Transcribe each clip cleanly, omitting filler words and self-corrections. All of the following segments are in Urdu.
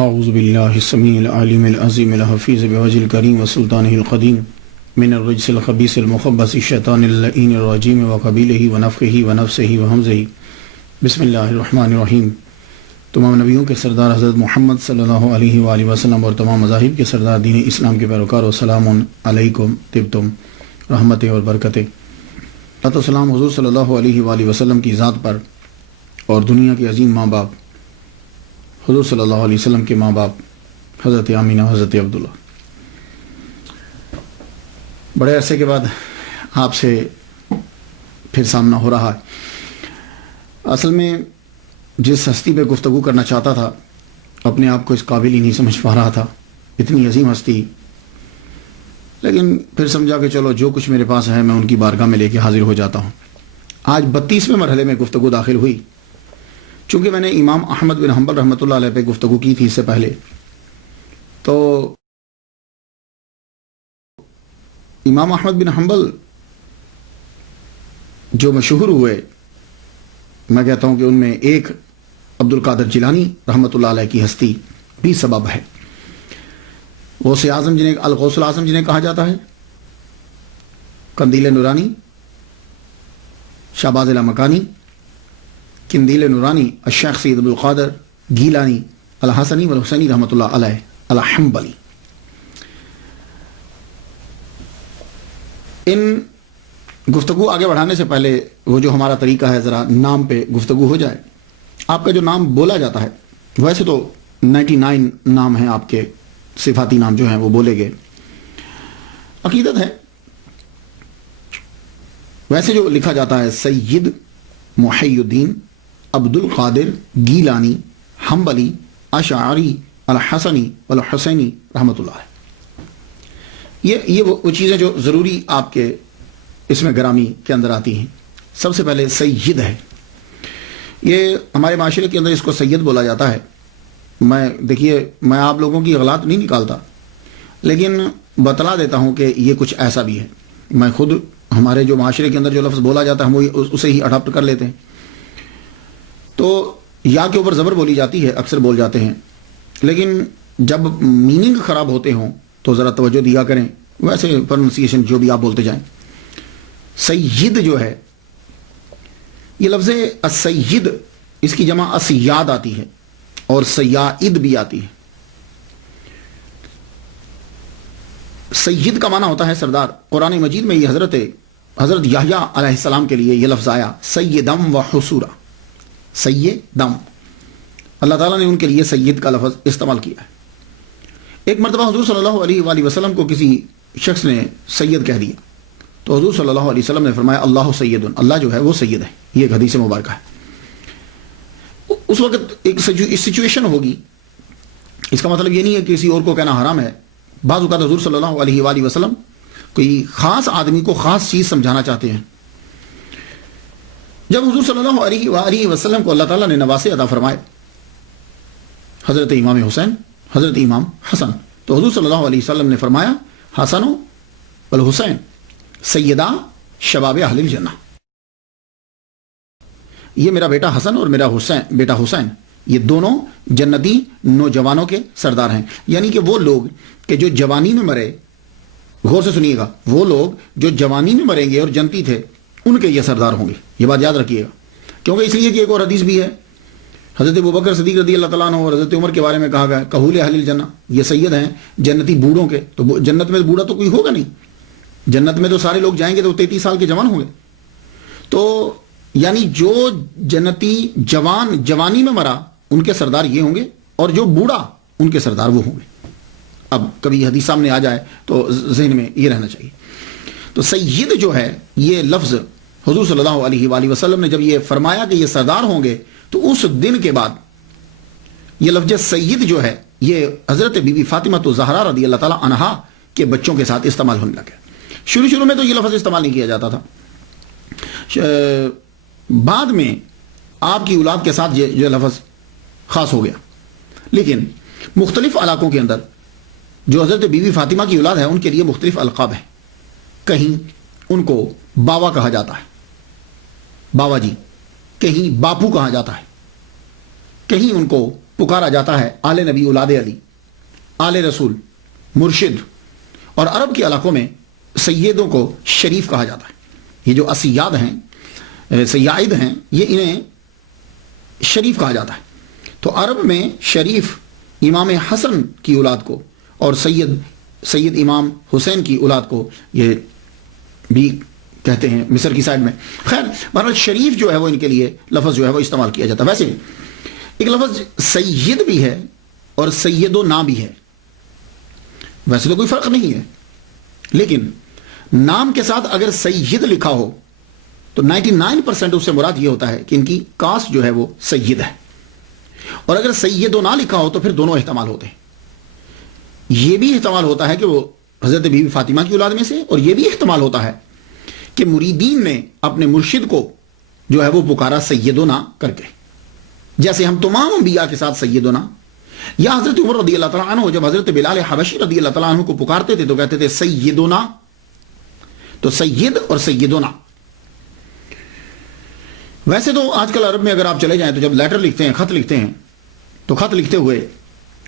اعوذ باللہ السمیع العلیم العظیم الحفیظ بوجہ الکریم وسلطانہ القدیم من الرجس الخبیث المخبث الشیطان اللعین الرجیم وقبیلہ ونفخہ ونفسہ وہمزہ بسم اللہ الرحمن الرحیم۔ تمام نبیوں کے سردار حضرت محمد صلی اللہ علیہ وآلہ وسلم اور تمام مذاہب کے سردار دین اسلام کے پیروکار و سلام علیکم طبتم رحمت اور برکتیں۔ السلام حضور صلی اللہ علیہ وآلہ وسلم کی ذات پر اور دنیا کے عظیم ماں باپ حضور صلی اللہ علیہ وسلم کے ماں باپ حضرت آمینہ حضرت عبداللہ۔ بڑے عرصے کے بعد آپ سے پھر سامنا ہو رہا ہے۔ اصل میں جس ہستی پہ گفتگو کرنا چاہتا تھا اپنے آپ کو اس قابل ہی نہیں سمجھ پا رہا تھا، اتنی عظیم ہستی، لیکن پھر سمجھا کہ چلو جو کچھ میرے پاس ہے میں ان کی بارگاہ میں لے کے حاضر ہو جاتا ہوں۔ آج 32ویں مرحلے میں گفتگو داخل ہوئی۔ چونکہ میں نے امام احمد بن حنبل رحمۃ اللہ علیہ پہ گفتگو کی تھی اس سے پہلے، تو امام احمد بن حنبل جو مشہور ہوئے، میں کہتا ہوں کہ ان میں ایک عبد القادر جیلانی رحمۃ اللہ علیہ کی ہستی بھی سبب ہے۔ غوث اعظم جنہیں الغوث الاعظم جنہیں کہا جاتا ہے، قندیل نورانی، شہباز لامکانی، قندیل نورانی، الشیخ سید عبد القادر گیلانی الحسنی والحسینی رحمۃ اللہ علیہ الحنبلی۔ ان گفتگو آگے بڑھانے سے پہلے وہ جو ہمارا طریقہ ہے، ذرا نام پہ گفتگو ہو جائے۔ آپ کا جو نام بولا جاتا ہے، ویسے تو 99 نام ہیں آپ کے، صفاتی نام جو ہیں وہ بولے گئے، عقیدت ہے۔ ویسے جو لکھا جاتا ہے سید محی الدین عبد القادر گیلانی حنبلی اشعری الحسنی والحسینی رحمۃ اللہ علیہ۔ یہ وہ چیزیں جو ضروری آپ کے اس میں گرامی کے اندر آتی ہیں۔ سب سے پہلے سید ہے، یہ ہمارے معاشرے کے اندر اس کو سید بولا جاتا ہے۔ دیکھیے میں آپ لوگوں کی غلط نہیں نکالتا، لیکن بتلا دیتا ہوں کہ یہ کچھ ایسا بھی ہے۔ میں خود ہمارے جو معاشرے کے اندر جو لفظ بولا جاتا ہے ہم وہ اسے ہی اڈاپٹ کر لیتے ہیں، تو یا کے اوپر زبر بولی جاتی ہے، اکثر بول جاتے ہیں، لیکن جب میننگ خراب ہوتے ہوں تو ذرا توجہ دیا کریں، ویسے پروننسیشن جو بھی آپ بولتے جائیں۔ سید جو ہے، یہ لفظ السید، اس کی جمع اسیاد آتی ہے اور سیائد بھی آتی ہے۔ سید کا معنی ہوتا ہے سردار۔ قرآن مجید میں یہ حضرت یحییٰ علیہ السلام کے لیے یہ لفظ آیا، سیدم و حسورا، سیدم، اللہ تعالیٰ نے ان کے لیے سید کا لفظ استعمال کیا ہے۔ ایک مرتبہ حضور صلی اللہ علیہ وآلہ وسلم کو کسی شخص نے سید کہہ دیا، تو حضور صلی اللہ علیہ وسلم نے فرمایا اللہ سید، اللہ جو ہے وہ سید ہے۔ یہ ایک حدیث مبارکہ ہے۔ اس وقت ایک سچویشن ہوگی، اس کا مطلب یہ نہیں ہے کہ کسی اور کو کہنا حرام ہے۔ بعض اوقات حضور صلی اللہ علیہ وآلہ وسلم کوئی خاص آدمی کو خاص چیز سمجھانا چاہتے ہیں۔ جب حضور صلی اللہ علیہ وآلہ وسلم کو اللہ تعالیٰ نے نواسے عطا فرمائے، حضرت امام حسین، حضرت امام حسن، تو حضور صلی اللہ علیہ وسلم نے فرمایا حسن والحسین سیدہ شباب اہل الجنہ، یہ میرا بیٹا حسن اور میرا بیٹا حسین، یہ دونوں جنتی نوجوانوں کے سردار ہیں۔ یعنی کہ وہ لوگ کہ جو جوانی میں مرے، غور سے سنیے گا، وہ لوگ جو جوانی میں مریں گے اور جنتی تھے ان کے یہ سردار ہوں گے۔ یہ بات یاد رکھیے گا، کیونکہ اس لیے کہ ایک اور حدیث بھی ہے، حضرت ابوبکر صدیق رضی اللہ تعالیٰ عنہ اور حضرت عمر کے بارے میں کہا گیا کہول اہل الجنہ، یہ سید ہیں جنتی بوڑھوں کے۔ تو جنت میں بوڑھا تو کوئی ہوگا نہیں، جنت میں تو سارے لوگ جائیں گے تو 33 سال کے جوان ہوں گے۔ تو یعنی جو جنتی جوانی میں مرا ان کے سردار یہ ہوں گے، اور جو بوڑھا ان کے سردار وہ ہوں گے۔ اب کبھی حدیث سامنے آ جائے تو ذہن میں یہ رہنا چاہیے۔ تو سید جو ہے یہ لفظ حضور صلی اللہ علیہ وآلہ وسلم نے جب یہ فرمایا کہ یہ سردار ہوں گے، تو اس دن کے بعد یہ لفظ سید جو ہے یہ حضرت بی بی فاطمہ الزہرا رضی اللہ تعالیٰ عنہا کے بچوں کے ساتھ استعمال ہونے لگا۔ شروع میں تو یہ لفظ استعمال نہیں کیا جاتا تھا، بعد میں آپ کی اولاد کے ساتھ یہ لفظ خاص ہو گیا۔ لیکن مختلف علاقوں کے اندر جو حضرت بی بی فاطمہ کی اولاد ہے ان کے لیے مختلف القاب ہیں۔ کہیں ان کو باوا کہا جاتا ہے، باوا جی، کہیں باپو کہا جاتا ہے، کہیں ان کو پکارا جاتا ہے آل نبی، اولاد علی، آل رسول، مرشد، اور عرب کے علاقوں میں سیدوں کو شریف کہا جاتا ہے. یہ جو اسیاد ہیں، سیاد ہیں، یہ انہیں شریف کہا جاتا ہے. تو عرب میں شریف امام حسن کی اولاد کو اور سید امام حسین کی اولاد کو یہ بھی کہتے ہیں مصر کی سائڈ میں. خیر بہرحال شریف جو ہے وہ ان کے لیے لفظ جو ہے وہ استعمال کیا جاتا ہے. ویسے ایک لفظ سید بھی ہے اور سیدنا بھی ہے. ویسے تو کوئی فرق نہیں ہے، لیکن نام کے ساتھ اگر سید لکھا ہو تو 99% اس سے مراد یہ ہوتا ہے کہ ان کی کاسٹ جو ہے وہ سید ہے، اور اگر سیدنا لکھا ہو تو پھر دونوں احتمال ہوتے ہیں. یہ بھی احتمال ہوتا ہے کہ وہ حضرت بی بی فاطمہ کی اولاد میں سے، اور یہ بھی احتمال ہوتا ہے کہ مریدین نے اپنے مرشد کو جو ہے وہ پکارا سیدنا کر کے، جیسے ہم تمام انبیاء کے ساتھ سیدنا. یا حضرت عمر رضی اللہ تعالیٰ عنہ جب حضرت بلال حبشی رضی اللہ تعالیٰ عنہ کو پکارتے تھے تو کہتے تھے سیدنا. تو سید اور سیدنا. ویسے تو آج کل عرب میں اگر آپ چلے جائیں تو جب لیٹر لکھتے ہیں، خط لکھتے ہیں، تو خط لکھتے ہوئے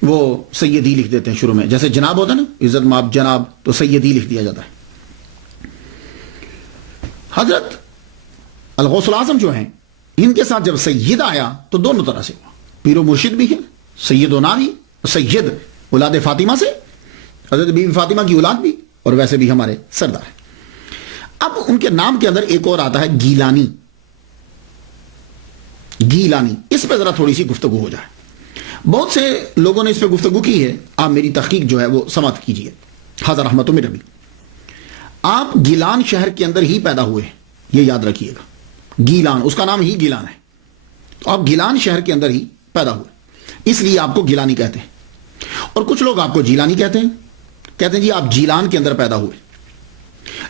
وہ سیدی لکھ دیتے ہیں شروع میں. جیسے جناب ہوتا ہے نا، عزت ماب جناب، تو سیدی لکھ دیا جاتا ہے. حضرت الغوث الاعظم جو ہیں، ان کے ساتھ جب سید آیا تو دونوں طرح سے ہوا. پیر و مرشد بھی ہے، سیدنا بھی، سید اولاد فاطمہ سے، حضرت بی بی فاطمہ کی اولاد بھی، اور ویسے بھی ہمارے سردار ہیں. اب ان کے نام کے اندر ایک اور آتا ہے گیلانی. گیلانی، اس پہ ذرا تھوڑی سی گفتگو ہو جائے. بہت سے لوگوں نے اس پہ گفتگو کی ہے، آپ میری تحقیق جو ہے وہ سماعت کیجئے. حاضر رحمت من ربی. آپ گیلان شہر کے اندر ہی پیدا ہوئے، یہ یاد رکھیے گا. گیلان، اس کا نام ہی گیلان ہے. تو آپ گیلان شہر کے اندر ہی پیدا ہوئے، اس لیے آپ کو گیلانی کہتے ہیں. اور کچھ لوگ آپ کو جیلانی کہتے ہیں جی آپ جیلان کے اندر پیدا ہوئے.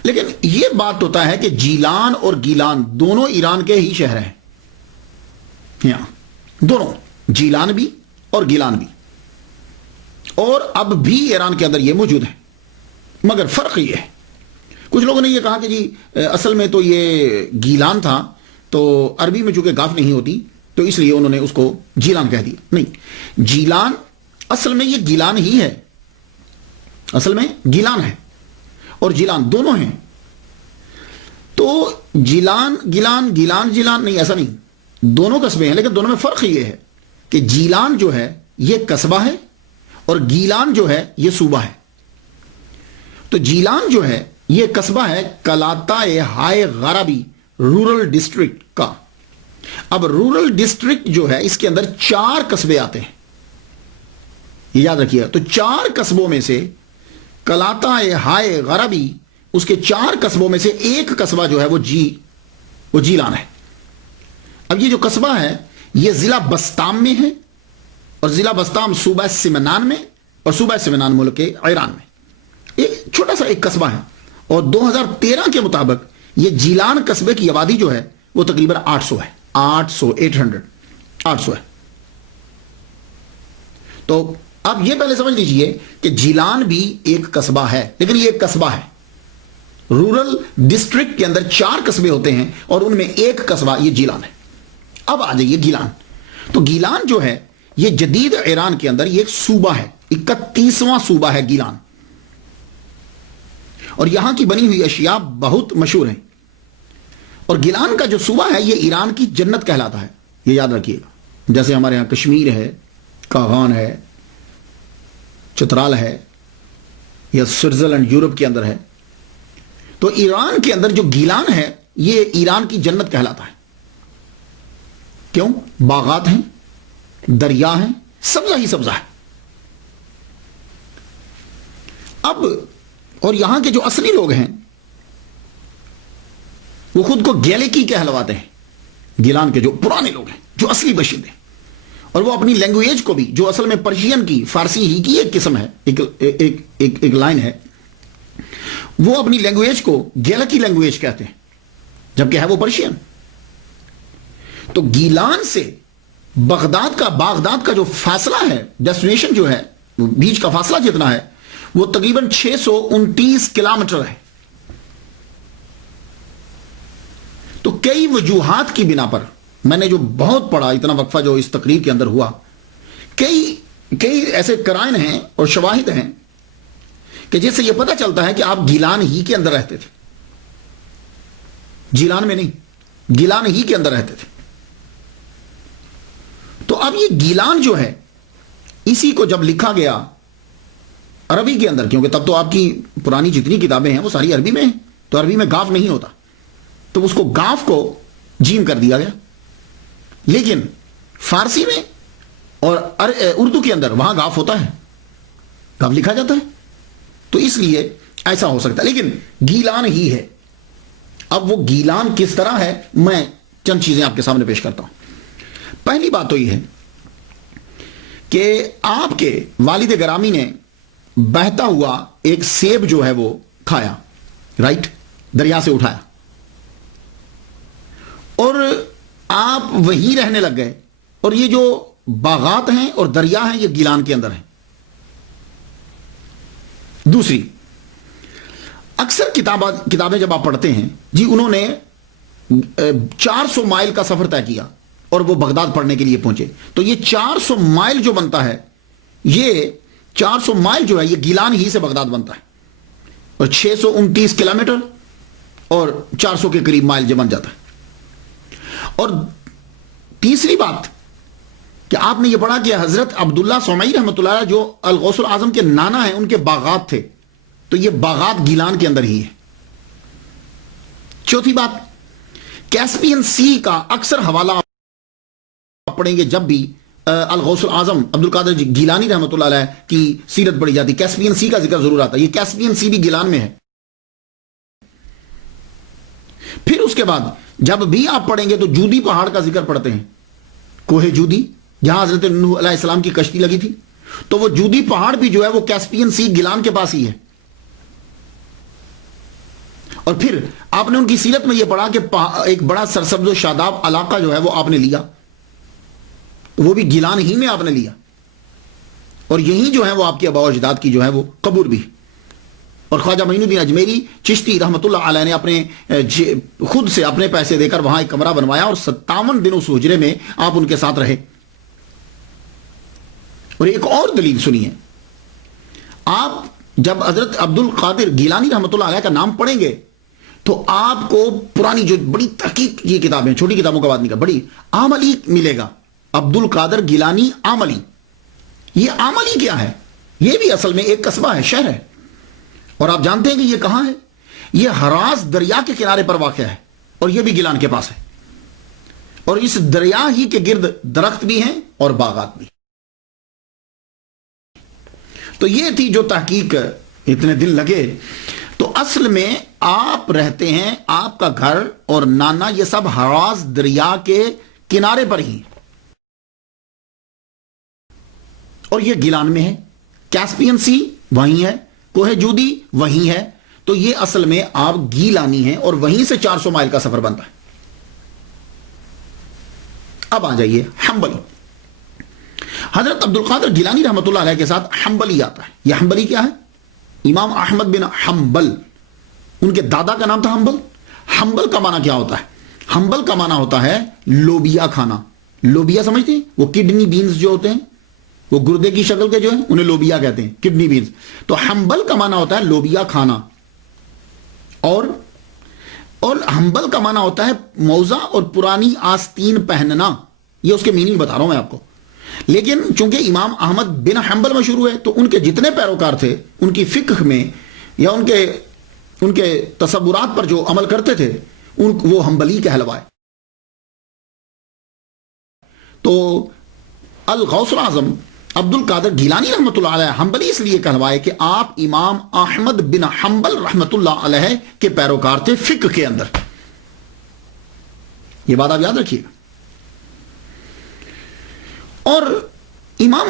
لیکن یہ بات ہوتا ہے کہ جیلان اور گیلان دونوں ایران کے ہی شہر ہیں. یہاں دونوں، جیلان بھی اور گیلان بھی، اور اب بھی ایران کے اندر یہ موجود ہیں. مگر فرق یہ ہے، کچھ لوگوں نے یہ کہا کہ جی اصل میں تو یہ گیلان تھا، تو عربی میں چونکہ گاف نہیں ہوتی تو اس لیے انہوں نے اس کو جیلان کہہ دیا. نہیں، جیلان اصل میں یہ گیلان ہی ہے. اصل میں گیلان ہے اور جیلان دونوں ہیں. تو جیلان گیلان، گیلان جیلان نہیں، ایسا نہیں، دونوں قصبے ہیں. لیکن دونوں میں فرق یہ ہے کہ جیلان جو ہے یہ قصبہ ہے اور گیلان جو ہے یہ صوبہ ہے. تو جیلان جو ہے یہ قصبہ ہے کلاتائے ہائے غربی رورل ڈسٹرکٹ کا. اب رورل ڈسٹرکٹ جو ہے اس کے اندر 4 قصبے آتے ہیں، یہ یاد رکھیے. تو 4 قصبوں میں سے کلاتائے ہائے غربی، اس کے 4 قصبوں میں سے ایک قصبہ جو ہے وہ جیلان ہے. اب یہ جو قصبہ ہے یہ ضلع بستام میں ہے، اور ضلع بستام صوبہ سمنان میں، اور صوبہ سمنان ملک کے ایران میں ایک چھوٹا سا ایک قصبہ ہے. اور 2013 کے مطابق یہ جیلان قصبے کی آبادی جو ہے وہ تقریباً 800 ہے. 800 ہے. تو اب یہ پہلے سمجھ لیجئے کہ جیلان بھی ایک قصبہ ہے، لیکن یہ ایک قصبہ ہے. رورل ڈسٹرکٹ کے اندر 4 قصبے ہوتے ہیں اور ان میں ایک قصبہ یہ جیلان ہے. اب آ جائیے گیلان. تو گیلان جو ہے یہ جدید ایران کے اندر یہ ایک صوبہ ہے، 31واں صوبہ ہے گیلان. اور یہاں کی بنی ہوئی اشیاء بہت مشہور ہیں. اور گیلان کا جو صوبہ ہے یہ ایران کی جنت کہلاتا ہے، یہ یاد رکھیے گا. جیسے ہمارے ہاں کشمیر ہے، کاغان ہے، چترال ہے، یا سوئٹزرلینڈ یورپ کے اندر ہے. تو ایران کے اندر جو گیلان ہے یہ ایران کی جنت کہلاتا ہے. کیوں؟ باغات ہیں، دریا ہیں، سبزہ ہی سبزہ ہے. اب اور یہاں کے جو اصلی لوگ ہیں وہ خود کو گیلکی کہلواتے ہیں. گیلان کے جو پرانے لوگ ہیں، جو اصلی باشندے ہیں، اور وہ اپنی لینگویج کو بھی، جو اصل میں پرشین کی، فارسی ہی کی ایک قسم ہے، ایک لائن ہے، وہ اپنی لینگویج کو گیلکی لینگویج کہتے ہیں، جبکہ ہے وہ پرشین. تو گیلان سے بغداد کا جو فاصلہ ہے، ڈیسٹینیشن جو ہے، بیچ کا فاصلہ جتنا ہے وہ تقریباً 629 کلومیٹر ہے. تو کئی وجوہات کی بنا پر، میں نے جو بہت پڑھا، اتنا وقفہ جو اس تقریر کے اندر ہوا، کئی ایسے قرائن ہیں اور شواہد ہیں کہ جس سے یہ پتہ چلتا ہے کہ آپ گیلان ہی کے اندر رہتے تھے، جیلان میں نہیں، گیلان ہی کے اندر رہتے تھے۔ تو اب یہ گیلان جو ہے، اسی کو جب لکھا گیا عربی کے اندر، کیونکہ تب تو آپ کی پرانی جتنی کتابیں ہیں وہ ساری عربی میں ہیں، تو عربی میں گاف نہیں ہوتا، تو اس کو گاف کو جیم کر دیا گیا۔ لیکن فارسی میں اور اردو کے اندر وہاں گاف ہوتا ہے، گاف لکھا جاتا ہے، تو اس لیے ایسا ہو سکتا ہے، لیکن گیلان ہی ہے۔ اب وہ گیلان کس طرح ہے، میں چند چیزیں آپ کے سامنے پیش کرتا ہوں۔ پہلی بات تو یہ ہے کہ آپ کے والد گرامی نے بہتا ہوا ایک سیب جو ہے وہ کھایا، رائٹ، دریا سے اٹھایا، اور آپ وہیں رہنے لگ گئے، اور یہ جو باغات ہیں اور دریا ہیں یہ گیلان کے اندر ہیں۔ دوسری، اکثر کتابیں جب آپ پڑھتے ہیں جی، انہوں نے 400 مائل کا سفر طے کیا اور وہ بغداد پڑھنے کے لیے پہنچے، تو یہ 400 مائل جو بنتا ہے، یہ 400 مائل جو ہے یہ گیلان ہی سے بغداد بنتا ہے، اور 629 کلومیٹر اور 400 کے قریب مائل جو بن جاتا ہے۔ اور تیسری بات کہ آپ نے یہ پڑھا کہ حضرت عبداللہ سومعی رحمۃ اللہ علیہ جو الغوث الاعظم کے نانا ہیں، ان کے باغات تھے، تو یہ باغات گیلان کے اندر ہی ہے۔ چوتھی بات، کیسپین سی کا اکثر حوالہ آپ پڑھیں گے جب بھی الغوث الاعظم عبد القادر گیلانی رحمۃ اللہ علیہ کی سیرت پڑھی جاتی، کیسپین سی کا ذکر ضرور آتا ہے۔ یہ کیسپین سی بھی گیلان میں ہے۔ پھر اس کے بعد جب بھی آپ پڑھیں گے تو جودی پہاڑ کا ذکر پڑھتے ہیں، کوہ جودی، جہاں حضرت نوح علیہ السلام کی کشتی لگی تھی، تو وہ جودی پہاڑ بھی جو ہے وہ کیسپین سی گیلان کے پاس ہی ہے۔ اور پھر آپ نے ان کی سیرت میں یہ پڑھا کہ ایک بڑا سرسبز و شاداب علاقہ جو ہے وہ آپ نے لیا، وہ بھی گیلان ہی میں آپ نے لیا، اور یہی جو ہے وہ آپ کے آباء و اجداد کی جو ہے وہ قبر بھی۔ اور خواجہ معین الدین اجمیری چشتی رحمۃ اللہ علیہ نے اپنے خود سے اپنے پیسے دے کر وہاں ایک کمرہ بنوایا، اور 57 دن اس حجرے میں آپ ان کے ساتھ رہے۔ اور ایک اور دلیل سنیے، آپ جب حضرت عبد القادر گیلانی رحمۃ اللہ علیہ کا نام پڑھیں گے تو آپ کو پرانی جو بڑی تحقیق کی کتابیں، چھوٹی کتابوں کا بات نہیں کر، بڑی عملی ملے گا۔ عبد القادر گیلانی عملی، یہ عملی کیا ہے؟ یہ بھی اصل میں ایک قصبہ ہے، شہر ہے، اور آپ جانتے ہیں کہ یہ کہاں ہے؟ یہ ہراس دریا کے کنارے پر واقع ہے، اور یہ بھی گیلان کے پاس ہے، اور اس دریا ہی کے گرد درخت بھی ہیں اور باغات بھی۔ تو یہ تھی جو تحقیق، اتنے دن لگے۔ تو اصل میں آپ رہتے ہیں، آپ کا گھر اور نانا یہ سب ہراس دریا کے کنارے پر ہی، اور یہ گیلان میں ہے، کیسپین سی وہیں ہے، کوہ جودی وہیں ہے، تو یہ اصل میں آپ گیلانی ہیں، اور وہیں سے 400 مائل کا سفر بنتا ہے۔ اب آ جائیے حنبلی۔ حضرت عبد القادر گیلانی رحمۃ اللہ علیہ کے ساتھ حنبلی آتا ہے۔ یہ حنبلی کیا ہے؟ امام احمد بن حنبل، ان کے دادا کا نام تھا حنبل۔ حنبل کا معنی کیا ہوتا ہے؟ حنبل کا معنی ہوتا ہے لوبیا کھانا۔ لوبیا سمجھتے ہیں؟ وہ کڈنی بینز جو ہوتے ہیں، وہ گردے کی شکل کے جو ہیں، انہیں لوبیا کہتے ہیں، کڈنی بینز۔ تو حنبل کا معنی ہوتا ہے لوبیا کھانا، اور حنبل کا معنی ہوتا ہے موزہ اور پرانی آستین پہننا۔ یہ اس کے میننگ بتا رہا ہوں میں آپ کو، لیکن چونکہ امام احمد بن حنبل مشہور ہوئے تو ان کے جتنے پیروکار تھے، ان کی فقہ میں یا ان کے تصورات پر جو عمل کرتے تھے، وہ حنبلی کہلوائے۔ تو الغوث الاعظم عبد القادر گیلانی رحمۃ اللہ علیہ حنبلی اس لیے کہلوائے کہ آپ امام احمد بن حنبل رحمۃ اللہ علیہ کے پیروکار تھے فقہ کے اندر۔ یہ بات آپ یاد رکھیے گا۔ اور امام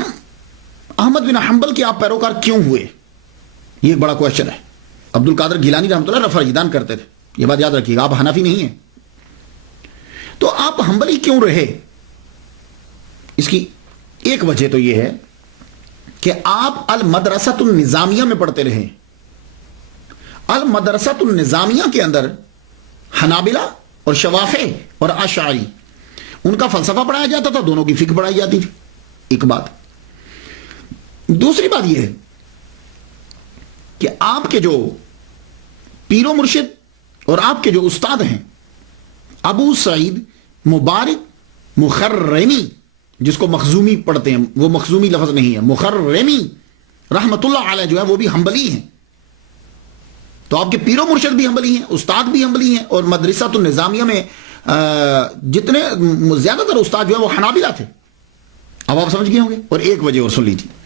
احمد بن حنبل کے آپ پیروکار کیوں ہوئے، یہ ایک بڑا کوشچن ہے۔ عبد القادر گیلانی رحمۃ اللہ رفع اجدان کرتے تھے، یہ بات یاد رکھیے گا، آپ حنفی نہیں ہیں، تو آپ حنبلی کیوں رہے؟ اس کی ایک وجہ تو یہ ہے کہ آپ المدرسۃ النظامیہ میں پڑھتے رہے۔ المدرسۃ النظامیہ کے اندر حنابلہ اور شوافع اور اشعری، ان کا فلسفہ پڑھایا جاتا تھا، دونوں کی فقہ پڑھائی جاتی تھی، ایک بات۔ دوسری بات یہ ہے کہ آپ کے جو پیر و مرشد اور آپ کے جو استاد ہیں ابو سعید مبارک مخرمی، جس کو مخزومی پڑھتے ہیں، وہ مخزومی لفظ نہیں ہے، مخرمی رحمت اللہ علیہ جو ہے وہ بھی حنبلی ہیں. تو آپ کے پیر و مرشد بھی حنبلی ہیں، استاد بھی حنبلی ہیں، اور مدرسۃ النظامیہ میں جتنے زیادہ تر استاد جو ہے وہ حنابلہ تھے. اب آپ سمجھ گئے ہوں گے. اور ایک وجہ اور سن لیجیے،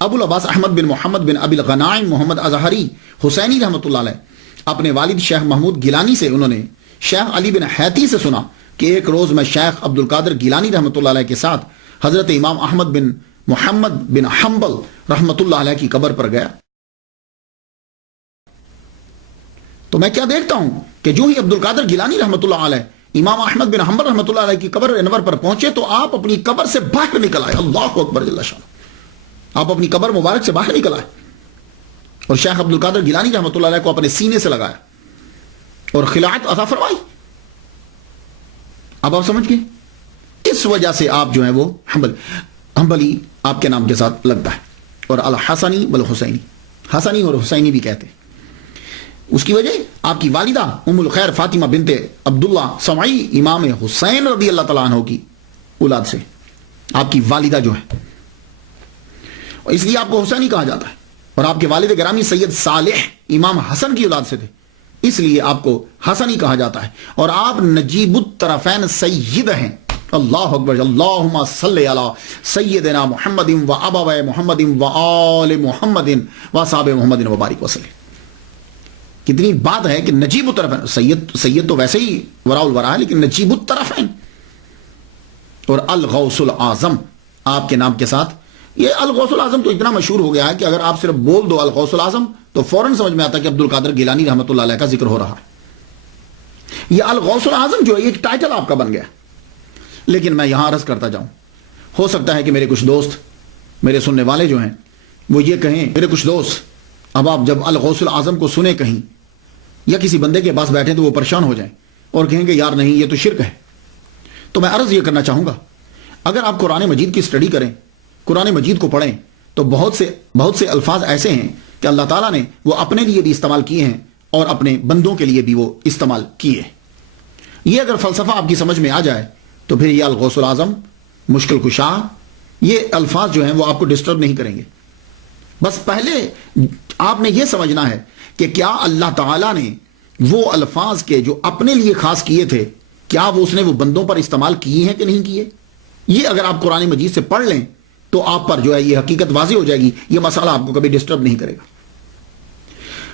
ابو العباس احمد بن محمد بن ابی الغنائم محمد اظہری حسینی رحمۃ اللہ علیہ اپنے والد شیخ محمود گیلانی سے، انہوں نے شیخ علی بن حیتی سے سنا کہ ایک روز میں شیخ عبد القادر گیلانی رحمۃ اللہ علیہ کے ساتھ حضرت امام احمد بن محمد بن حنبل رحمۃ اللہ علیہ کی قبر پر گیا. تو میں کیا دیکھتا ہوں کہ جو ہی عبد القادر گیلانی رحمۃ اللہ علیہ امام احمد بن حنبل رحمۃ اللہ علیہ کی قبر انور پر پہنچے تو آپ اپنی قبر سے باہر نکل آئے. اللہ اکبر جل شان. آپ اپنی قبر مبارک سے باہر نکل آئے اور شیخ عبد القادر گیلانی رحمۃ اللہ علیہ کو اپنے سینے سے لگایا اور خلعت عطا فرمائی. اب آپ سمجھ گئے اس وجہ سے آپ جو ہیں وہ حنبلی آپ کے نام کے ساتھ لگتا ہے. اور الحسنی والحسینی، حسنی اور حسینی بھی کہتے ہیں. اس کی وجہ آپ کی والدہ ام الخیر فاطمہ بنت عبداللہ سمعی امام حسین رضی اللہ تعالیٰ عنہ کی اولاد سے، آپ کی والدہ جو ہے، اور اس لیے آپ کو حسینی کہا جاتا ہے. اور آپ کے والد گرامی سید صالح امام حسن کی اولاد سے تھے، اس لیے آپ کو حسنی کہا جاتا ہے. اور آپ نجیب الطرفین سید ہیں. اللہ اکبر. اللہم صلی علی سیدنا محمد و ابوی محمد و آل محمد و اصحاب محمد وبارک وسلم. کتنی بات ہے کہ نجیب الطرفین، سید تو ویسے ہی وراء الورا ہے، لیکن نجیب الطرفین اور الغوث العظم آپ کے نام کے ساتھ. یہ الغوث العظم تو اتنا مشہور ہو گیا ہے کہ اگر آپ صرف بول دو الغوث العظم تو فوراً سمجھ میں آتا ہے کہ عبد القادر گیلانی رحمۃ اللہ علیہ کا ذکر ہو رہا ہے. یہ الغوث العظم جو ہے ایک ٹائٹل آپ کا بن گیا. لیکن میں یہاں عرض کرتا جاؤں، ہو سکتا ہے کہ میرے کچھ دوست، میرے سننے والے جو ہیں وہ یہ کہیں، میرے کچھ دوست اب آپ جب الغوث العظم کو سنیں کہیں یا کسی بندے کے پاس بیٹھیں تو وہ پریشان ہو جائیں اور کہیں کہ یار نہیں یہ تو شرک ہے. تو میں عرض یہ کرنا چاہوں گا، اگر آپ قرآن مجید کی اسٹڈی کریں، قرآن مجید کو پڑھیں، تو بہت سے الفاظ ایسے ہیں کہ اللہ تعالیٰ نے وہ اپنے لیے بھی استعمال کیے ہیں اور اپنے بندوں کے لیے بھی وہ استعمال کیے. یہ اگر فلسفہ آپ کی سمجھ میں آ جائے تو پھر یہ الغوث العظم، مشکل کشا، یہ الفاظ جو ہیں وہ آپ کو ڈسٹرب نہیں کریں گے. بس پہلے آپ نے یہ سمجھنا ہے کہ کیا اللہ تعالیٰ نے وہ الفاظ کے جو اپنے لیے خاص کیے تھے، کیا وہ اس نے وہ بندوں پر استعمال کیے ہیں کہ نہیں کیے. یہ اگر آپ قرآن مجید سے پڑھ لیں تو آپ پر جو ہے یہ حقیقت واضح ہو جائے گی. یہ مسئلہ آپ کو کبھی ڈسٹرب نہیں کرے گا.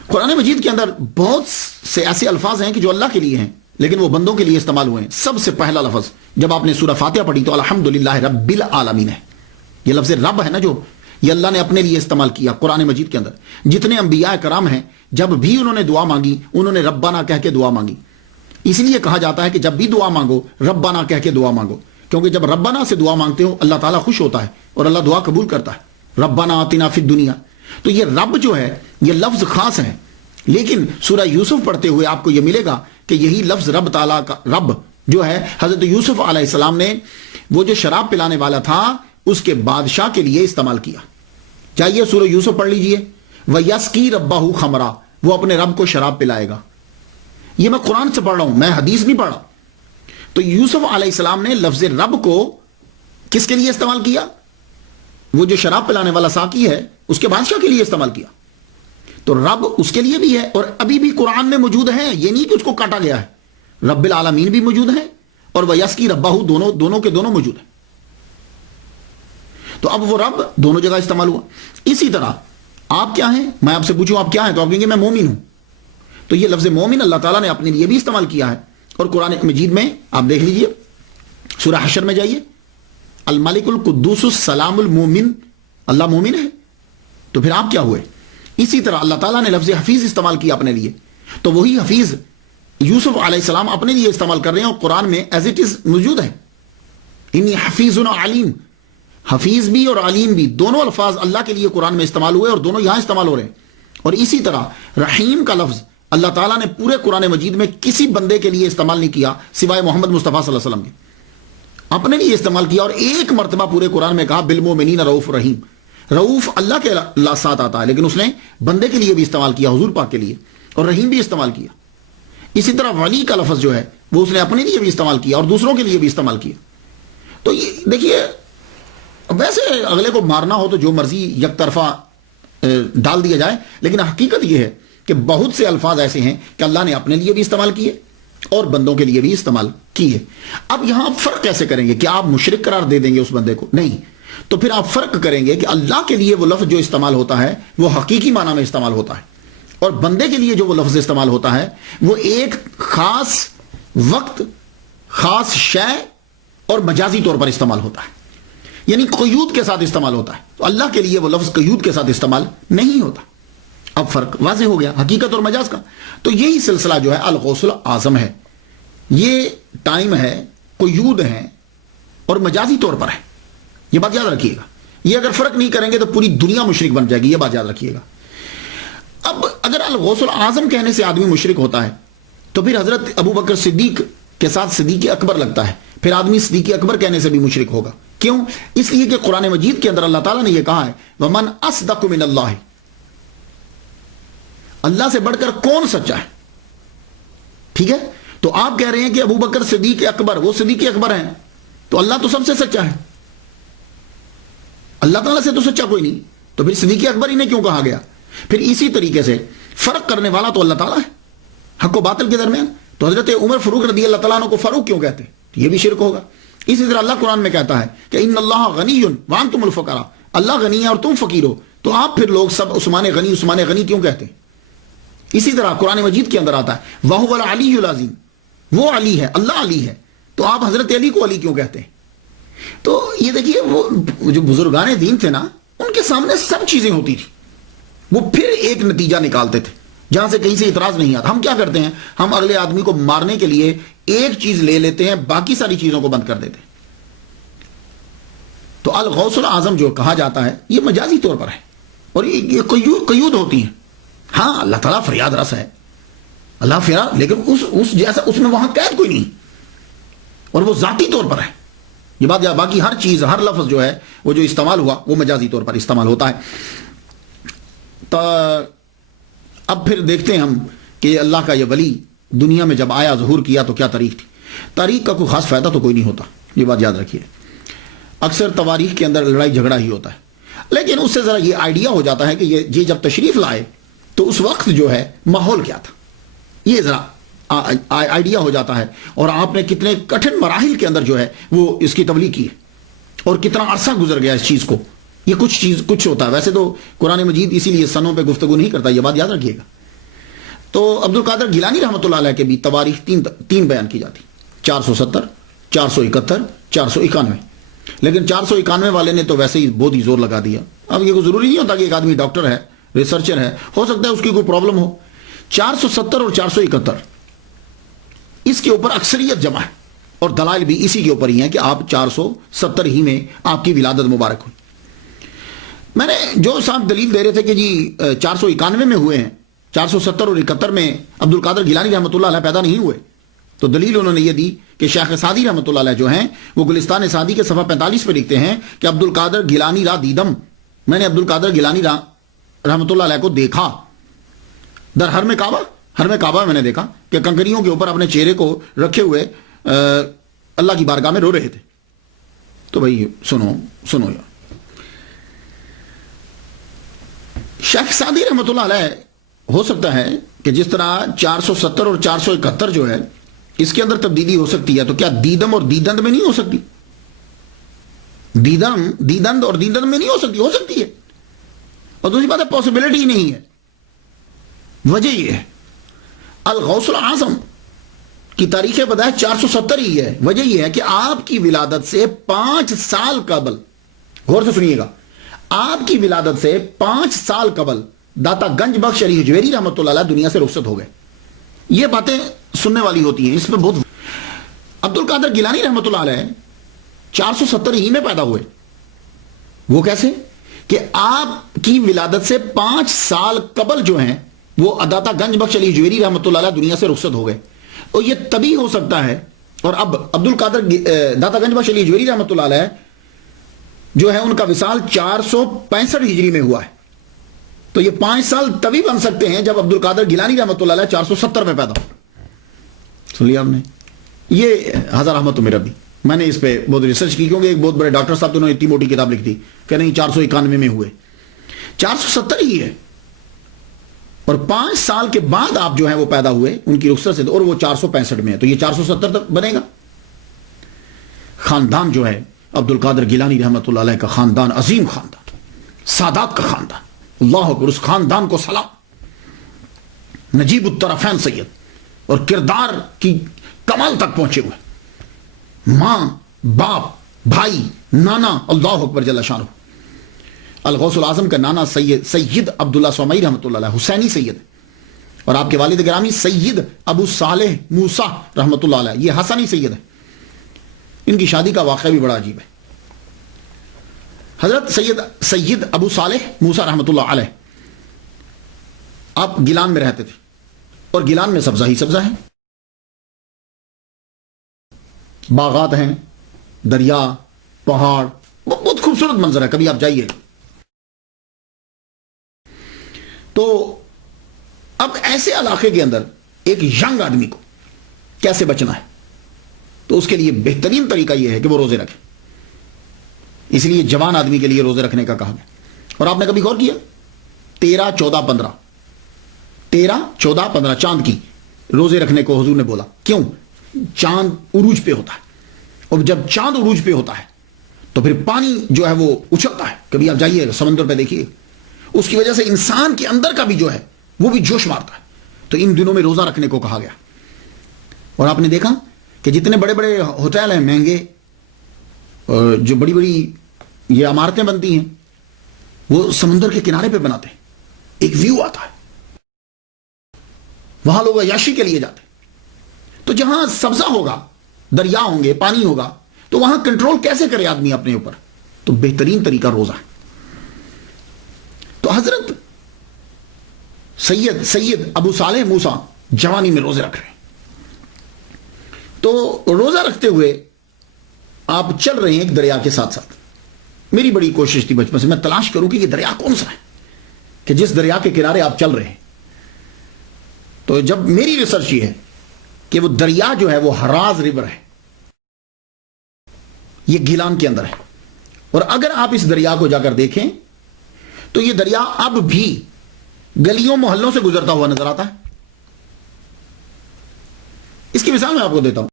قرآن مجید کے اندر بہت سے ایسے الفاظ ہیں کہ جو اللہ کے لیے ہیں لیکن وہ بندوں کے لیے استعمال ہوئے ہیں. سب سے پہلا لفظ جب آپ نے سورہ فاتحہ پڑھی تو الحمدللہ رب العالمین ہے. یہ لفظ رب ہے نا، جو یہ اللہ نے اپنے لیے استعمال کیا قرآن مجید کے اندر. جتنے انبیاء کرام ہیں جب بھی انہوں نے دعا مانگی انہوں نے ربنا کہہ کے دعا مانگی. اس لیے کہا جاتا ہے کہ جب بھی دعا مانگو ربنا کہہ کے دعا مانگو، کیونکہ جب ربنا سے دعا مانگتے ہو اللہ تعالیٰ خوش ہوتا ہے اور اللہ دعا قبول کرتا ہے. ربنا آتنا فی الدنیا. تو یہ رب جو ہے یہ لفظ خاص ہے، لیکن سورہ یوسف پڑھتے ہوئے آپ کو یہ ملے گا کہ یہی لفظ رب تعالیٰ کا رب جو ہے حضرت یوسف علیہ السلام نے وہ جو شراب پلانے والا تھا اس کے بادشاہ کے لیے استعمال کیا. چاہیے سورہ یوسف پڑھ لیجئے. وَيَسْقِي رَبَّهُ خَمْرًا، وہ اپنے رب کو شراب پلائے گا. یہ میں قرآن سے پڑھ رہا ہوں، میں حدیث نہیں پڑھ رہا. تو یوسف علیہ السلام نے لفظ رب کو کس کے لیے استعمال کیا؟ وہ جو شراب پلانے والا ساقی ہے اس کے بادشاہ کے لیے استعمال کیا. تو رب اس کے لیے بھی ہے اور ابھی بھی قرآن میں موجود ہے، یہ نہیں کہ اس کو کاٹا گیا ہے. رب العالمین بھی موجود ہے اور وَيَسْقِي رَبَّهُ دونوں کے دونوں موجود ہیں. تو اب وہ رب دونوں جگہ استعمال ہوا. اسی طرح آپ کیا ہیں، میں آپ سے پوچھوں آپ کیا ہیں تو آپ کہیں گے میں مومن ہوں. تو یہ لفظ مومن اللہ تعالیٰ نے اپنے لیے بھی استعمال کیا ہے. اور قرآن مجید میں آپ دیکھ لیجئے، سورہ حشر میں جائیے، الملک القدوس السلام المومن، اللہ مومن ہے. تو پھر آپ کیا ہوئے؟ اسی طرح اللہ تعالیٰ نے لفظ حفیظ استعمال کیا اپنے لیے. تو وہی حفیظ یوسف علیہ السلام اپنے لیے استعمال کر رہے ہیں اور قرآن میں ایز اٹ از موجود ہے. انی حفیظ علیم، حفیظ بھی اور علیم بھی دونوں الفاظ اللہ کے لیے قرآن میں استعمال ہوئے اور دونوں یہاں استعمال ہو رہے ہیں. اور اسی طرح رحیم کا لفظ اللہ تعالیٰ نے پورے قرآن مجید میں کسی بندے کے لیے استعمال نہیں کیا سوائے محمد مصطفیٰ صلی اللہ علیہ وسلم کے. اپنے لیے استعمال کیا اور ایک مرتبہ پورے قرآن میں کہا بالمؤمنین رؤوف رحیم. رؤوف اللہ کے ساتھ آتا ہے، لیکن اس نے بندے کے لیے بھی استعمال کیا، حضور پاک کے لیے، اور رحیم بھی استعمال کیا۔ اسی طرح ولی کا لفظ جو ہے وہ اس نے اپنے لیے بھی استعمال کیا اور دوسروں کے لیے بھی استعمال کیا۔ تو یہ دیکھیے، ویسے اگلے کو مارنا ہو تو جو مرضی یک طرفہ ڈال دیا جائے، لیکن حقیقت یہ ہے کہ بہت سے الفاظ ایسے ہیں کہ اللہ نے اپنے لیے بھی استعمال کیے اور بندوں کے لیے بھی استعمال کیے۔ اب یہاں آپ فرق کیسے کریں گے؟ کہ آپ مشرک قرار دے دیں گے اس بندے کو؟ نہیں، تو پھر آپ فرق کریں گے کہ اللہ کے لیے وہ لفظ جو استعمال ہوتا ہے وہ حقیقی معنی میں استعمال ہوتا ہے، اور بندے کے لیے جو وہ لفظ استعمال ہوتا ہے وہ ایک خاص وقت، خاص شے اور مجازی طور پر استعمال ہوتا ہے، یعنی قیود کے ساتھ استعمال ہوتا ہے۔ تو اللہ کے لیے وہ لفظ قیود کے ساتھ استعمال نہیں ہوتا۔ اب فرق واضح ہو گیا حقیقت اور مجاز کا۔ تو یہی سلسلہ جو ہے الغوث الاعظم ہے، یہ ٹائم ہے، قیود ہے اور مجازی طور پر ہے، یہ بات یاد رکھیے گا۔ یہ اگر فرق نہیں کریں گے تو پوری دنیا مشرک بن جائے گی، یہ بات یاد رکھیے گا۔ اب اگر الغوث الاعظم کہنے سے آدمی مشرک ہوتا ہے تو پھر حضرت ابو بکر صدیق کے ساتھ صدیق اکبر لگتا ہے، پھر آدمی صدیق اکبر کہنے سے بھی مشرک ہوگا۔ کیوں؟ اس لیے کہ قرآن مجید کے اندر اللہ تعالیٰ نے یہ کہا ہے وَمَنْ أَصْدَقُ مِنَ اللَّهِ، اللہ سے بڑھ کر کون سچا ہے؟ ٹھیک ہے، تو آپ کہہ رہے ہیں کہ ابو بکر صدیق اکبر، وہ صدیق اکبر ہیں، تو اللہ تو سب سے سچا ہے، اللہ تعالیٰ سے تو سچا کوئی نہیں، تو پھر صدیق اکبر انہیں کیوں کہا گیا؟ پھر اسی طریقے سے فرق کرنے والا تو اللہ تعالیٰ ہے حق و باطل کے درمیان، تو حضرت عمر فاروق رضی اللہ تعالیٰ عنہ کو فاروق کیوں کہتے ہیں؟ یہ بھی شرک ہوگا۔ اسی طرح اللہ قرآن میں کہتا ہے کہ ان اللہ غنی وانتم الفقراء، اللہ غنی ہے اور تم فقیر ہو، تو آپ پھر لوگ سب عثمان غنی عثمان غنی کیوں کہتے ہیں؟ اسی طرح قرآن مجید کے اندر آتا ہے وَهُوَ الْعَلِيُّ الْعَظِيمُ، وہ علی ہے، اللہ علی ہے، تو آپ حضرت علی کو علی کیوں کہتے ہیں؟ تو یہ دیکھیے، وہ جو بزرگان دین تھے نا، ان کے سامنے سب چیزیں ہوتی تھی، وہ پھر ایک نتیجہ نکالتے تھے جہاں سے کہیں سے اعتراض نہیں آتا۔ ہم کیا کرتے ہیں؟ ہم اگلے آدمی کو مارنے کے لیے ایک چیز لے لیتے ہیں، باقی ساری چیزوں کو بند کر دیتے ہیں۔ تو الغوث الاعظم جو کہا جاتا ہے یہ مجازی طور پر ہے، اور یہ قیود ہوتی ہیں۔ ہاں اللہ تعالیٰ فریاد رس ہے، اللہ فریاد، لیکن اس جیسا اس میں وہاں قید کوئی نہیں، اور وہ ذاتی طور پر ہے، یہ بات۔ باقی ہر چیز، ہر لفظ جو ہے وہ جو استعمال ہوا وہ مجازی طور پر استعمال ہوتا ہے۔ تو اب پھر دیکھتے ہیں ہم کہ اللہ کا یہ ولی دنیا میں جب آیا، ظہور کیا، تو کیا تاریخ تھی؟ تاریخ کا کوئی خاص فائدہ تو کوئی نہیں ہوتا، یہ بات یاد رکھیے۔ اکثر تواریخ کے اندر لڑائی جھگڑا ہی ہوتا ہے، لیکن اس سے ذرا یہ آئیڈیا ہو جاتا ہے کہ یہ جب تشریف لائے تو اس وقت جو ہے ماحول کیا تھا، یہ ذرا آئیڈیا ہو جاتا ہے، اور آپ نے کتنے کٹھن مراحل کے اندر جو ہے وہ اس کی تبلیغ کی ہے، اور کتنا عرصہ گزر گیا اس چیز کو۔ یہ کچھ ہوتا ہے، ویسے تو قرآن مجید اسی لیے سنوں پہ گفتگو نہیں کرتا، یہ بات یاد رکھیے گا۔ تو عبد القادر گیلانی رحمۃ اللہ علیہ کے بھی تواریخ تین بیان کی جاتی، 470، 471، 491، لیکن 491 والے نے تو ویسے ہی بہت ہی زور لگا دیا۔ اب یہ کوئی ضروری نہیں ہوتا کہ ایک آدمی ڈاکٹر ہے، ریسرچر ہے، ہو سکتا ہے اس کی کوئی پرابلم ہو۔ 470 اور 471 اس کے اوپر اکثریت جمع ہے، اور دلائل بھی اسی کے اوپر ہی ہیں کہ آپ 470 ہی میں آپ کی ولادت مبارک ہوئی۔ میں نے جو صاحب دلیل دے رہے تھے کہ جی 491 میں ہوئے ہیں، 470 اور 71 میں عبد القادر گیلانی رحمۃ اللہ علیہ پیدا نہیں ہوئے، تو دلیل انہوں نے یہ دی کہ شیخ سعدی رحمۃ اللہ علیہ جو ہیں وہ گلستان سعدی کے صفحہ 45 پہ لکھتے ہیں کہ عبد القادر گیلانی را دیدم، میں نے عبد القادر گیلانی رحمۃ اللہ علیہ کو دیکھا در حرم کعبہ میں نے دیکھا کہ کنکریوں کے اوپر اپنے چہرے کو رکھے ہوئے اللہ کی بارگاہ میں رو رہے تھے۔ تو بھائی سنو یار، شیخ سعدی رحمۃ اللہ علیہ ہو سکتا ہے کہ جس طرح 470 اور 471 جو ہے اس کے اندر تبدیلی ہو سکتی ہے، تو کیا دیدم اور دیدند میں نہیں ہو سکتی؟ دیدند اور دیدند میں نہیں ہو سکتی ہے۔ اور دوسری بات ہے پاسبلٹی نہیں ہے۔ وجہ یہ ہے الغوث الاعظم کی تاریخ بدائے 470 ہی ہے۔ وجہ یہ ہے کہ آپ کی ولادت سے 5 سال قبل، غور سے سنیے گا، آپ کی ولادت سے 5 سال قبل داتا گنج بخش علی حجویری رحمۃ اللہ علیہ دنیا سے رخصت ہو گئے۔ یہ باتیں سننے والی ہوتی ہیں، اس پہ بہت۔ عبد القادر گیلانی رحمۃ اللہ علیہ 470 ہی میں پیدا ہوئے۔ وہ کیسے؟ کہ آپ کی ولادت سے 5 سال قبل جو ہیں وہ داتا گنج بخش علی حجویری رحمۃ اللہ علیہ دنیا سے رخصت ہو گئے۔ اور یہ تبھی ہو سکتا ہے، اور اب عبد القادر داتا گنج بخش علی حجویری رحمۃ اللہ علیہ جو ہے ان کا وصال 465 ہجری میں ہوا ہے. تو یہ 5 سال تبھی بن سکتے ہیں جب عبد القادر گیلانی رحمۃ اللہ علیہ 470 میں پیدا ہو. سن لیا آپ نے؟ یہ ہزار احمد تو میرا بھی، میں نے اس پہ بہت ریسرچ کی، کیونکہ ایک بہت بڑے ڈاکٹر صاحب تو انہوں نے اتنی موٹی کتاب لکھ دی کہ نہیں 491 میں ہوئے، 470 ہی ہے. اور 5 سال کے بعد آپ جو ہیں وہ پیدا ہوئے ان کی رخصت سے، اور وہ 465 میں ہے، تو یہ 470 تک بنے گا. خاندان جو ہے عبد القادر گیلانی رحمۃ اللہ علیہ کا خاندان عظیم خاندان، سادات کا خاندان، اللہ اکبر، اس خاندان کو سلام. نجیب الطرفین سید اور کردار کی کمال تک پہنچے ہوئے، ماں باپ بھائی نانا، اللہ اکبر جل شانہ. الغوث العظم کا نانا سید عبداللہ سومئی رحمۃ اللہ علیہ حسینی سید، اور آپ کے والد گرامی سید ابو صالح موسیٰ رحمۃ اللہ علیہ یہ حسنی سید ہے. ان کی شادی کا واقعہ بھی بڑا عجیب ہے. حضرت سید ابو صالح موسیٰ رحمۃ اللہ علیہ آپ گیلان میں رہتے تھے، اور گیلان میں سبزہ ہی سبزہ ہے، باغات ہیں، دریا، پہاڑ، بہت خوبصورت منظر ہے، کبھی آپ جائیے. تو اب ایسے علاقے کے اندر ایک ینگ آدمی کو کیسے بچنا ہے؟ تو اس کے لیے بہترین طریقہ یہ ہے کہ وہ روزے رکھے. اس لیے جوان آدمی کے لیے روزے رکھنے کا کہا گیا. اور آپ نے کبھی غور کیا 13 14 15 13 14 15 چاند کی روزے رکھنے کو حضور نے بولا؟ کیوں؟ چاند عروج پہ ہوتا ہے، اور جب چاند عروج پہ ہوتا ہے تو پھر پانی جو ہے وہ اچھلتا ہے. کبھی آپ جائیے سمندر پہ دیکھیے، اس کی وجہ سے انسان کے اندر کا بھی جو ہے وہ بھی جوش مارتا ہے. تو ان دنوں میں روزہ رکھنے کو کہا گیا. اور آپ نے دیکھا کہ جتنے بڑے بڑے ہوٹل ہیں مہنگے، جو بڑی بڑی یہ عمارتیں بنتی ہیں، وہ سمندر کے کنارے پہ بناتے ہیں. ایک ویو آتا ہے، وہاں لوگ عیاشی کے لیے جاتے ہیں. تو جہاں سبزہ ہوگا، دریا ہوں گے، پانی ہوگا، تو وہاں کنٹرول کیسے کرے آدمی اپنے اوپر؟ تو بہترین طریقہ روزہ ہے. تو حضرت سید ابو صالح موسیٰ جوانی میں روزے رکھ رہے ہیں. تو روزہ رکھتے ہوئے آپ چل رہے ہیں ایک دریا کے ساتھ ساتھ. میری بڑی کوشش تھی بچپن سے میں تلاش کروں کہ یہ دریا کون سا ہے کہ جس دریا کے کنارے آپ چل رہے ہیں. تو جب میری ریسرچ یہ ہے کہ وہ دریا جو ہے وہ ہراز ریور ہے، یہ گیلان کے اندر ہے. اور اگر آپ اس دریا کو جا کر دیکھیں تو یہ دریا اب بھی گلیوں محلوں سے گزرتا ہوا نظر آتا ہے. اس کی مثال میں آپ کو دیتا ہوں.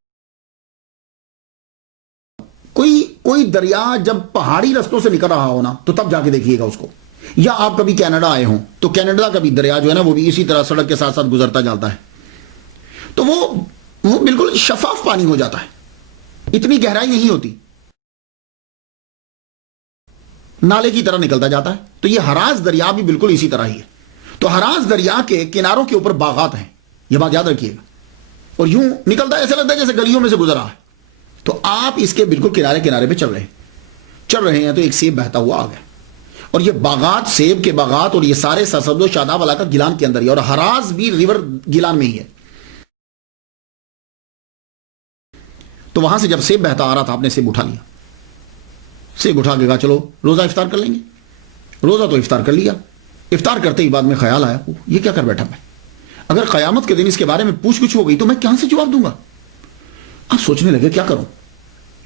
کوئی دریا جب پہاڑی رستوں سے نکل رہا ہو نا تو تب جا کے دیکھیے گا اس کو. یا آپ کبھی کینیڈا آئے ہوں تو کینیڈا کا بھی دریا جو ہے نا وہ بھی اسی طرح سڑک کے ساتھ ساتھ گزرتا جاتا ہے. تو وہ بالکل شفاف پانی ہو جاتا ہے، اتنی گہرائی نہیں ہوتی، نالے کی طرح نکلتا جاتا ہے. تو یہ ہراز دریا بھی بالکل اسی طرح ہی ہے. تو ہراز دریا کے کناروں کے اوپر باغات ہیں، یہ بات یاد رکھیے گا. اور یوں نکلتا ہے، ایسا لگتا ہے جیسے گلیوں میں سے گزر رہا ہے. تو آپ اس کے بالکل کنارے پہ چل رہے ہیں تو ایک سیب بہتا ہوا آ گیا. اور یہ باغات، سیب کے باغات اور یہ سارے سرسبز و شاداب علاقہ گیلان کے اندر ہی، اور ہراز بھی ریور گیلان میں ہی ہے. تو وہاں سے جب سیب بہتا آ رہا تھا، آپ نے سیب اٹھا لیا. سیب اٹھا کے کہا چلو روزہ افطار کر لیں گے. روزہ تو افطار کر لیا. افطار کرتے ہی بعد میں خیال آیا یہ کیا کر بیٹھا میں، اگر قیامت کے دن اس کے بارے میں پوچھ گچھ ہو گئی تو میں کہاں سے جواب دوں گا. اب سوچنے لگے کیا کروں.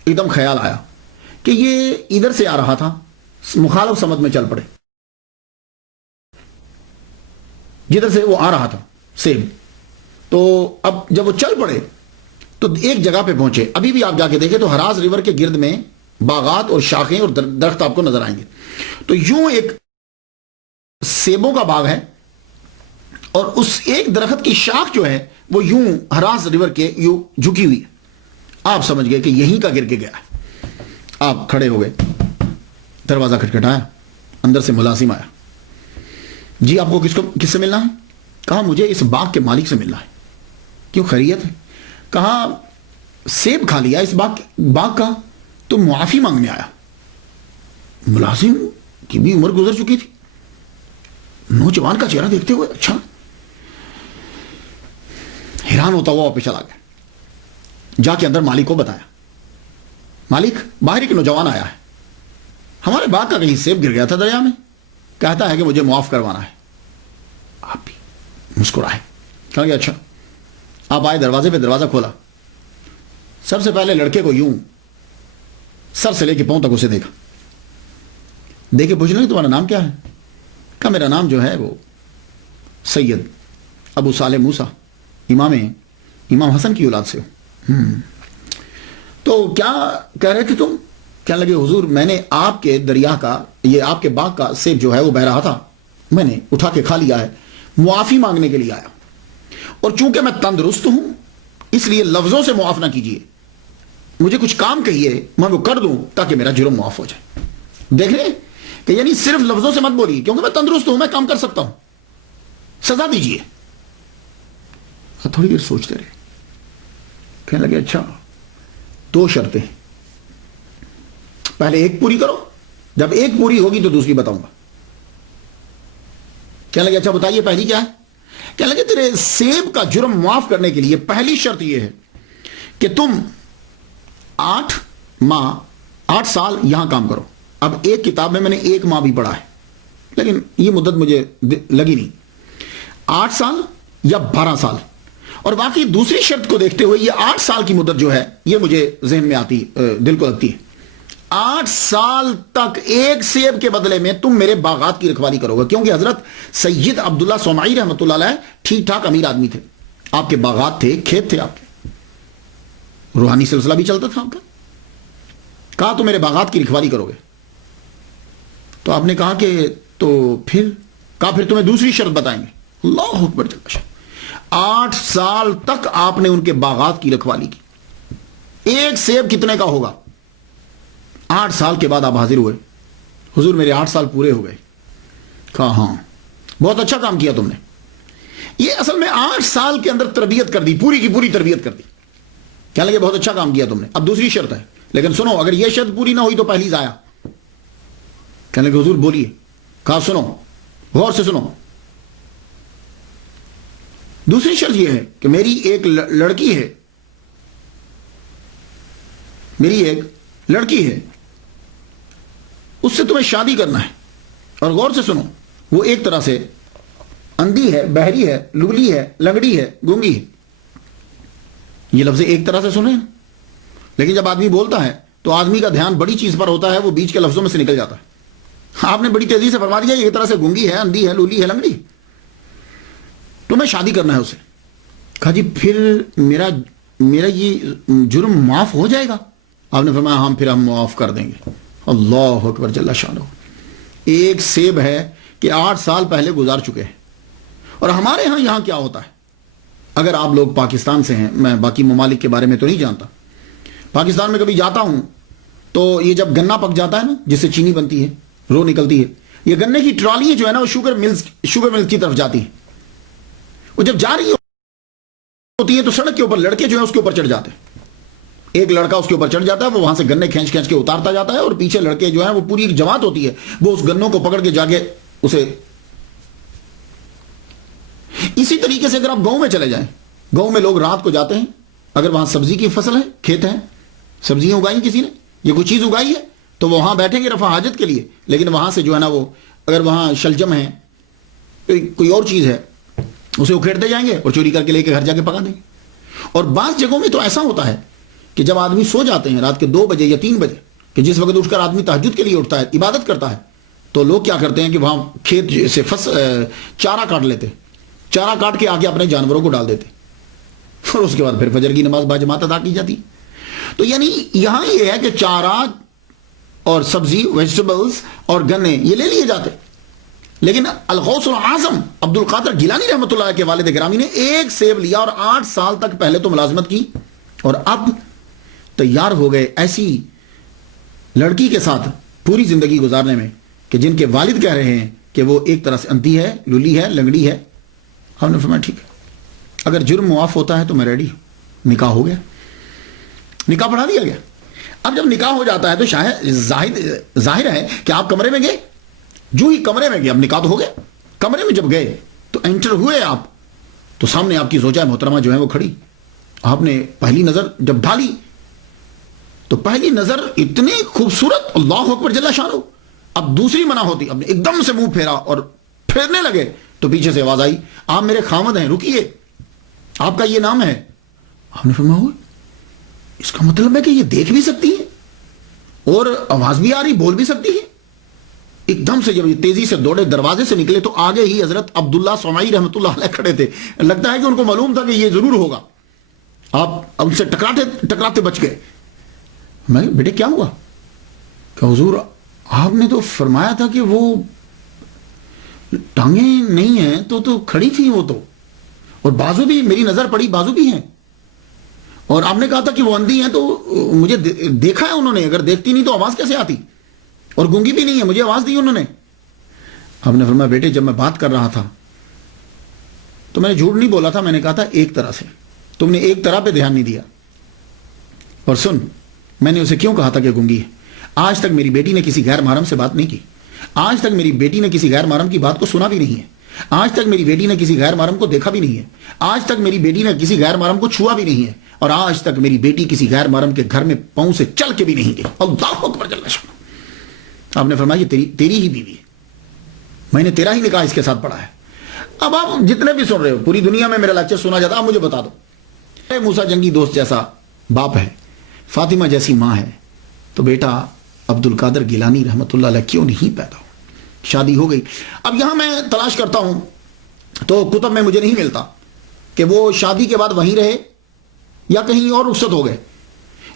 ایک دم خیال آیا کہ یہ ادھر سے آ رہا تھا، مخالف سمت میں چل پڑے. جدھر سے وہ آ رہا تھا سیب، تو اب جب وہ چل پڑے تو ایک جگہ پہ پہنچے. ابھی بھی آپ جا کے دیکھیں تو ہراز ریور کے گرد میں باغات اور شاخیں اور درخت آپ کو نظر آئیں گے. تو یوں ایک سیبوں کا باغ ہے، اور اس ایک درخت کی شاخ جو ہے وہ یوں ہراز ریور کے یوں جھکی ہوئی ہے. آپ سمجھ گئے کہ یہیں کا گر کے گیا ہے. آپ کھڑے ہو گئے، دروازہ کھٹکھٹایا، اندر سے ملازم آیا. جی آپ کو کس سے ملنا ہے؟ کہا مجھے اس باغ کے مالک سے ملنا ہے. کیوں خیریت ہے؟ کہا سیب کھا لیا اس باغ کا تو معافی مانگنے آیا. ملازم کی بھی عمر گزر چکی تھی، نوجوان کا چہرہ دیکھتے ہوئے اچھا حیران ہوتا ہوا واپس چلا گیا. جا کے اندر مالک کو بتایا، مالک باہر ایک نوجوان آیا ہے، ہمارے باغ کا کہیں سیب گر گیا تھا دریا میں، کہتا ہے کہ مجھے معاف کروانا ہے۔ آپ بھی مسکرائے، کہا کہ اچھا۔ آپ آئے دروازے پہ، دروازہ کھولا، سب سے پہلے لڑکے کو یوں سر سے لے کے پاؤں تک اسے دیکھا، دیکھے پوچھنے لگے تمہارا نام کیا ہے؟ کہا میرا نام جو ہے وہ سید ابو صالح موسیٰ، امام حسن کی اولاد سے ہوں۔ تو کیا کہہ رہے تھے تم؟ کہنے لگے حضور میں نے آپ کے دریا کا، یہ آپ کے باغ کا سیب جو ہے وہ بہ رہا تھا، میں نے اٹھا کے کھا لیا ہے، معافی مانگنے کے لیے آیا، اور چونکہ میں تندرست ہوں اس لیے لفظوں سے معاف نہ کیجیے، مجھے کچھ کام کہیے میں وہ کر دوں تاکہ میرا جرم معاف ہو جائے۔ دیکھ رہے کہ یعنی صرف لفظوں سے مت بولیے، کیونکہ میں تندرست ہوں، میں کام کر سکتا ہوں، سزا دیجیے۔ تھوڑی دیر سوچتے رہے، کہنے لگے اچھا 2 شرطیں، پہلے ایک پوری کرو، جب ایک پوری ہوگی تو دوسری بتاؤں گا۔ کہنے لگے اچھا بتائیے پہلی کیا ہے؟ کہنے لگے تیرے سیب کا جرم معاف کرنے کے لیے پہلی شرط یہ ہے کہ تم 8 سال یہاں کام کرو۔ اب ایک کتاب میں نے 1 ماہ بھی پڑھا ہے، لیکن یہ مدت مجھے لگی نہیں، 8 سال یا 12 سال، اور باقی دوسری شرط کو دیکھتے ہوئے یہ 8 سال کی مدت جو ہے یہ مجھے ذہن میں آتی، دل کو لگتی ہے۔ 8 سال تک ایک سیب کے بدلے میں تم میرے باغات کی رکھوالی کرو گے، کیونکہ حضرت سید عبداللہ صومعی رحمۃ اللہ علیہ ٹھیک ٹھاک امیر آدمی تھے، آپ کے باغات تھے، کھیت تھے، آپ کے روحانی سلسلہ بھی چلتا تھا آپ کا۔ کہا تو میرے باغات کی رکھوالی کرو گے، تو آپ نے کہا کہ تو پھر تمہیں دوسری شرط بتائیں گے۔ اللہ اکبر جل شانہ، 8 سال تک آپ نے ان کے باغات کی رکھوالی کی۔ ایک سیب کتنے کا ہوگا؟ 8 سال کے بعد آپ حاضر ہوئے، حضور میرے 8 سال پورے ہو گئے۔ کہا ہاں بہت اچھا کام کیا تم نے، یہ اصل میں 8 سال کے اندر تربیت کر دی، پوری کی پوری تربیت کر دی۔ کہنے لگے بہت اچھا کام کیا تم نے، اب دوسری شرط ہے، لیکن سنو اگر یہ شرط پوری نہ ہوئی تو پہلی ضائع۔ کہنے لگے حضور بولیے۔ کہا سنو غور سے سنو، دوسری شرط یہ ہے کہ میری ایک لڑکی ہے، اس سے تمہیں شادی کرنا ہے، اور غور سے سنو وہ ایک طرح سے اندھی ہے، بہری ہے، لولی ہے، لنگڑی ہے، گونگی ہے۔ یہ لفظ ایک طرح سے سنیں، لیکن جب آدمی بولتا ہے تو آدمی کا دھیان بڑی چیز پر ہوتا ہے، وہ بیچ کے لفظوں میں سے نکل جاتا ہے۔ آپ نے بڑی تیزی سے فرما دیا ایک طرح سے گونگی ہے، اندھی ہے، لولی ہے، لنگڑی، تمہیں شادی کرنا ہے اسے۔ کہا جی پھر میرا یہ جرم معاف ہو جائے گا؟ آپ نے فرمایا ہاں پھر ہم معاف کر دیں گے۔ اللہ اکبر جل شانہ۔ ایک سیب ہے کہ 8 سال پہلے گزار چکے ہیں، اور ہمارے ہاں یہاں کیا ہوتا ہے، اگر آپ لوگ پاکستان سے ہیں، میں باقی ممالک کے بارے میں تو نہیں جانتا، پاکستان میں کبھی جاتا ہوں تو یہ جب گنا پک جاتا ہے نا، جس سے چینی بنتی ہے، رو نکلتی ہے، یہ گنے کی ٹرالیاں جو ہے نا وہ شوگر ملز کی طرف جاتی ہیں، وہ جب جا رہی ہوتی ہے تو سڑک کے اوپر لڑکے جو ہیں اس کے اوپر چڑھ جاتے ہیں، ایک لڑکا اس کے اوپر چڑھ جاتا ہے، وہ وہاں سے گنے کھینچ کے اتارتا جاتا ہے، اور پیچھے لڑکے جو ہیں وہ پوری ایک جماعت ہوتی ہے، وہ اس گنوں کو پکڑ کے جا کے اسے۔ اسی طریقے سے اگر آپ گاؤں میں چلے جائیں، گاؤں میں لوگ رات کو جاتے ہیں، اگر وہاں سبزی کی فصل ہے، کھیت ہیں، سبزیاں اگائی کسی نے، یہ کوئی چیز اگائی ہے، تو وہ وہاں بیٹھیں گے رفع حاجت کے لیے، لیکن وہاں سے جو ہے نا وہ اگر وہاں شلجم ہے، کوئی اور چیز ہے، اسے اکھیڑتے جائیں گے اور چوری کر کے لے کے گھر جا کے پکا دیں گے۔ اور بعض جگہوں میں تو ایسا ہوتا ہے کہ جب آدمی سو جاتے ہیں رات کے 2 بجے یا 3 بجے، کہ جس وقت اٹھ کر آدمی تہجد کے لیے اٹھتا ہے، عبادت کرتا ہے، تو لوگ کیا کرتے ہیں کہ وہاں کھیت سے چارہ کاٹ لیتے، چارہ کاٹ کے آگے اپنے جانوروں کو ڈال دیتے، اور اس کے بعد پھر فجر کی نماز باجماعت ادا کی جاتی۔ تو یعنی یہاں یہ ہے کہ چارہ اور سبزی، ویجیٹیبلز اور گنے یہ لے لیے جاتے، لیکن الغوث العظم عبد القادر گیلانی رحمۃ اللہ کے والد گرامی نے ایک سیب لیا اور 8 سال تک پہلے تو ملازمت کی، اور اب تیار ہو گئے ایسی لڑکی کے ساتھ پوری زندگی گزارنے میں کہ جن کے والد کہہ رہے ہیں کہ وہ ایک طرح سے اندھی ہے، لولی ہے، لنگڑی ہے۔ ہم نے فرمایا ٹھیک ہے، اگر جرم معاف ہوتا ہے تو میں ریڈی ہوں۔ نکاح ہو گیا، نکاح پڑھا دیا گیا۔ اب جب نکاح ہو جاتا ہے تو شاید ظاہر ہے کہ آپ کمرے میں گئے، جو ہی کمرے میں گئے، اب نکاح تو ہو گیا، کمرے میں جب گئے تو انٹر ہوئے آپ، تو سامنے آپ کی زوجہ محترمہ جو ہے وہ کھڑی، آپ نے پہلی نظر جب ڈالی تو پہلی نظر اتنی خوبصورت، اللہ اکبر جل شانہ، اب دوسری منع ہوتی، اب ایک دم سے منہ پھیرا اور پھیرنے لگے تو پیچھے سے آواز آئی، آپ میرے خامد ہیں، رکیے، آپ کا یہ نام ہے۔ آپ نے فرمایا اس کا مطلب ہے کہ یہ دیکھ بھی سکتی ہے اور آواز بھی آ رہی، بول بھی سکتی ہے۔ ایک دم سے جب یہ تیزی سے دوڑے، دروازے سے نکلے تو آگے ہی حضرت عبداللہ سمعی رحمۃ اللہ علیہ کھڑے تھے۔ لگتا ہے کہ ان کو معلوم تھا کہ یہ ضرور ہوگا، آپ ان سے ٹکراتے بچ گئے۔ میں بیٹے کیا ہوا؟ کہ حضور آپ نے تو فرمایا تھا کہ وہ ٹانگیں نہیں ہیں تو کھڑی تھی وہ تو، اور بازو بھی، میری نظر پڑی بازو بھی ہیں، اور آپ نے کہا تھا کہ وہ اندھی ہیں، تو مجھے دیکھا ہے انہوں نے، اگر دیکھتی نہیں تو آواز کیسے آتی، اور گونگی بھی نہیں ہے، مجھے آواز دی انہوں نے۔ آپ نے فرمایا بیٹے جب میں بات کر رہا تھا تو میں نے جھوٹ نہیں بولا تھا، میں نے کہا تھا ایک طرح سے، تم نے ایک طرح پہ دھیان نہیں دیا۔ اور سن، میں نے اسے کیوں کہا تھا کہ گونگی ہے؟ آج تک میری بیٹی نے کسی غیر محرم سے بات نہیں کی، آج تک میری بیٹی نے کسی غیر محرم کی بات کو سنا بھی نہیں ہے، آج تک میری بیٹی نے کسی غیر محرم کو دیکھا بھی نہیں ہے، آج تک میری بیٹی نے کسی غیر محرم کو چھوا بھی نہیں ہے، اور آج تک میری بیٹی کسی غیر محرم کے گھر میں پاؤں سے چل کے بھی نہیں گئی۔ اللہ اکبر جل شانہ۔ آپ نے فرمایا یہ تیری ہی بیوی ہے، میں نے تیرا ہی نکاح اس کے ساتھ پڑھا ہے۔ اب آپ جتنے بھی سن رہے ہو، پوری دنیا میں میرا لیکچر سنا جاتا، آپ مجھے بتا دو، موسیٰ جنگی دوست جیسا باپ ہے، فاطمہ جیسی ماں ہے، تو بیٹا عبد القادر گیلانی رحمۃ اللہ علیہ کیوں نہیں پیدا ہو؟ شادی ہو گئی۔ اب یہاں میں تلاش کرتا ہوں تو کتب میں مجھے نہیں ملتا کہ وہ شادی کے بعد وہیں رہے یا کہیں اور رخصت ہو گئے،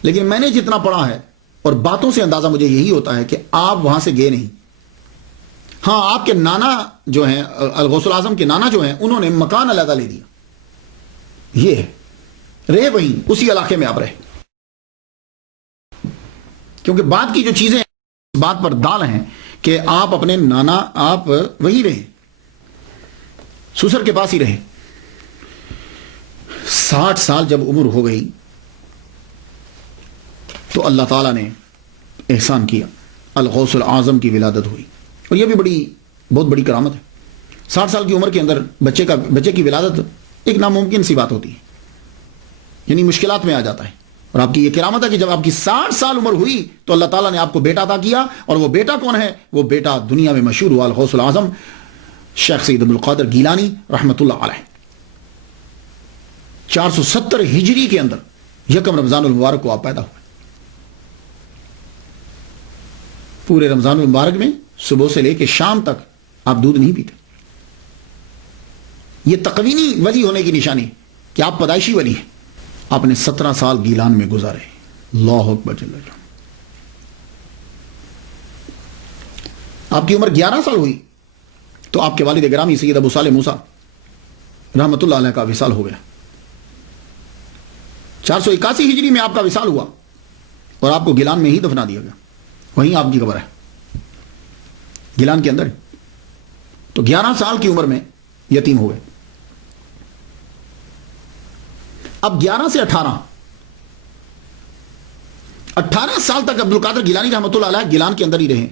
لیکن میں نے جتنا پڑھا ہے اور باتوں سے اندازہ مجھے یہی ہوتا ہے کہ آپ وہاں سے گئے نہیں۔ ہاں، آپ کے نانا جو ہیں، الغوث الاعظم کے نانا جو ہیں، انہوں نے مکان علیحدہ لے دیا، یہ ہے، رہے وہیں، اسی علاقے میں آپ رہے، کیونکہ بات کی جو چیزیں اس بات پر دال ہیں کہ آپ اپنے نانا، آپ وہی رہے، سسر کے پاس ہی رہے۔ 60 سال جب عمر ہو گئی تو اللہ تعالیٰ نے احسان کیا، الغوث الاعظم کی ولادت ہوئی، اور یہ بھی بہت بڑی کرامت ہے۔ 60 سال کی عمر کے اندر بچے کی ولادت ایک ناممکن سی بات ہوتی ہے، یعنی مشکلات میں آ جاتا ہے، اور آپ کی یہ کرامت ہے کہ جب آپ کی 60 سال عمر ہوئی تو اللہ تعالیٰ نے آپ کو بیٹا عطا کیا، اور وہ بیٹا کون ہے؟ وہ بیٹا دنیا میں مشہور ہوا، الغوث الاعظم شیخ سید عبد القادر گیلانی رحمۃ اللہ علیہ۔ 470 ہجری کے اندر 1 رمضان المبارک کو آپ پیدا ہوئے۔ پورے رمضان المبارک میں صبح سے لے کے شام تک آپ دودھ نہیں پیتے۔ یہ تقوینی ولی ہونے کی نشانی کہ آپ پیدائشی ولی ہیں۔ آپ نے 17 سال گیلان میں گزارے، اللہ اکبر جل جلالہ۔ آپ کی عمر 11 سال ہوئی تو آپ کے والد گرامی سید ابو صالح موسیٰ رحمۃ اللہ علیہ کا وصال ہو گیا۔ 481 ہجری میں آپ کا وصال ہوا اور آپ کو گیلان میں ہی دفنا دیا گیا، وہیں آپ کی قبر ہے، گیلان کے اندر۔ تو 11 سال کی عمر میں یتیم ہو گئے۔ اب 11 سے 18 سال تک عبد القادر گیلانی رحمۃ اللہ علیہ گیلان کے اندر ہی رہے۔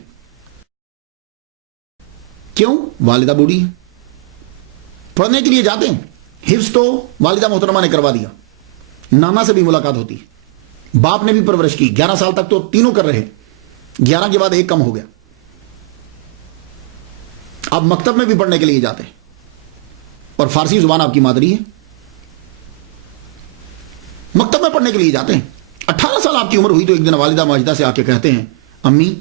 کیوں؟ والدہ بوڑھی ہے، پڑھنے کے لیے جاتے ہیں، حفظ تو والدہ محترمہ نے کروا دیا، نانا سے بھی ملاقات ہوتی ہے، باپ نے بھی پرورش کی، 11 سال تک تو تینوں کر رہے، 11 کے بعد ایک کم ہو گیا۔ آپ مکتب میں بھی پڑھنے کے لیے جاتے ہیں، اور فارسی زبان آپ کی مادری ہے، مکتب میں پڑھنے کے لیے جاتے ہیں۔ 18 سال آپ کی عمر ہوئی تو ایک دن والدہ ماجدہ سے آ کے کہتے ہیں، امی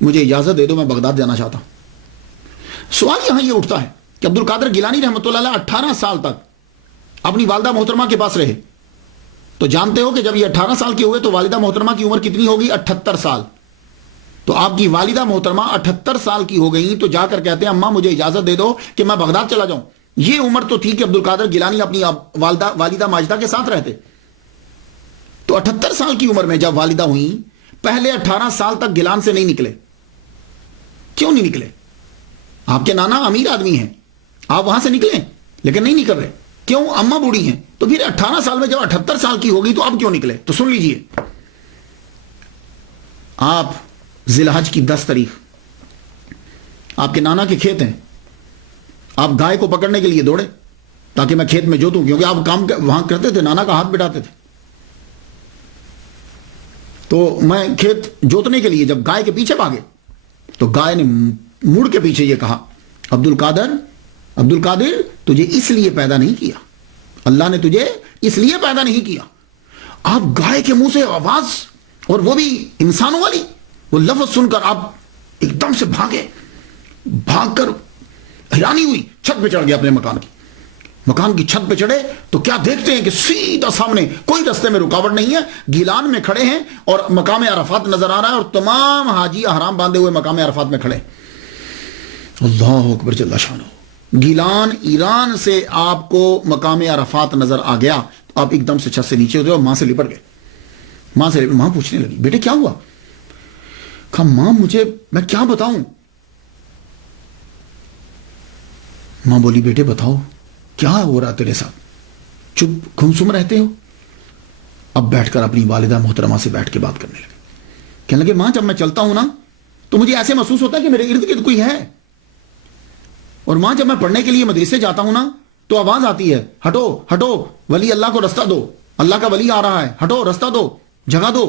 مجھے اجازت دے دو، میں بغداد جانا چاہتا ہوں۔ سوال یہاں یہ اٹھتا ہے کہ عبد القادر گیلانی رحمۃ اللہ علیہ 18 سال تک اپنی والدہ محترمہ کے پاس رہے، تو جانتے ہو کہ جب یہ 18 سال کے ہوئے تو والدہ محترمہ کی عمر کتنی ہوگی؟ 78 سال۔ تو آپ کی والدہ محترمہ 78 سال کی ہو گئی تو جا کر کہتے ہیں اماں مجھے اجازت دے دو کہ میں بغداد چلا جاؤں۔ یہ عمر تو تھی کہ عبد القادر گیلانی اپنی والدہ ماجدہ کے ساتھ رہتے۔ تو 78 سال کی عمر میں جب والدہ ہوئی، پہلے 18 سال تک گیلان سے نہیں نکلے۔ کیوں نہیں نکلے؟ آپ کے نانا امیر آدمی ہیں، آپ وہاں سے نکلیں، لیکن نہیں نکل رہے۔ کیوں؟ اماں بوڑھی ہیں۔ تو پھر 18 سال میں جب 78 سال کی ہوگی تو اب کیوں نکلے؟ تو سن لیجئے، آپ ذی الحج کی 10 تاریخ آپ کے نانا کے کھیت ہیں، آپ گائے کو پکڑنے کے لیے دوڑے تاکہ میں کھیت میں جوتوں، کیونکہ آپ کام وہاں کرتے تھے، نانا کا ہاتھ بٹاتے تھے۔ تو میں کھیت جوتنے کے لیے جب گائے کے پیچھے بھاگے تو گائے نے مڑ کے پیچھے یہ کہا، عبد القادر تجھے اس لیے پیدا نہیں کیا، اللہ نے تجھے اس لیے پیدا نہیں کیا۔ آپ گائے کے منہ سے آواز، اور وہ بھی انسانوں والی، وہ لفظ سن کر آپ ایک دم سے بھاگ کر حیرانی ہوئی، چھت پہ چڑھ گیا اپنے مکان کی چھت پہ چڑھے تو کیا دیکھتے ہیں کہ سیدھا سامنے، کوئی رستے میں رکاوٹ نہیں ہے، گیلان میں کھڑے ہیں اور مقام عرفات نظر آ رہا ہے، اور تمام حاجی احرام باندھے ہوئے مقام عرفات میں کھڑے۔ اللہ اکبر جل شانہ، گیلان ایران سے آپ کو مقام عرفات نظر آ گیا، آپ ایک دم سے چھت سے نیچے اترے اور ماں سے لپٹ گئے۔ ماں پوچھنے لگی، بیٹے کیا ہوا؟ کہا ماں میں کیا بتاؤں؟ ماں بولی بیٹے بتاؤ کیا ہو رہا تیرے ساتھ، چپ گمسم رہتے ہو؟ اب بیٹھ کر اپنی والدہ محترمہ سے بیٹھ کے بات کرنے لگے، کہنے لگے ماں جب میں چلتا ہوں نا تو مجھے ایسے محسوس ہوتا ہے کہ میرے ارد گرد کوئی ہے، اور ماں جب میں پڑھنے کے لیے مدرسے جاتا ہوں نا تو آواز آتی ہے، ہٹو ہٹو ولی اللہ کو رستہ دو، اللہ کا ولی آ رہا ہے، ہٹو رستہ دو، جگہ دو۔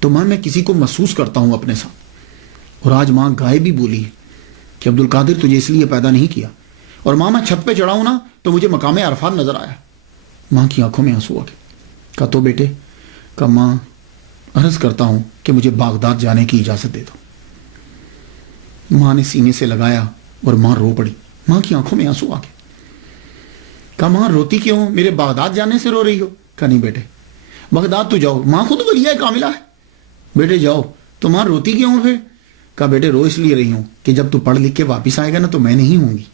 تو ماں میں کسی کو محسوس کرتا ہوں اپنے ساتھ، اور آج ماں گائے بھی بولی کہ عبد القادر تجھے اس لیے پیدا نہیں کیا، اور ماں میں چھت پہ چڑھا ہوں نا تو مجھے مقام عرفات نظر آیا۔ ماں کی آنکھوں میں آنسو آ گئے۔ کہا تو بیٹے، کہا ماں عرض کرتا ہوں کہ مجھے بغداد جانے کی اجازت دے دو۔ ماں نے سینے سے لگایا اور ماں رو پڑی، ماں کی آنکھوں میں آنسو آ گئے۔ کہا ماں روتی کیوں، میرے بغداد جانے سے رو رہی ہو؟ کہا نہیں بیٹے بغداد تو جاؤ، ماں خود ولیہ کاملہ ہے، بیٹے جاؤ۔ تو ماں روتی کیوں ہوں پھر؟ کہا بیٹے رو اس لیے رہی ہوں کہ جب تو پڑھ لکھ کے واپس آئے گا نا تو میں نہیں ہوں گی۔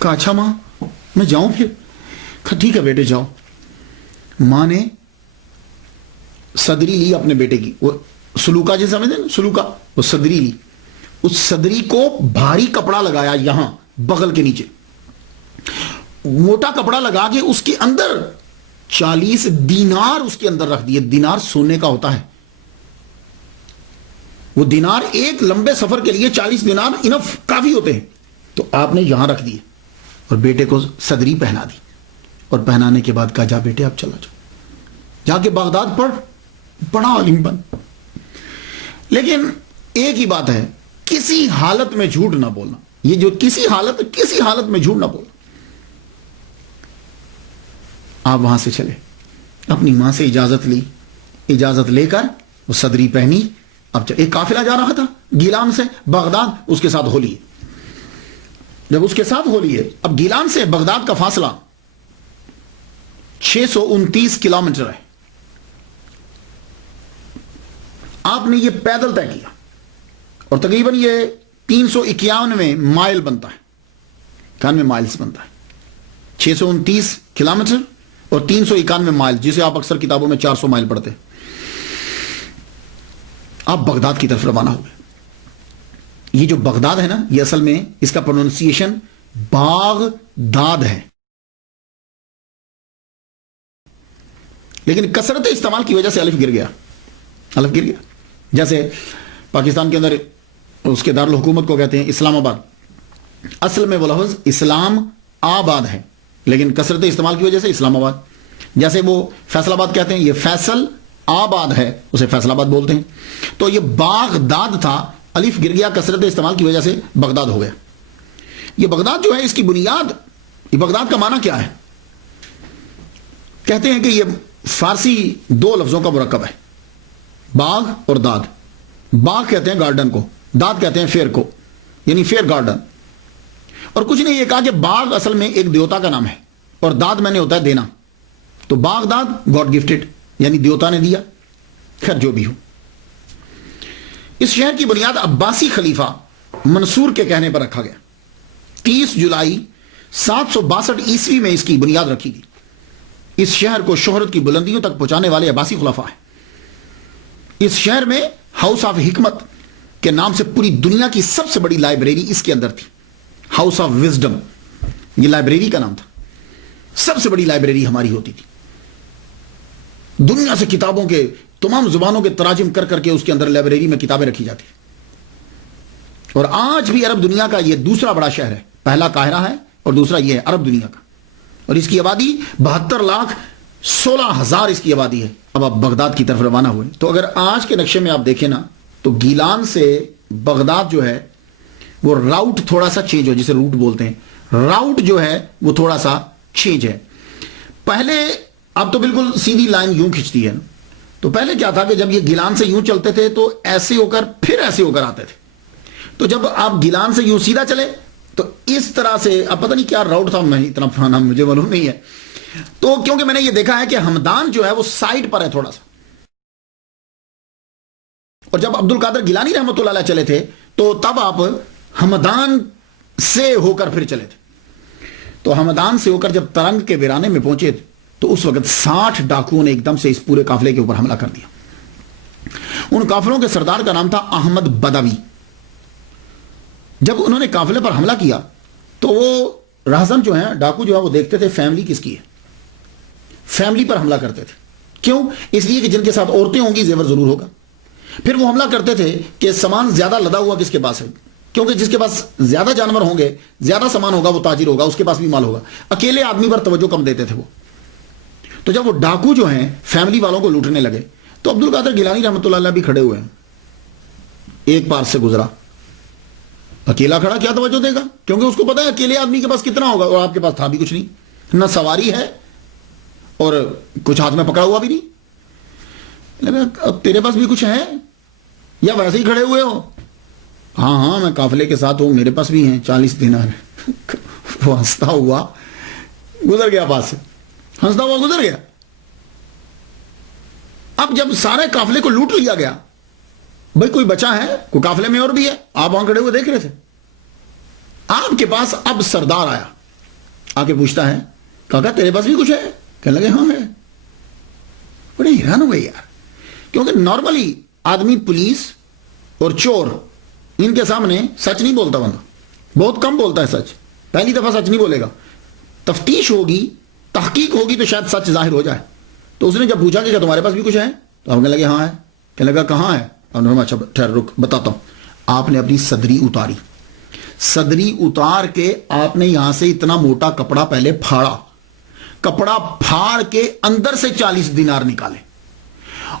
کہا اچھا ماں میں جاؤں پھر؟ کہا ٹھیک ہے بیٹے جاؤ۔ ماں نے صدری لی اپنے بیٹے کی، وہ سلوکا جیسے سمجھتے ہیں سلوکا، وہ صدری لی، اس صدری کو بھاری کپڑا لگایا یہاں بغل کے نیچے، موٹا کپڑا لگا کے اس کے اندر 40 دینار اس کے اندر رکھ دیے۔ دینار سونے کا ہوتا ہے، وہ دینار ایک لمبے سفر کے لیے 40 دینار انف کافی ہوتے ہیں، تو آپ نے یہاں رکھ دیے اور بیٹے کو صدری پہنا دی، اور پہنانے کے بعد کہا جا بیٹے اب چلا جاؤ، جا کے بغداد پڑھ، بڑا عالم بن۔ لیکن ایک ہی بات ہے، کسی حالت میں جھوٹ نہ بولنا، یہ جو کسی حالت میں جھوٹ نہ بولنا۔ آپ وہاں سے چلے، اپنی ماں سے اجازت لی، اجازت لے کر وہ صدری پہنی، اب ایک قافلہ جا رہا تھا گیلان سے بغداد، اس کے ساتھ ہو لیے۔ جب اس کے ساتھ ہو لیے، اب گیلان سے بغداد کا فاصلہ 629 کلومیٹر ہے۔ آپ نے یہ پیدل طے کیا، اور تقریباً یہ 391 مائل بنتا ہے، 91 مائلز بنتا ہے، 629 کلومیٹر اور 391 مائل، جسے آپ اکثر کتابوں میں 400 مائل پڑھتے ہیں۔ آپ بغداد کی طرف روانہ ہوئے۔ یہ جو بغداد ہے نا، یہ اصل میں اس کا پروننسیشن باغداد ہے، لیکن کثرت استعمال کی وجہ سے الف گر گیا۔ جیسے پاکستان کے اندر اس کے دارالحکومت کو کہتے ہیں اسلام آباد، اصل میں وہ لفظ اسلام آباد ہے، لیکن کثرت استعمال کی وجہ سے اسلام آباد۔ جیسے وہ فیصل آباد کہتے ہیں، یہ فیصل آباد ہے، اسے فیصل آباد بولتے ہیں۔ تو یہ باغداد تھا، الف گر گیا، کثرت استعمال کی وجہ سے بغداد ہو گیا۔ یہ بغداد جو ہے، اس کی بنیاد، یہ بغداد کا معنی کیا ہے؟ کہتے ہیں کہ یہ فارسی 2 لفظوں کا مرکب ہے، باغ اور داد۔ باغ کہتے ہیں گارڈن کو، داد کہتے ہیں فیر کو، یعنی فیر گارڈن۔ اور کچھ نہیں، یہ کہا کہ باغ اصل میں ایک دیوتا کا نام ہے، اور داد میں نے ہوتا ہے دینا، تو باغ داد گاڈ گفٹڈ، یعنی دیوتا نے دیا۔ خیر جو بھی ہو، اس شہر کی بنیاد عباسی خلیفہ منصور کے کہنے پر رکھا گیا۔ 30 جولائی 762 عیسوی میں اس کی بنیاد رکھی گئی۔ اس شہر کو شہرت کی بلندیوں تک پہنچانے والے عباسی خلفاء ہیں۔ اس شہر میں ہاؤس آف حکمت کے نام سے پوری دنیا کی سب سے بڑی لائبریری اس کے اندر تھی، ہاؤس آف وزڈم، یہ لائبریری کا نام تھا۔ سب سے بڑی لائبریری ہماری ہوتی تھی، دنیا سے کتابوں کے تمام زبانوں کے تراجم کر کر کے اس کے اندر لائبریری میں کتابیں رکھی جاتی۔ اور آج بھی عرب دنیا کا یہ دوسرا بڑا شہر ہے، پہلا قاہرہ ہے اور دوسرا یہ ہے عرب دنیا کا، اور اس کی آبادی 72 لاکھ 16,000 اس کی آبادی ہے. اب آپ بغداد کی طرف روانہ ہوئے تو اگر آج کے نقشے میں آپ دیکھیں نا تو گیلان سے بغداد جو ہے وہ راؤٹ تھوڑا سا چینج ہو, جسے روٹ بولتے ہیں, راؤٹ جو ہے وہ تھوڑا سا چینج ہے. پہلے اب تو بالکل سیدھی لائن یوں کھنچتی ہے, تو پہلے کیا تھا کہ جب یہ گیلان سے یوں چلتے تھے تو ایسے ہو کر پھر ایسے ہو کر آتے تھے. تو جب آپ گیلان سے یوں سیدھا چلے تو اس طرح سے, اب پتہ نہیں کیا راؤٹ تھا, میں اتنا پرانا مجھے معلوم نہیں ہے. تو کیونکہ میں نے یہ دیکھا ہے کہ ہمدان جو ہے وہ سائڈ پر ہے تھوڑا سا, اور جب عبد القادر گیلانی رحمۃ اللہ علیہ چلے تھے تو تب آپ ہمدان سے ہو کر پھر چلے تھے. تو ہمدان سے ہو کر جب ترنگ کے ویرانے میں پہنچے تو اس وقت 60 ڈاکوؤں نے ایک دم سے اس پورے قافلے کے اوپر حملہ کر دیا. ان قافلوں کے سردار کا نام تھا احمد بدوی. جب انہوں نے قافلے پر حملہ کیا تو وہ راہزن جو ہیں, ڈاکو جو ہے, وہ دیکھتے تھے فیملی کس کی ہے, فیملی پر حملہ کرتے تھے. کیوں؟ اس لیے کہ جن کے ساتھ عورتیں ہوں گی زیور ضرور ہوگا. پھر وہ حملہ کرتے تھے کہ سامان زیادہ لدا ہوا کس کے پاس ہے, کیونکہ جس کے پاس زیادہ جانور ہوں گے, زیادہ سامان ہوگا, وہ تاجر ہوگا, اس کے پاس بھی مال ہوگا. اکیلے آدمی پر توجہ کم دیتے تھے وہ. تو جب وہ ڈاکو جو ہیں فیملی والوں کو لوٹنے لگے تو عبد القادر گیلانی رحمۃ اللہ علیہ بھی کھڑے ہوئے ہیں. ایک پار سے گزرا, اکیلا کھڑا کیا توجہ دے گا, کیونکہ اس کو پتا ہے اکیلے آدمی کے پاس کتنا ہوگا, اور آپ کے پاس تھا بھی کچھ نہیں, نہ سواری ہے اور کچھ ہاتھ میں پکڑا ہوا بھی نہیں. اب تیرے پاس بھی کچھ ہے یا ویسے ہی کھڑے ہوئے ہو؟ ہاں ہاں میں قافلے کے ساتھ ہوں, میرے پاس بھی ہیں 40 دینار. وہ ہنستا ہوا گزر گیا, پاس سے ہنستا ہوا گزر گیا. اب جب سارے قافلے کو لوٹ لیا گیا, بھائی کوئی بچا ہے, کوئی قافلے میں اور بھی ہے, آپ وہاں کھڑے ہوئے دیکھ رہے تھے. آپ کے پاس اب سردار آیا, آ کے پوچھتا ہے کاکا تیرے پاس بھی کچھ ہے؟ کہنے لگے ہاں ہے. بڑے حیران ہو گئے یار, کیونکہ نارملی آدمی پولیس اور چور ان کے سامنے سچ نہیں بولتا, بندہ بہت کم بولتا ہے سچ, پہلی دفعہ سچ نہیں بولے گا. تفتیش ہوگی, تحقیق ہوگی تو شاید سچ ظاہر ہو جائے. تو اس نے جب پوچھا کہ کیا تمہارے پاس بھی کچھ ہے, تو ہم کہنے لگے ہاں ہے. کہنے لگا کہاں ہے؟ اچھا ٹھہر رک بتاتا ہوں. آپ نے اپنی صدری اتاری, صدری اتار کے آپ نے یہاں سے اتنا موٹا کپڑا پہلے پھاڑا, کپڑا پھاڑ کے اندر سے 40 دینار نکالے.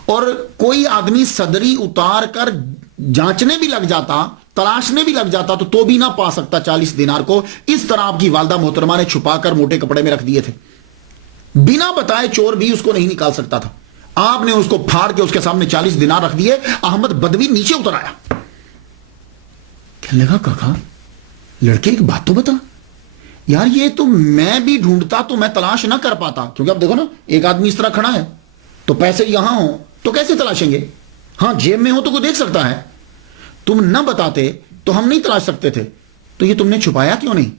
اور کوئی آدمی صدری اتار کر جانچنے بھی لگ جاتا, تلاشنے بھی لگ جاتا تو بھی نہ پا سکتا 40 دینار کو. اس طرح آپ کی والدہ محترمہ نے چھپا کر موٹے کپڑے میں رکھ دیے تھے, بنا بتائے چور بھی اس کو نہیں نکال سکتا تھا. آپ نے اس کو پھاڑ کے اس کے سامنے 40 دینار رکھ دیے. احمد بدوی نیچے اتر آیا, کہنے لگا کاکا لڑکے ایک بات تو بتا یار, یہ تو میں بھی ڈھونڈتا تو میں تلاش نہ کر پاتا, کیونکہ اب دیکھو نا ایک آدمی اس طرح کھڑا ہے تو پیسے یہاں ہوں تو کیسے تلاشیں گے, ہاں جیب میں ہو تو کوئی دیکھ سکتا ہے, تم نہ بتاتے تو ہم نہیں تلاش سکتے تھے, تو یہ تم نے چھپایا کیوں نہیں؟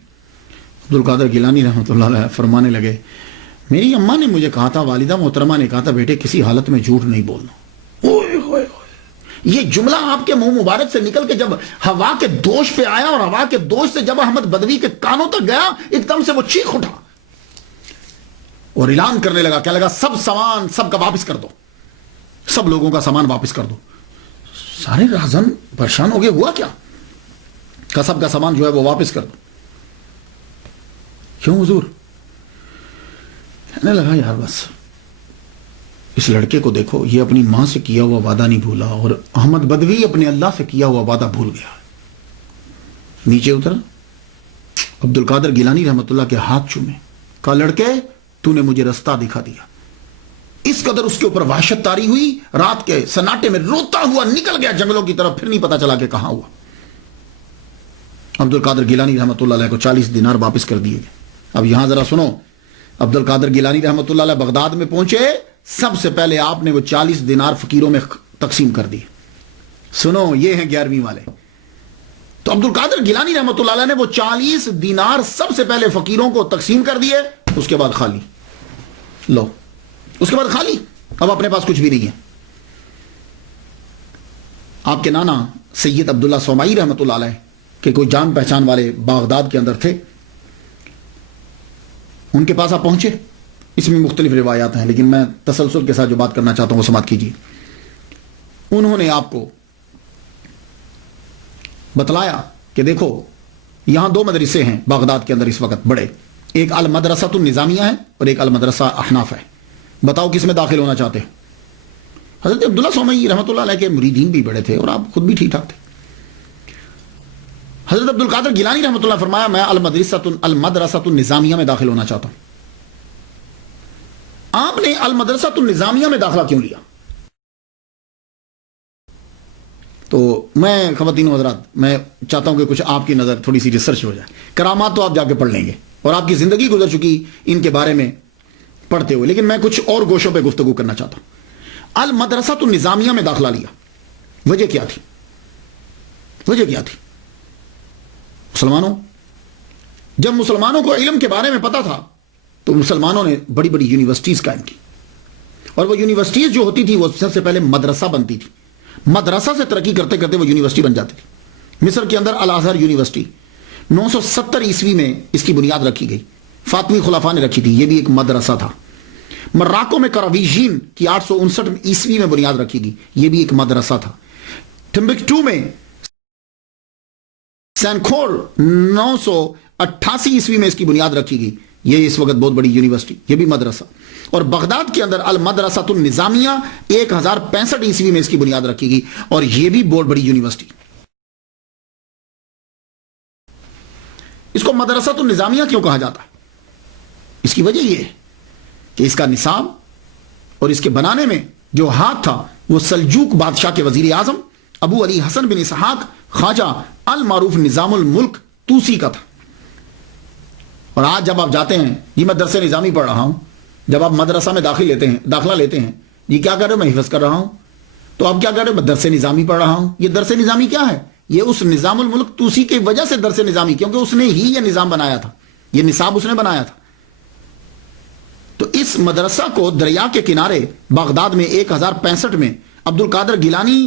عبد القادر گیلانی رحمۃ اللہ علیہ فرمانے لگے میری اماں نے مجھے کہا تھا, والدہ محترمہ نے کہا تھا بیٹے کسی حالت میں جھوٹ نہیں بولنا. اوئے ہوئے یہ جملہ آپ کے منہ مبارک سے نکل کے جب ہوا کے دوش پہ آیا, اور ہوا کے دوش سے جب احمد بدوی کے کانوں تک گیا, ایک دم سے وہ چیخ اٹھا اور اعلان کرنے لگا, کہنے لگا سب سامان سب کا واپس کر دو, سب لوگوں کا سامان واپس کر دو. سارے راہزن پریشان ہو گئے, ہوا کیا؟ کہ سب کا سامان جو ہے وہ واپس کر دو. کیوں حضور؟ کہنے لگا یار بس اس لڑکے کو دیکھو, یہ اپنی ماں سے کیا ہوا وعدہ نہیں بھولا, اور احمد بدوی اپنے اللہ سے کیا ہوا وعدہ بھول گیا. نیچے اتر, عبد القادر گیلانی رحمۃ اللہ کے ہاتھ چومے, کہا لڑکے تو نے مجھے رستہ دکھا دیا. اس قدر اس کے اوپر وحشت طاری ہوئی, رات کے سناٹے میں روتا ہوا نکل گیا جنگلوں کی طرف, پھر نہیں پتا چلا کہ کہاں ہوا. عبد القادر گیلانی رحمۃ اللہ علیہ کو 40 دینار واپس کر دیے گئے. اب یہاں ذرا سنو, عبد القادر گیلانی رحمۃ اللہ علیہ بغداد میں پہنچے, سب سے پہلے آپ نے وہ 40 دینار فقیروں میں تقسیم کر دیے. سنو یہ ہیں 11ویں والے. تو عبد القادر گیلانی رحمۃ اللہ علیہ نے وہ 40 دینار سب سے پہلے فقیروں کو تقسیم کر دیے, اس کے بعد خالی. لو اس کے بعد خالی, اب اپنے پاس کچھ بھی نہیں ہے. آپ کے نانا سید عبداللہ سومائی رحمۃ اللہ علیہ کہ کوئی جان پہچان والے بغداد کے اندر تھے, ان کے پاس آپ پہنچے. اس میں مختلف روایات ہیں, لیکن میں تسلسل کے ساتھ جو بات کرنا چاہتا ہوں وہ سماعت کیجیے. انہوں نے آپ کو بتلایا کہ دیکھو یہاں 2 مدرسے ہیں بغداد کے اندر اس وقت بڑے, ایک المدرسۃ النظامیہ ہے اور ایک المدرسہ احناف ہے. بتاؤ کس میں داخل ہونا چاہتے ہو؟ حضرت عبداللہ سومئی رحمۃ اللہ علیہ کے مریدین بھی بڑے تھے اور آپ خود بھی ٹھیک ٹھاک تھے. حضرت عبد القادر گیلانی رحمۃ اللہ فرمایا میں المدرسۃ النظامیہ میں داخل ہونا چاہتا ہوں. آپ نے المدرسۃ النظامیہ میں داخلہ کیوں لیا؟ تو میں خواتین و حضرات میں چاہتا ہوں کہ کچھ آپ کی نظر تھوڑی سی ریسرچ ہو جائے. کرامات تو آپ جا کے پڑھ لیں گے اور آپ کی زندگی گزر چکی ان کے بارے میں پڑھتے ہوئے، لیکن میں کچھ اور گوشوں پہ گفتگو کرنا چاہتا ہوں. المدرسۃ النظامیہ میں داخلہ لیا، وجہ کیا تھی؟ وجہ کیا تھی؟ مسلمانوں، جب مسلمانوں کو علم کے بارے میں پتا تھا تو مسلمانوں نے بڑی بڑی یونیورسٹیز قائم کی، اور وہ یونیورسٹیز جو ہوتی تھی وہ سب سے پہلے مدرسہ بنتی تھی. مدرسہ سے ترقی کرتے کرتے وہ یونیورسٹی بن جاتی تھی. مصر کے اندر الازہر یونیورسٹی 970 عیسوی میں اس کی بنیاد رکھی گئی. فاطمی خلفاء نے رکھی تھی، یہ بھی ایک مدرسہ تھا. مراکو میں کراویجین کی 859 عیسوی میں بنیاد رکھی گئی، یہ بھی ایک مدرسہ تھا. ٹمبکٹو میں سینکھور 988 عیسوی میں اس کی بنیاد رکھی گئی، یہ اس وقت بہت بڑی یونیورسٹی، یہ بھی مدرسہ. اور بغداد کے اندر المدرسۃ النظامیہ 1065 عیسوی میں اس کی بنیاد رکھی گئی، اور یہ بھی بہت بڑی یونیورسٹی. اس کو مدرسۃ النظامیہ کیوں کہا جاتا ہے؟ اس کی وجہ یہ ہے کہ اس کا نصاب اور اس کے بنانے میں جو ہاتھ تھا وہ سلجوق بادشاہ کے وزیر اعظم ابو علی حسن بن اسحاق خواجہ المعروف نظام الملک توسی کا تھا. اور آج جب آپ جاتے ہیں، یہ میں درس نظامی پڑھ رہا ہوں، جب آپ مدرسہ میں داخلہ لیتے ہیں، یہ کیا کر رہے ہو؟ میں حفظ کر رہا ہوں. تو آپ کیا کر رہے ہو؟ میں درس نظامی پڑھ رہا ہوں. یہ درس نظامی کیا ہے؟ یہ اس نظام الملک توسی کی وجہ سے درس نظامی، کیونکہ اس نے ہی یہ نظام بنایا تھا، یہ نصاب اس نے بنایا تھا. تو اس مدرسہ کو دریا کے کنارے بغداد میں 1065 میں عبد القادر گیلانی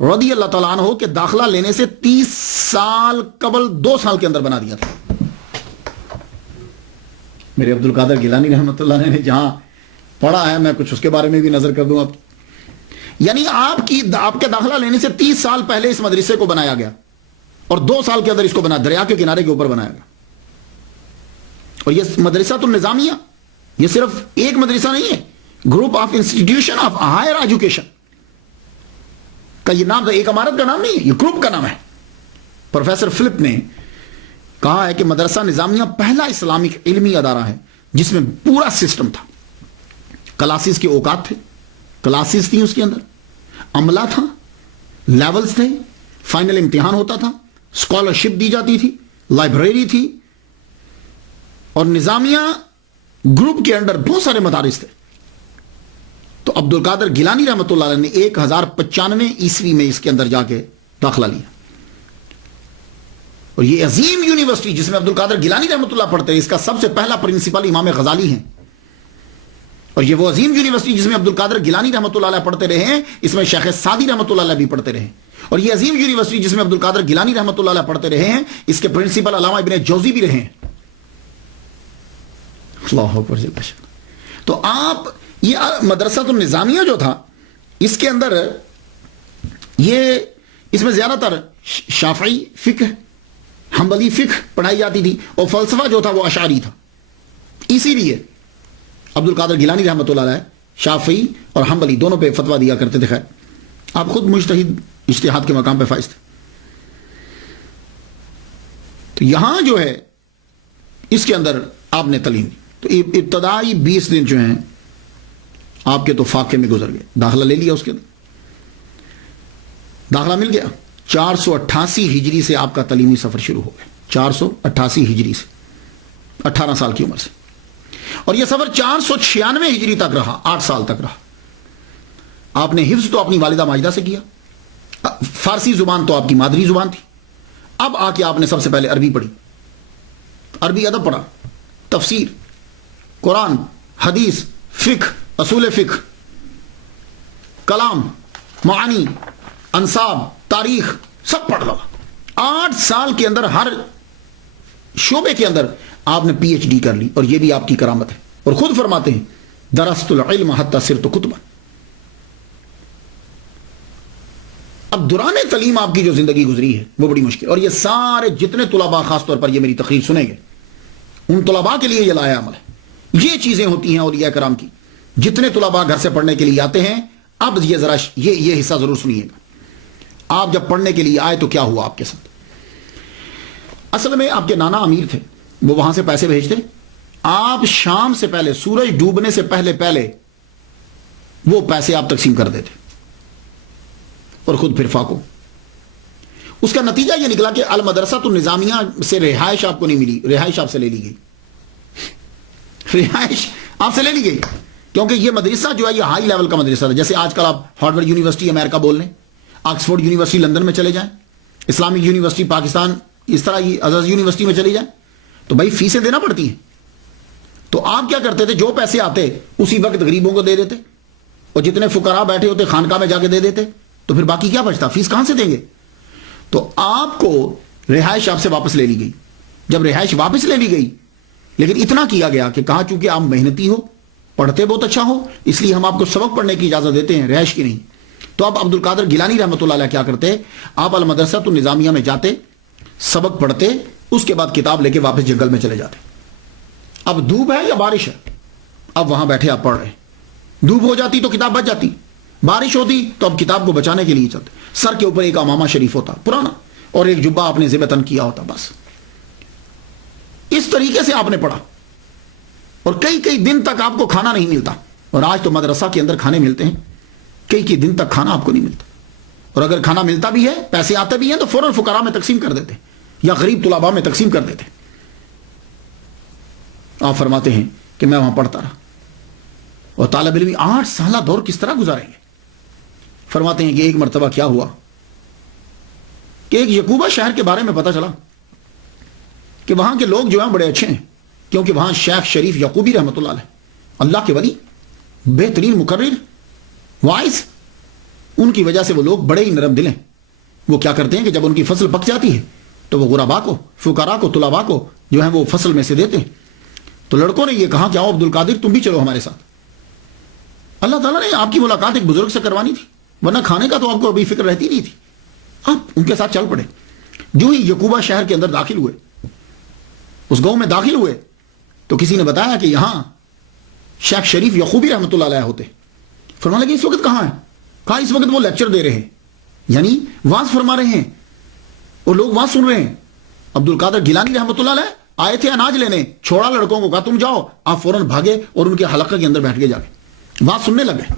رضی اللہ تعالیٰ عنہ کے داخلہ لینے سے 30 سال قبل 2 سال کے اندر بنا دیا تھا. میرے عبد القادر گیلانی رحمۃ اللہ نے جہاں پڑھا ہے، میں کچھ اس کے بارے میں بھی نظر کر دوں آپ. یعنی آپ کے داخلہ لینے سے 30 سال پہلے اس مدرسے کو بنایا گیا، اور 2 سال کے اندر اس کو دریا کے کنارے کے اوپر بنایا گیا. اور یہ مدرسۃ النظامیہ یہ صرف ایک مدرسہ نہیں ہے، group of institution of higher education کا یہ نام، ایک عمارت کا نام نہیں ہے، یہ گروپ کا نام ہے. پروفیسر فلپ نے کہا ہے کہ مدرسہ نظامیہ پہلا اسلامک علمی ادارہ ہے جس میں پورا سسٹم تھا. کلاسز کے اوقات تھے، کلاسز تھیں، اس کے اندر عملہ تھا، لیولز تھے، فائنل امتحان ہوتا تھا، اسکالرشپ دی جاتی تھی، لائبریری تھی، اور نظامیہ گروپ کے اندر بہت سارے مدارس تھے. تو عبد القادر گیلانی رحمۃ اللہ علیہ نے 1095 عیسوی میں اس کے اندر جا کے داخلہ لیا. اور یہ عظیم یونیورسٹی جس میں عبد القادر گیلانی رحمۃ اللہ پڑھتے ہیں، اس کا سب سے پہلا پرنسپل امام غزالی ہیں. اور یہ وہ عظیم یونیورسٹی جس میں عبد القادر گیلانی رحمۃ اللہ علیہ پڑھتے رہے ہیں، اس میں شیخ سعدی رحمۃ اللہ علیہ بھی پڑھتے رہے. اور یہ عظیم یونیورسٹی جس میں عبد القادر گیلانی رحمۃ اللہ علیہ پڑھتے رہے ہیں، اس کے پرنسپل علامہ ابن جوزی بھی رہے ہیں. اللہ اکبر. تو آپ یہ مدرسۃ النظامیہ جو تھا، اس کے اندر اس میں زیادہ تر شافعی فقہ، حنبلی فقہ پڑھائی جاتی تھی، اور فلسفہ جو تھا وہ اشعری تھا. اسی لیے عبد القادر گیلانی رحمۃ اللہ علیہ شافعی اور حنبلی دونوں پہ فتویٰ دیا کرتے تھے. خیر، آپ خود مجتہد اجتہاد کے مقام پہ فائز تھے. تو یہاں جو ہے اس کے اندر آپ نے تعلیم دی. تو ابتدائی 20 دن جو ہیں آپ کے تو فاقے میں گزر گئے. داخلہ لے لیا، اس کے اندر داخلہ مل گیا. 488 ہجری سے آپ کا تعلیمی سفر شروع ہو گیا. 488 ہجری سے 18 سال کی عمر سے. اور یہ سفر 496 ہجری تک رہا، 8 سال تک رہا. آپ نے حفظ تو اپنی والدہ ماجدہ سے کیا، فارسی زبان تو آپ کی مادری زبان تھی. اب آ کے آپ نے سب سے پہلے عربی پڑھی، عربی ادب پڑھا، تفسیر، قرآن، حدیث، فقہ، اصول فقہ، کلام، معانی، انصاب، تاریخ، سب پڑھ لو. 8 سال کے اندر ہر شعبے کے اندر آپ نے پی ایچ ڈی کر لی، اور یہ بھی آپ کی کرامت ہے. اور خود فرماتے ہیں درست العلم حتی صرت کتبا. اب دوران تعلیم آپ کی جو زندگی گزری ہے وہ بڑی مشکل، اور یہ سارے جتنے طلباء خاص طور پر یہ میری تقریر سنیں گے، ان طلباء کے لیے یہ لایا عمل ہے. یہ چیزیں ہوتی ہیں اولیاء کرام کی جتنے طلباء گھر سے پڑھنے کے لیے آتے ہیں، اب یہ ذرا یہ حصہ ضرور سنیے گا. آپ جب پڑھنے کے لیے آئے تو کیا ہوا آپ کے ساتھ؟ اصل میں آپ کے نانا امیر تھے، وہ وہاں سے پیسے بھیجتے، آپ شام سے پہلے، سورج ڈوبنے سے پہلے وہ پیسے آپ تقسیم کر دیتے اور خود پھر فاقو. اس کا نتیجہ یہ نکلا کہ المدرسہ النظامیہ سے رہائش آپ کو نہیں ملی، رہائش آپ سے لے لی گئی. رہائش آپ سے لے لی گئی کیونکہ یہ مدرسہ جو ہے یہ ہائی لیول کا مدرسہ تھا. جیسے آج کل آپ ہارورڈ یونیورسٹی امریکہ بول لیں، آکسفورڈ یونیورسٹی لندن میں چلے جائیں، اسلامک یونیورسٹی پاکستان، اس طرح یہ ازہر یونیورسٹی میں چلی جائیں، تو بھائی فیسیں دینا پڑتی ہیں. تو آپ کیا کرتے تھے، جو پیسے آتے اسی وقت غریبوں کو دے دیتے، اور جتنے فقراء بیٹھے ہوتے خانقاہ میں جا کے دے دیتے، تو پھر باقی کیا بچتا، فیس کہاں سے دیں گے؟ تو آپ کو رہائش آپ سے واپس لے لی گئی. جب رہائش واپس لے لی گئی، لیکن اتنا کیا گیا کہ کہا چونکہ آپ محنتی ہو، پڑھتے بہت اچھا ہو، اس لیے ہم آپ کو سبق پڑھنے کی اجازت دیتے ہیں، رہائش کی نہیں. تو آپ عبد القادر گیلانی رحمۃ اللہ علیہ کیا کرتے، آپ المدرسہ النظامیہ میں جاتے، سبق پڑھتے، اس کے بعد کتاب لے کے واپس جنگل میں چلے جاتے. اب دھوپ ہے یا بارش ہے، اب وہاں بیٹھے آپ پڑھ رہے ہیں، دھوپ ہو جاتی تو کتاب بچ جاتی، بارش ہوتی تو اب کتاب کو بچانے کے لیے چلتے. سر کے اوپر ایک امامہ شریف ہوتا پرانا، اور ایک جبہ آپ نے ذبح تن کیا ہوتا، بس اس طریقے سے آپ نے پڑھا. اور کئی دن تک آپ کو کھانا نہیں ملتا. اور آج تو مدرسہ کے اندر کھانے ملتے ہیں، کئی دن تک کھانا آپ کو نہیں ملتا. اور اگر کھانا ملتا بھی ہے، پیسے آتے بھی ہیں، تو فوراً فقراء میں تقسیم کر دیتے یا غریب طلباء میں تقسیم کر دیتے. آپ فرماتے ہیں کہ میں وہاں پڑھتا رہا، اور طالب علم 8 سالہ دور کس طرح گزاریں گے. فرماتے ہیں کہ ایک مرتبہ کیا ہوا کہ ایک یعقوبہ شہر کے بارے میں پتہ چلا کہ وہاں کے لوگ جو ہیں بڑے اچھے ہیں، کیونکہ وہاں شیخ شریف یعقوبی رحمۃ اللہ علیہ، اللہ کے ولی، بہترین مقرر، وائز، ان کی وجہ سے وہ لوگ بڑے ہی نرم دل ہیں. وہ کیا کرتے ہیں کہ جب ان کی فصل پک جاتی ہے تو وہ غرباء کو، فقراء کو، طلباء کو جو ہیں وہ فصل میں سے دیتے ہیں. تو لڑکوں نے یہ کہا کہ آؤ عبد القادر تم بھی چلو ہمارے ساتھ. اللہ تعالیٰ نے آپ کی ملاقات ایک بزرگ سے کروانی تھی، ورنہ کھانے کا تو آپ کو ابھی فکر رہتی نہیں تھی. آپ ان کے ساتھ چل پڑے. جو ہی یعقوبہ شہر کے اندر داخل ہوئے، اس گاؤں میں داخل ہوئے، تو کسی نے بتایا کہ یہاں شیخ شریف یعقوبی رحمۃ اللہ علیہ ہوتے. فرمانے لگے اس وقت کہاں ہیں؟ کہا اس وقت وہ لیکچر دے رہے ہیں، یعنی واز فرما رہے ہیں، اور لوگ واز سن رہے ہیں. عبد القادر گیلانی رحمۃ اللہ علیہ آئے تھے اناج لینے، چھوڑا لڑکوں کو، کہا تم جاؤ. آپ فوراً بھاگے اور ان کے حلقہ کے اندر بیٹھ کے جا کے واز سننے لگ گئے.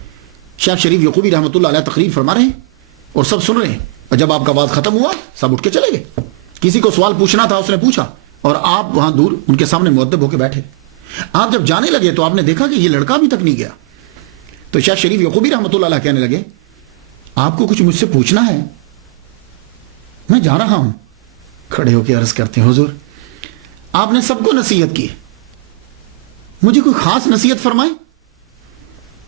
شیخ شریف یعقوبی رحمۃ اللہ علیہ تقریر فرما رہے ہیں اور سب سن رہے ہیں. اور جب آپ کا واز ختم ہوا، سب اٹھ کے چلے گئے. کسی کو سوال پوچھنا تھا، اس نے پوچھا، اور آپ وہاں دور ان کے سامنے مؤدب ہو کے بیٹھے. آپ جب جانے لگے تو آپ نے دیکھا کہ یہ لڑکا ابھی تک نہیں گیا. تو شیخ شریف یعقوبی رحمۃ اللہ علیہ کہنے لگے آپ کو کچھ مجھ سے پوچھنا ہے؟ میں جا رہا ہوں. کھڑے ہو کے عرض کرتے ہیں حضور آپ نے سب کو نصیحت کی، مجھے کوئی خاص نصیحت فرمائے.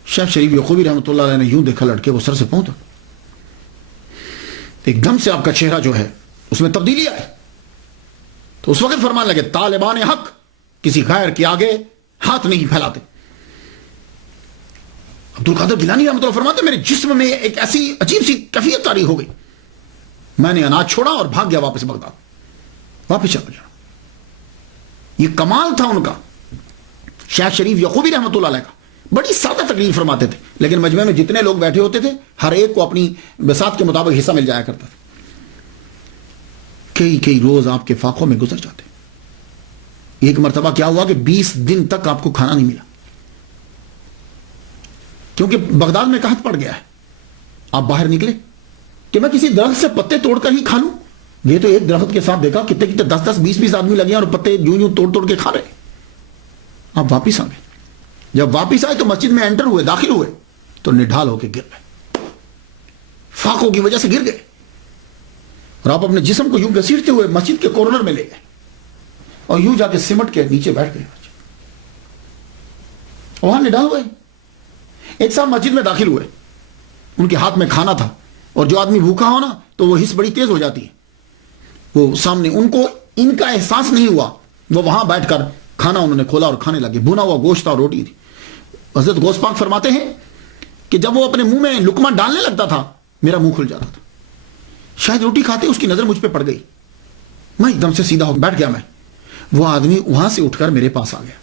شیخ شریف یعقوبی رحمۃ اللہ علیہ نے یوں دیکھا لڑکے کو سر سے پاؤں تک. ایک دم سے آپ کا چہرہ جو ہے اس میں تبدیلی آئے. تو اس وقت فرمانے لگے طالبان حق کسی غیر کے آگے ہاتھ نہیں پھیلاتے. عبد القادر گیلانی رحمۃ اللہ فرماتے میرے جسم میں ایک ایسی عجیب سی کیفیت طاری ہو گئی. میں نے اناج چھوڑا اور بھاگ گیا واپس بغداد، واپس چلا گیا. یہ کمال تھا ان کا. شیخ شریف یعقوبی رحمۃ اللہ علیہ کا بڑی سادہ تقریر فرماتے تھے، لیکن مجمع میں جتنے لوگ بیٹھے ہوتے تھے ہر ایک کو اپنی بساط کے مطابق حصہ مل جایا کرتا تھا. کئی روز آپ کے فاقوں میں گزر جاتے. ایک مرتبہ کیا ہوا کہ 20 دن تک آپ کو کھانا نہیں ملا، کیونکہ بغداد میں قحط پڑ گیا ہے. آپ باہر نکلے کہ میں کسی درخت سے پتے توڑ کر ہی کھا لوں. یہ تو ایک درخت کے ساتھ دیکھا کتنے 10 20 آدمی لگے اور پتے یوں توڑ کے کھا رہے. آپ واپس آ گئے. جب واپس آئے تو مسجد میں انٹر ہوئے، داخل ہوئے تو نڈھال ہو کے گر گئے، فاقوں کی وجہ سے گر گئے. اور آپ اپنے جسم کو یوں گھسیٹتے ہوئے مسجد کے کارنر میں لے گئے اور یوں جا کے سمٹ کے نیچے بیٹھ گئے. وہاں نڈھال ہوئے. ایک صاحب مسجد میں داخل ہوئے، ان کے ہاتھ میں کھانا تھا، اور جو آدمی بھوکا ہو نا تو وہ حس بڑی تیز ہو جاتی ہے. وہ سامنے ان کو ان کا احساس نہیں ہوا، وہ وہاں بیٹھ کر کھانا انہوں نے کھولا اور کھانے لگے. بھونا ہوا گوشت اور روٹی تھی. حضرت غوث پاک فرماتے ہیں کہ جب وہ اپنے منہ میں لقمہ ڈالنے لگتا تھا میرا منہ کھل جاتا تھا. شاید روٹی کھاتے اس کی نظر مجھ پہ پڑ گئی. میں ایک دم سے سیدھا ہو بیٹھ گیا. میں وہ آدمی وہاں سے اٹھ کر میرے پاس آ گیا،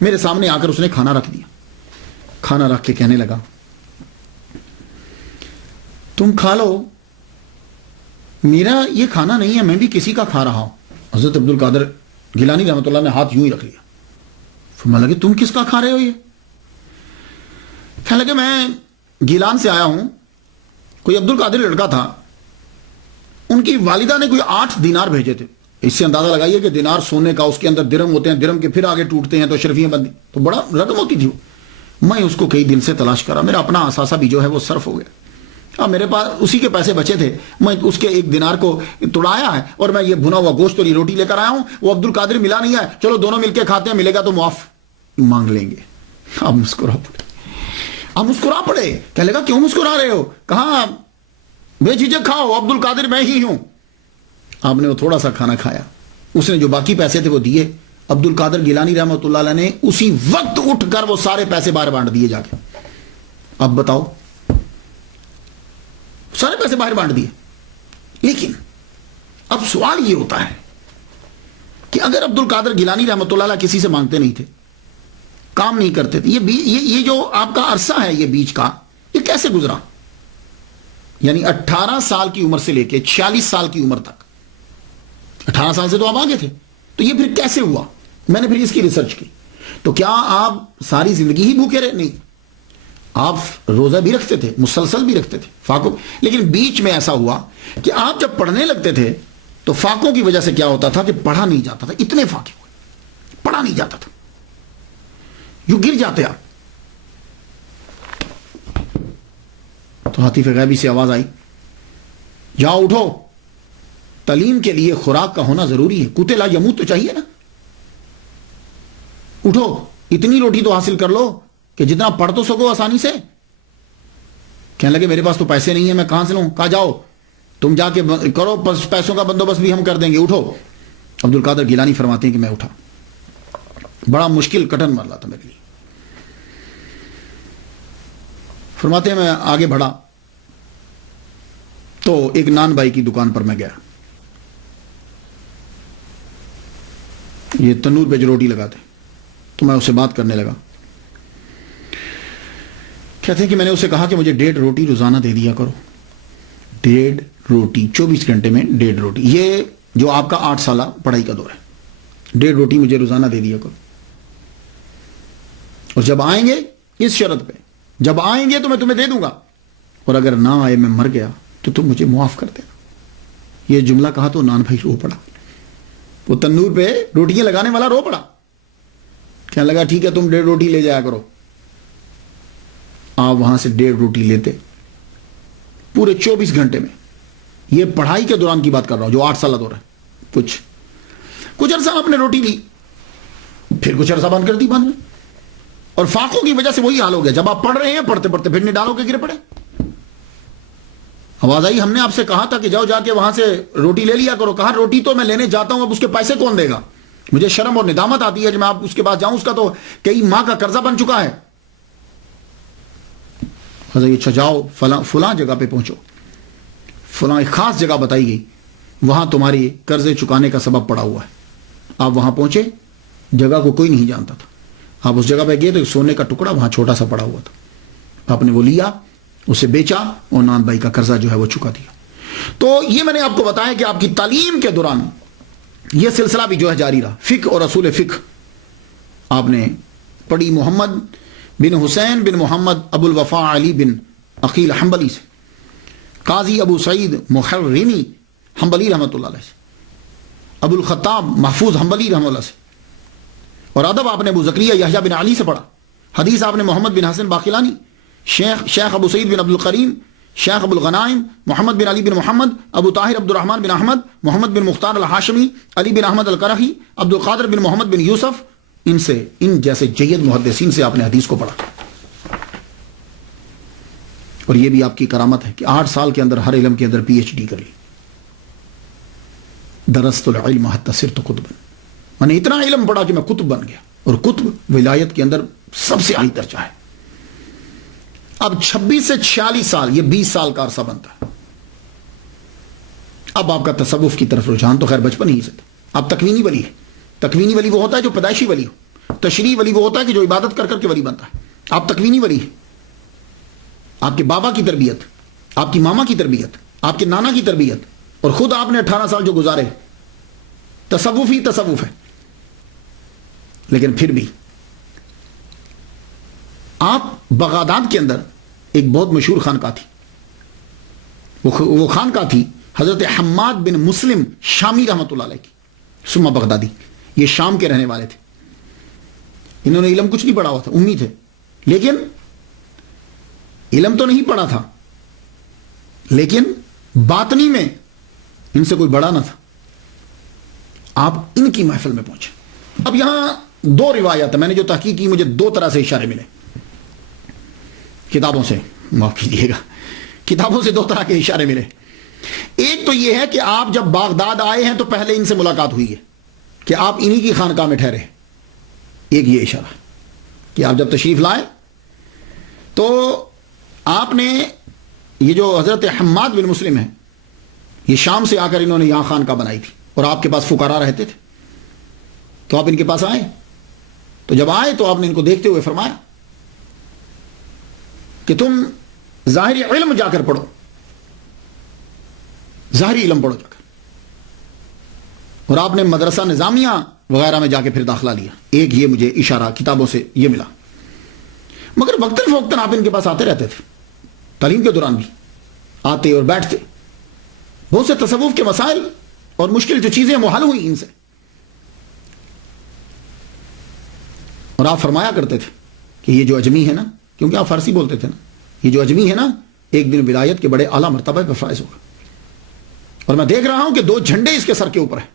میرے سامنے آ کر اس نے کھانا رکھ دیا. کھانا رکھ کے کہنے لگا تم کھا لو، میرا یہ کھانا نہیں ہے، میں بھی کسی کا کھا رہا ہوں۔ حضرت عبد القادر گیلانی رحمۃ اللہ نے ہاتھ یوں ہی رکھ لیا، فرمایا لگے تم کس کا کھا رہے ہو؟ یہ کہنے لگے میں گیلان سے آیا ہوں، کوئی عبد القادر لڑکا تھا، ان کی والدہ نے کوئی 8 دینار بھیجے تھے۔ اس سے اندازہ لگائیے کہ دینار سونے کا، اس کے اندر درم ہوتے ہیں، درم کے پھر آگے ٹوٹتے ہیں تو اشرفیاں بندی، تو بڑا رقم ہوتی تھی وہ۔ میں اس کو کئی دن سے تلاش کرا، میرا اپنا اثاثہ بھی جو ہے وہ صرف ہو گیا، میرے پاس اسی کے پیسے بچے تھے، میں اس کے 1 دینار کو توڑایا ہے اور میں یہ بھنا ہوا گوشت اور یہ روٹی لے کر آیا ہوں، وہ عبد القادر ملا نہیں ہے، چلو دونوں مل کے کھاتے ہیں، ملے گا تو معاف مانگ لیں گے۔ آپ مسکرا پڑے، کہنے لگا کیوں مسکرا رہے ہو؟ کہا بے جھجک کھاؤ، عبد القادر میں ہی ہوں۔ آپ نے وہ تھوڑا سا کھانا کھایا، اس نے جو باقی پیسے تھے وہ دیے، عبد القادر گیلانی رحمۃ اللہ علیہ نے اسی وقت اٹھ کر وہ سارے پیسے باہر بانٹ دیے جا کے۔ اب بتاؤ، سارے پیسے باہر بانٹ دیے۔ لیکن اب سوال یہ ہوتا ہے کہ اگر عبد القادر گیلانی رحمۃ اللہ علیہ کسی سے مانگتے نہیں تھے، کام نہیں کرتے تھے، یہ جو آپ کا عرصہ ہے یہ بیچ کا، یہ کیسے گزرا؟ یعنی 18 سال کی عمر سے لے کے 46 سال کی عمر تک، 18 سال سے تو آپ آگے تھے، تو یہ پھر کیسے ہوا؟ میں نے پھر اس کی ریسرچ کی، تو کیا آپ ساری زندگی ہی بھوکے رہے؟ نہیں، آپ روزہ بھی رکھتے تھے، مسلسل بھی رکھتے تھے، فاقوں، لیکن بیچ میں ایسا ہوا کہ آپ جب پڑھنے لگتے تھے تو فاقوں کی وجہ سے کیا ہوتا تھا کہ پڑھا نہیں جاتا تھا، اتنے فاقے ہوئے، پڑھا نہیں جاتا تھا، یوں گر جاتے آپ۔ تو حتیف غیبی سے آواز آئی، جاؤ اٹھو، تعلیم کے لیے خوراک کا ہونا ضروری ہے، کوتے لا یموت تو چاہیے نا، اٹھو، اتنی روٹی تو حاصل کر لو کہ جتنا پڑھ تو سکو آسانی سے۔ کہنے لگے میرے پاس تو پیسے نہیں ہیں، میں کہاں سے لوں؟ کہا جاؤ تم جا کے کرو، پیسوں کا بندوبست بھی ہم کر دیں گے، اٹھو۔ عبد القادر گیلانی فرماتے ہیں کہ میں اٹھا، بڑا مشکل کٹن مرلا تھا میرے لیے۔ فرماتے ہیں میں آگے بڑھا تو ایک نان بھائی کی دکان پر میں گیا، یہ تنور پہ جو روٹی لگاتے، تو میں اس سے بات کرنے لگا۔ کہتے ہیں کہ میں نے اسے کہا کہ مجھے 1.5 روٹی روزانہ دے دیا کرو، 1.5 روٹی 24 گھنٹے میں 1.5 روٹی، یہ جو آپ کا 8 سالہ پڑھائی کا دور ہے، 1.5 روٹی مجھے روزانہ دے دیا کرو، اور جب آئیں گے اس شرط پہ، جب آئیں گے تو میں تمہیں دے دوں گا، اور اگر نہ آئے میں مر گیا تو تم مجھے معاف کر دینا۔ یہ جملہ کہا تو نان بھائی رو پڑا، وہ تنور پہ روٹیاں لگانے والا رو پڑا، کہنے لگا ٹھیک ہے تم 1.5 روٹی لے جایا کرو۔ آپ وہاں سے 1.5 روٹی لیتے، پورے 24 گھنٹے میں، یہ پڑھائی کے دوران کی بات کر رہا ہوں جو 8 سالہ دور ہے، کچھ عرصہ آپ نے روٹی لی، پھر کچھ عرصہ بند کر دی بند میں، اور فاقوں کی وجہ سے وہی حال ہو گیا، جب آپ پڑھ رہے ہیں پڑھتے پڑھتے پھر نہیں ڈالو کے گرے پڑے۔ آواز آئی ہم نے آپ سے کہا تھا کہ جاؤ جا کے وہاں سے روٹی لے لیا کرو، کہا روٹی تو میں لینے جاتا ہوں، اب اس کے پیسے کون دے گا؟ مجھے شرم اور ندامت آتی ہے جب میں آپ اس کے پاس جاؤں، اس کا تو کئی ماہ کا قرضہ بن چکا ہے۔ اچھا جاؤ فلاں جگہ پہ پہنچو، فلاں ایک خاص جگہ بتائی گئی، وہاں تمہاری قرضے چکانے کا سبب پڑا ہوا ہے۔ آپ وہاں پہنچے، جگہ کو کوئی نہیں جانتا تھا، آپ اس جگہ پہ گئے تو سونے کا ٹکڑا وہاں چھوٹا سا پڑا ہوا تھا، آپ نے وہ لیا، اسے بیچا اور نان بھائی کا قرضہ جو ہے وہ چکا دیا۔ تو یہ میں نے آپ کو بتایا کہ آپ کی تعلیم کے دوران یہ سلسلہ بھی جو ہے جاری رہا، فقہ اور اصول فقہ آپ نے پڑھی محمد بن حسین بن محمد ابو الوفا علی بن عقیل حنبلی سے، قاضی ابو سعید محرمی حنبلی رحمۃ اللہ علیہ سے، ابو الخطاب محفوظ حنبلی رحمۃ اللہ سے، اور ادب آپ نے ابو زکریا یحییٰ بن علی سے پڑھا، حدیث آپ نے محمد بن حسن باقلانی، شیخ ابو سعید بن عبد القریم، شیخ ابو الغنائم محمد بن علی بن محمد، ابو طاہر عبد الرحمن بن احمد، محمد بن مختار الحاشمی، علی بن احمد القرخی، عبد القادر بن محمد بن یوسف، ان جیسے جید محدثین سے آپ نے حدیث کو پڑھا۔ اور یہ بھی آپ کی کرامت ہے کہ 8 سال کے اندر ہر علم کے اندر PhD کر لی۔ درست العلم حتی صرت قطبا، میں نے اتنا علم پڑھا کہ میں قطب بن گیا، اور قطب ولایت کے اندر سب سے اعلی درجہ ہے۔ اب 26 سے 46 سال، یہ 20 سال کا عرصہ بنتا ہے۔ اب آپ کا تصوف کی طرف رجحان تو خیر بچپن ہی سے تھا، اب تکوینی ولی ہے۔ تکوینی ولی وہ ہوتا ہے جو پیدائشی ولی ہو، تشریعی ولی وہ ہوتا ہے کہ جو عبادت کر کر کے ولی بنتا ہے۔ آپ تکوینی ولی ہیں، آپ کے بابا کی تربیت، آپ کی ماما کی تربیت، آپ کے نانا کی تربیت، اور خود آپ نے 18 سال جو گزارے، تصوف ہی تصوف ہے. لیکن پھر بھی آپ بغداد کے اندر ایک بہت مشہور خانقاہ تھی، وہ خانقاہ تھی حضرت حماد بن مسلم شامی رحمۃ اللہ علیہ کی، سما بغدادی. یہ شام کے رہنے والے تھے. انہوں نے علم کچھ نہیں پڑھا ہوا تھا، امی تھے، لیکن علم تو نہیں پڑھا تھا، لیکن باطنی میں ان سے کوئی بڑا نہ تھا. آپ ان کی محفل میں پہنچے. اب یہاں دو روایات ہیں، میں نے جو تحقیق کی مجھے دو طرح سے اشارے ملے کتابوں سے، معاف کیجیے گا، کتابوں سے دو طرح کے اشارے ملے. ایک تو یہ ہے کہ آپ جب بغداد آئے ہیں تو پہلے ان سے ملاقات ہوئی ہے کہ آپ انہی کی خانقاہ میں ٹھہرے. ایک یہ اشارہ کہ آپ جب تشریف لائے تو آپ نے یہ جو حضرت حماد بن مسلم ہے، یہ شام سے آ کر انہوں نے یہاں خانقاہ بنائی تھی، اور آپ کے پاس فقراء رہتے تھے، تو آپ ان کے پاس آئے. تو جب آئے تو آپ نے ان کو دیکھتے ہوئے فرمایا کہ تم ظاہری علم جا کر پڑھو، ظاہری علم پڑھو جا کر. اور آپ نے مدرسہ نظامیہ وغیرہ میں جا کے پھر داخلہ لیا. ایک یہ مجھے اشارہ کتابوں سے یہ ملا. مگر وقتاً فوقتاً آپ ان کے پاس آتے رہتے تھے، تعلیم کے دوران بھی آتے اور بیٹھتے. بہت سے تصوف کے مسائل اور مشکل جو چیزیں وہ حل ہوئی ان سے. اور آپ فرمایا کرتے تھے کہ یہ جو اجمی ہے نا، کیونکہ آپ فارسی بولتے تھے نا، یہ جو اجمی ہے نا ایک دن ولایت کے بڑے اعلیٰ مرتبہ پہ فائز ہوگا. اور میں دیکھ رہا ہوں کہ 2 جھنڈے اس کے سر کے اوپر ہیں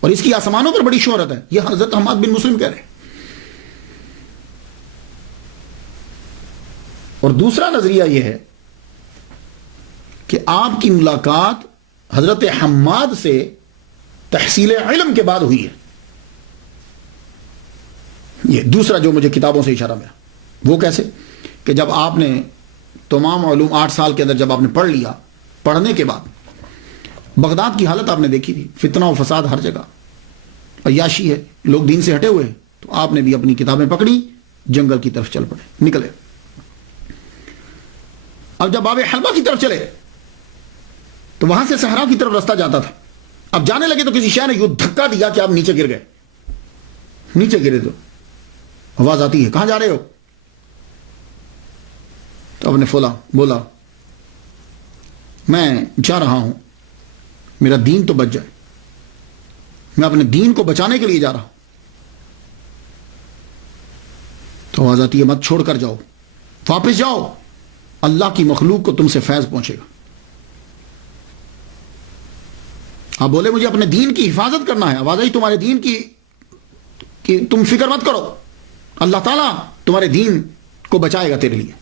اور اس کی آسمانوں پر بڑی شہرت ہے. یہ حضرت حماد بن مسلم کہہ رہے ہیں. اور دوسرا نظریہ یہ ہے کہ آپ کی ملاقات حضرت حماد سے تحصیل علم کے بعد ہوئی ہے. یہ دوسرا جو مجھے کتابوں سے اشارہ ملا. وہ کیسے کہ جب آپ نے تمام علوم 8 سال کے اندر جب آپ نے پڑھ لیا، پڑھنے کے بعد بغداد کی حالت آپ نے دیکھی تھی، فتنہ و فساد ہر جگہ، عیاشی ہے، لوگ دین سے ہٹے ہوئے ہیں. تو آپ نے بھی اپنی کتابیں پکڑی، جنگل کی طرف چل پڑے، نکلے. اب جب باب حلبہ کی طرف چلے تو وہاں سے صحرا کی طرف رستہ جاتا تھا. اب جانے لگے تو کسی شے نے یوں دھکا دیا کہ آپ نیچے گر گئے. نیچے گرے تو آواز آتی ہے کہاں جا رہے ہو؟ تو آپ نے بولا میں جا رہا ہوں، میرا دین تو بچ جائے، میں اپنے دین کو بچانے کے لیے جا رہا ہوں. تو آواز آتی ہے مت چھوڑ کر جاؤ، واپس جاؤ، اللہ کی مخلوق کو تم سے فیض پہنچے گا. آپ بولے مجھے اپنے دین کی حفاظت کرنا ہے. آواز آئی تمہارے دین کی کہ تم فکر مت کرو، اللہ تعالیٰ تمہارے دین کو بچائے گا تیرے لیے،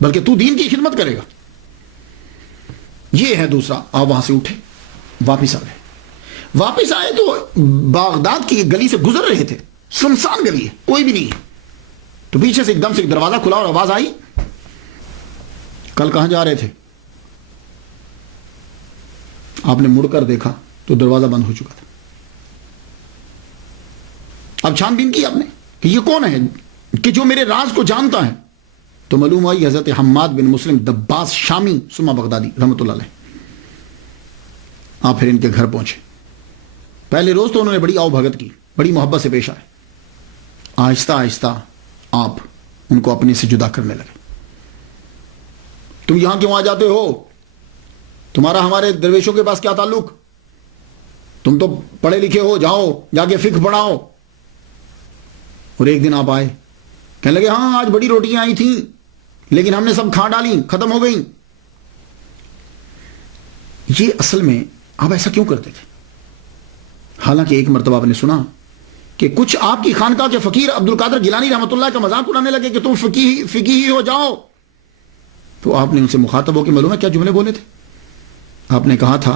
بلکہ تو دین کی خدمت کرے گا. یہ ہے دوسرا. آپ وہاں سے اٹھے، واپس آ گئے. واپس آئے تو بغداد کی ایک گلی سے گزر رہے تھے، سنسان گلی ہے، کوئی بھی نہیں ہے. تو پیچھے سے ایک دم سے ایک دروازہ کھلا اور آواز آئی کل کہاں جا رہے تھے؟ آپ نے مڑ کر دیکھا تو دروازہ بند ہو چکا تھا. اب چھان بین کی آپ نے کہ یہ کون ہے کہ جو میرے راز کو جانتا ہے. تو معلوم ہوئی حضرت حماد بن مسلم دباس شامی سما بغدادی رحمۃ اللہ علیہ. آپ پھر ان کے گھر پہنچے. پہلے روز تو انہوں نے بڑی آؤ بھگت کی، بڑی محبت سے پیش آئے. آہستہ آہستہ آپ ان کو اپنے سے جدا کرنے لگے. تم یہاں کیوں آ جاتے ہو؟ تمہارا ہمارے درویشوں کے پاس کیا تعلق؟ تم تو پڑھے لکھے ہو، جاؤ جا کے فقہ پڑھاؤ. اور ایک دن آپ آئے، کہنے لگے ہاں آج بڑی روٹیاں آئی تھیں لیکن ہم نے سب کھا ڈالی، ختم ہو گئیں. یہ اصل میں آپ ایسا کیوں کرتے تھے؟ حالانکہ ایک مرتبہ آپ نے سنا کہ کچھ آپ کی خانقاہ کے فقیر عبد القادر گیلانی رحمۃ اللہ کا مذاق اڑانے لگے کہ تم فقیہی ہو جاؤ. تو آپ نے ان سے مخاطب ہو کے معلوم ہے کیا جملے بولے تھے؟ آپ نے کہا تھا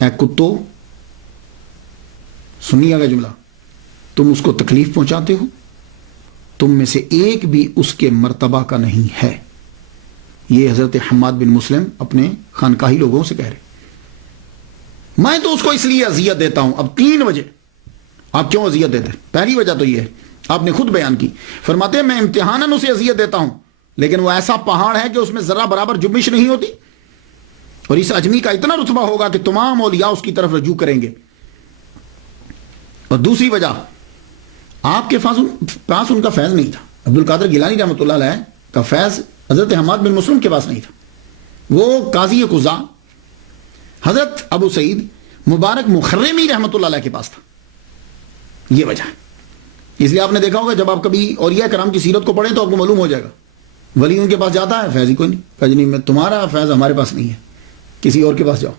اے کتو، سنیے گا جملہ، تم اس کو تکلیف پہنچاتے ہو، تم میں سے ایک بھی اس کے مرتبہ کا نہیں ہے. یہ حضرت حماد بن مسلم اپنے خانقاہی لوگوں سے کہہ رہے. میں تو اس کو اس لیے اذیت دیتا ہوں. اب 3 وجہ. آپ کیوں اذیت دیتے؟ پہلی وجہ تو یہ ہے آپ نے خود بیان کی. فرماتے ہیں میں امتحاناً اسے اذیت دیتا ہوں لیکن وہ ایسا پہاڑ ہے کہ اس میں ذرا برابر جنبش نہیں ہوتی, اور اس اجمی کا اتنا رتبہ ہوگا کہ تمام اولیاء اس کی طرف رجوع کریں گے. اور دوسری وجہ, آپ کے پاس ان کا فیض نہیں تھا. عبد القادر گیلانی رحمۃ اللہ علیہ کا فیض حضرت حماد بن مسلم کے پاس نہیں تھا. وہ قاضی قضا حضرت ابو سعید مبارک مخرمی رحمۃ اللہ علیہ کے پاس تھا. یہ وجہ ہے. اس لیے آپ نے دیکھا ہوگا جب آپ کبھی اولیاء کرام کی سیرت کو پڑھیں تو آپ کو معلوم ہو جائے گا, ولی ان کے پاس جاتا ہے, فیض ہی کوئی نہیں. کہا جی نہیں, میں تمہارا فیض ہمارے پاس نہیں ہے, کسی اور کے پاس جاؤ.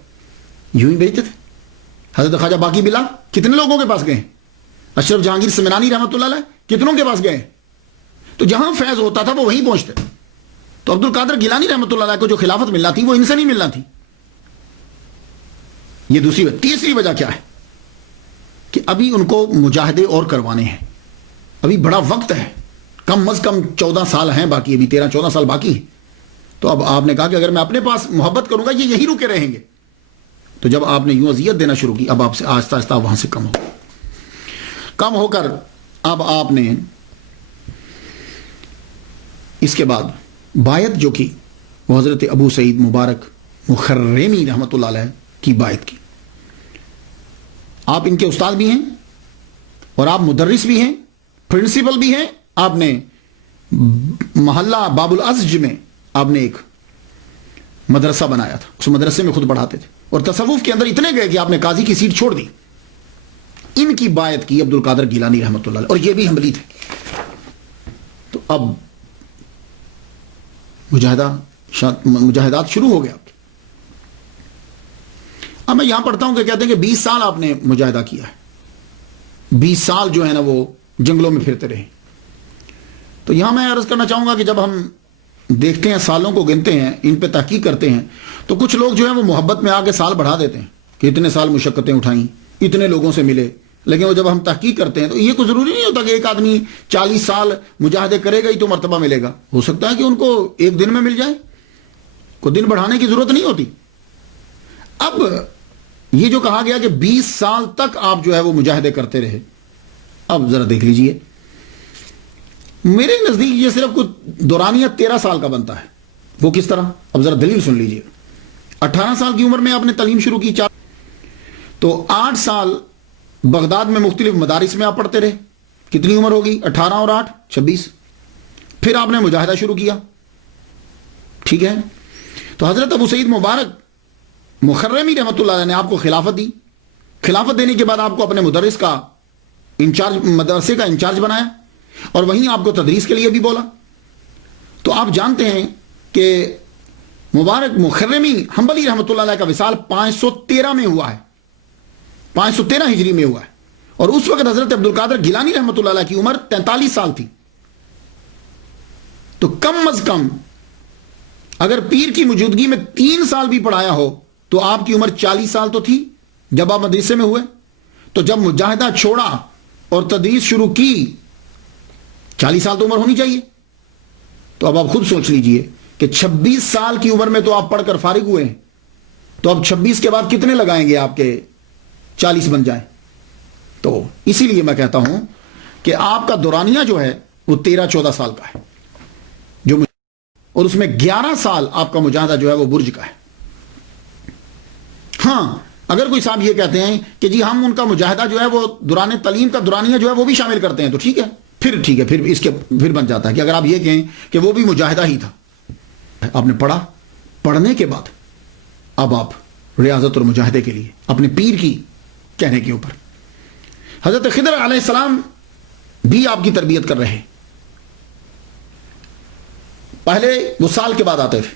یوں ہی بھیجتے تھے. حضرت خواجہ باقی بلا کتنے لوگوں کے پاس گئے, اشرف جہانگیر سمنانی رحمۃ اللہ علیہ کتنوں کے پاس گئے. تو جہاں فیض ہوتا تھا وہ وہیں پہنچتے. تو عبد القادر گیلانی رحمۃ اللہ علیہ کو جو خلافت ملنا تھی وہ ان سے نہیں ملنا تھی. یہ دوسری وجہ. تیسری وجہ کیا ہے کہ ابھی ان کو مجاہدے اور کروانے ہیں, ابھی بڑا وقت ہے, کم از کم 14 سال ہیں باقی, ابھی 13-14 سال باقی ہیں. تو اب آپ نے کہا کہ اگر میں اپنے پاس محبت کروں گا یہ یہی رکے رہیں گے. تو جب آپ نے یوں اذیت دینا شروع کی, اب آپ سے آہستہ آہستہ وہاں سے کم ہو کر اب آپ نے اس کے بعد بایت جو کی وہ حضرت ابو سعید مبارک مخرمی رحمۃ اللہ علیہ کی بایت کی. آپ ان کے استاد بھی ہیں اور آپ مدرس بھی ہیں, پرنسپل بھی ہیں. آپ نے محلہ باب الازج میں آپ نے ایک مدرسہ بنایا تھا, اس مدرسے میں خود پڑھاتے تھے, اور تصوف کے اندر اتنے گئے کہ آپ نے قاضی کی سیٹ چھوڑ دی. ان کی بایت کی عبد القادر گیلانی رحمۃ اللہ علیہ, اور یہ بھی حنبلی تھے. تو اب مجاہدات شروع ہو گیا. اب میں یہاں پڑھتا ہوں کہ کہتے ہیں کہ 20 سال آپ نے مجاہدہ کیا ہے, 20 سال جو ہے نا وہ جنگلوں میں پھرتے رہے. تو یہاں میں عرض کرنا چاہوں گا کہ جب ہم دیکھتے ہیں, سالوں کو گنتے ہیں, ان پہ تحقیق کرتے ہیں, تو کچھ لوگ جو ہیں وہ محبت میں آ کے سال بڑھا دیتے ہیں کہ اتنے سال مشقتیں اٹھائیں, اتنے لوگوں سے ملے. لیکن وہ جب ہم تحقیق کرتے ہیں تو یہ کوئی ضروری نہیں ہوتا کہ ایک آدمی 40 سال مجاہدے کرے گا ہی تو مرتبہ ملے گا. ہو سکتا ہے کہ ان کو ایک دن میں مل جائے, کوئی دن بڑھانے کی ضرورت نہیں ہوتی. اب یہ جو کہا گیا کہ 20 سال تک آپ جو ہے وہ مجاہدے کرتے رہے, اب ذرا دیکھ لیجئے, میرے نزدیک یہ صرف کچھ دورانیہ 13 سال کا بنتا ہے. وہ کس طرح؟ اب ذرا دلیل سن لیجئے. 18 سال کی عمر میں آپ نے تعلیم شروع کی, تو 8 سال بغداد میں مختلف مدارس میں آپ پڑھتے رہے. کتنی عمر ہوگی؟ 18 اور 8 26. پھر آپ نے مجاہدہ شروع کیا, ٹھیک ہے. تو حضرت ابو سعید مبارک مخرمی رحمۃ اللہ علیہ نے آپ کو خلافت دی. خلافت دینے کے بعد آپ کو اپنے مدرس کا انچارج, مدرسے کا انچارج بنایا, اور وہیں آپ کو تدریس کے لیے بھی بولا. تو آپ جانتے ہیں کہ مبارک مخرمی حنبلی رحمۃ اللہ علیہ کا وصال 513 میں ہوا ہے, 513 ہجری میں ہوا ہے. اور اس وقت حضرت عبد القادر گیلانی رحمۃ اللہ علیہ کی عمر 43 سال تھی. تو کم از کم اگر پیر کی موجودگی میں 3 سال بھی پڑھایا ہو تو آپ کی عمر 40 سال تو تھی جب آپ مدرسے میں ہوئے. تو جب مجاہدہ چھوڑا اور تدریس شروع کی 40 سال تو عمر ہونی چاہیے. تو اب آپ خود سوچ لیجئے کہ 26 سال کی عمر میں تو آپ پڑھ کر فارغ ہوئے ہیں, تو اب 26 کے بعد کتنے لگائیں گے آپ کے 40 بن جائیں. تو اسی لیے میں کہتا ہوں کہ آپ کا دورانیہ جو ہے وہ 13-14 سال کا ہے, اور اس میں 11 سال آپ کا مجاہدہ جو ہے وہ برج کا ہے. ہاں, اگر کوئی صاحب یہ کہتے ہیں کہ جی ہم ان کا مجاہدہ جو ہے وہ دوران تعلیم کا دورانیہ جو ہے وہ بھی شامل کرتے ہیں, تو ٹھیک ہے, پھر اس کے پھر بن جاتا ہے کہ اگر آپ یہ کہیں کہ وہ بھی مجاہدہ ہی تھا. آپ نے پڑھا, پڑھنے کے بعد اب آپ ریاضت اور مجاہدے کے لیے اپنے پیر کی کہنے کے اوپر حضرت خضر علیہ السلام بھی آپ کی تربیت کر رہے. پہلے وہ سال کے بعد آتے تھے,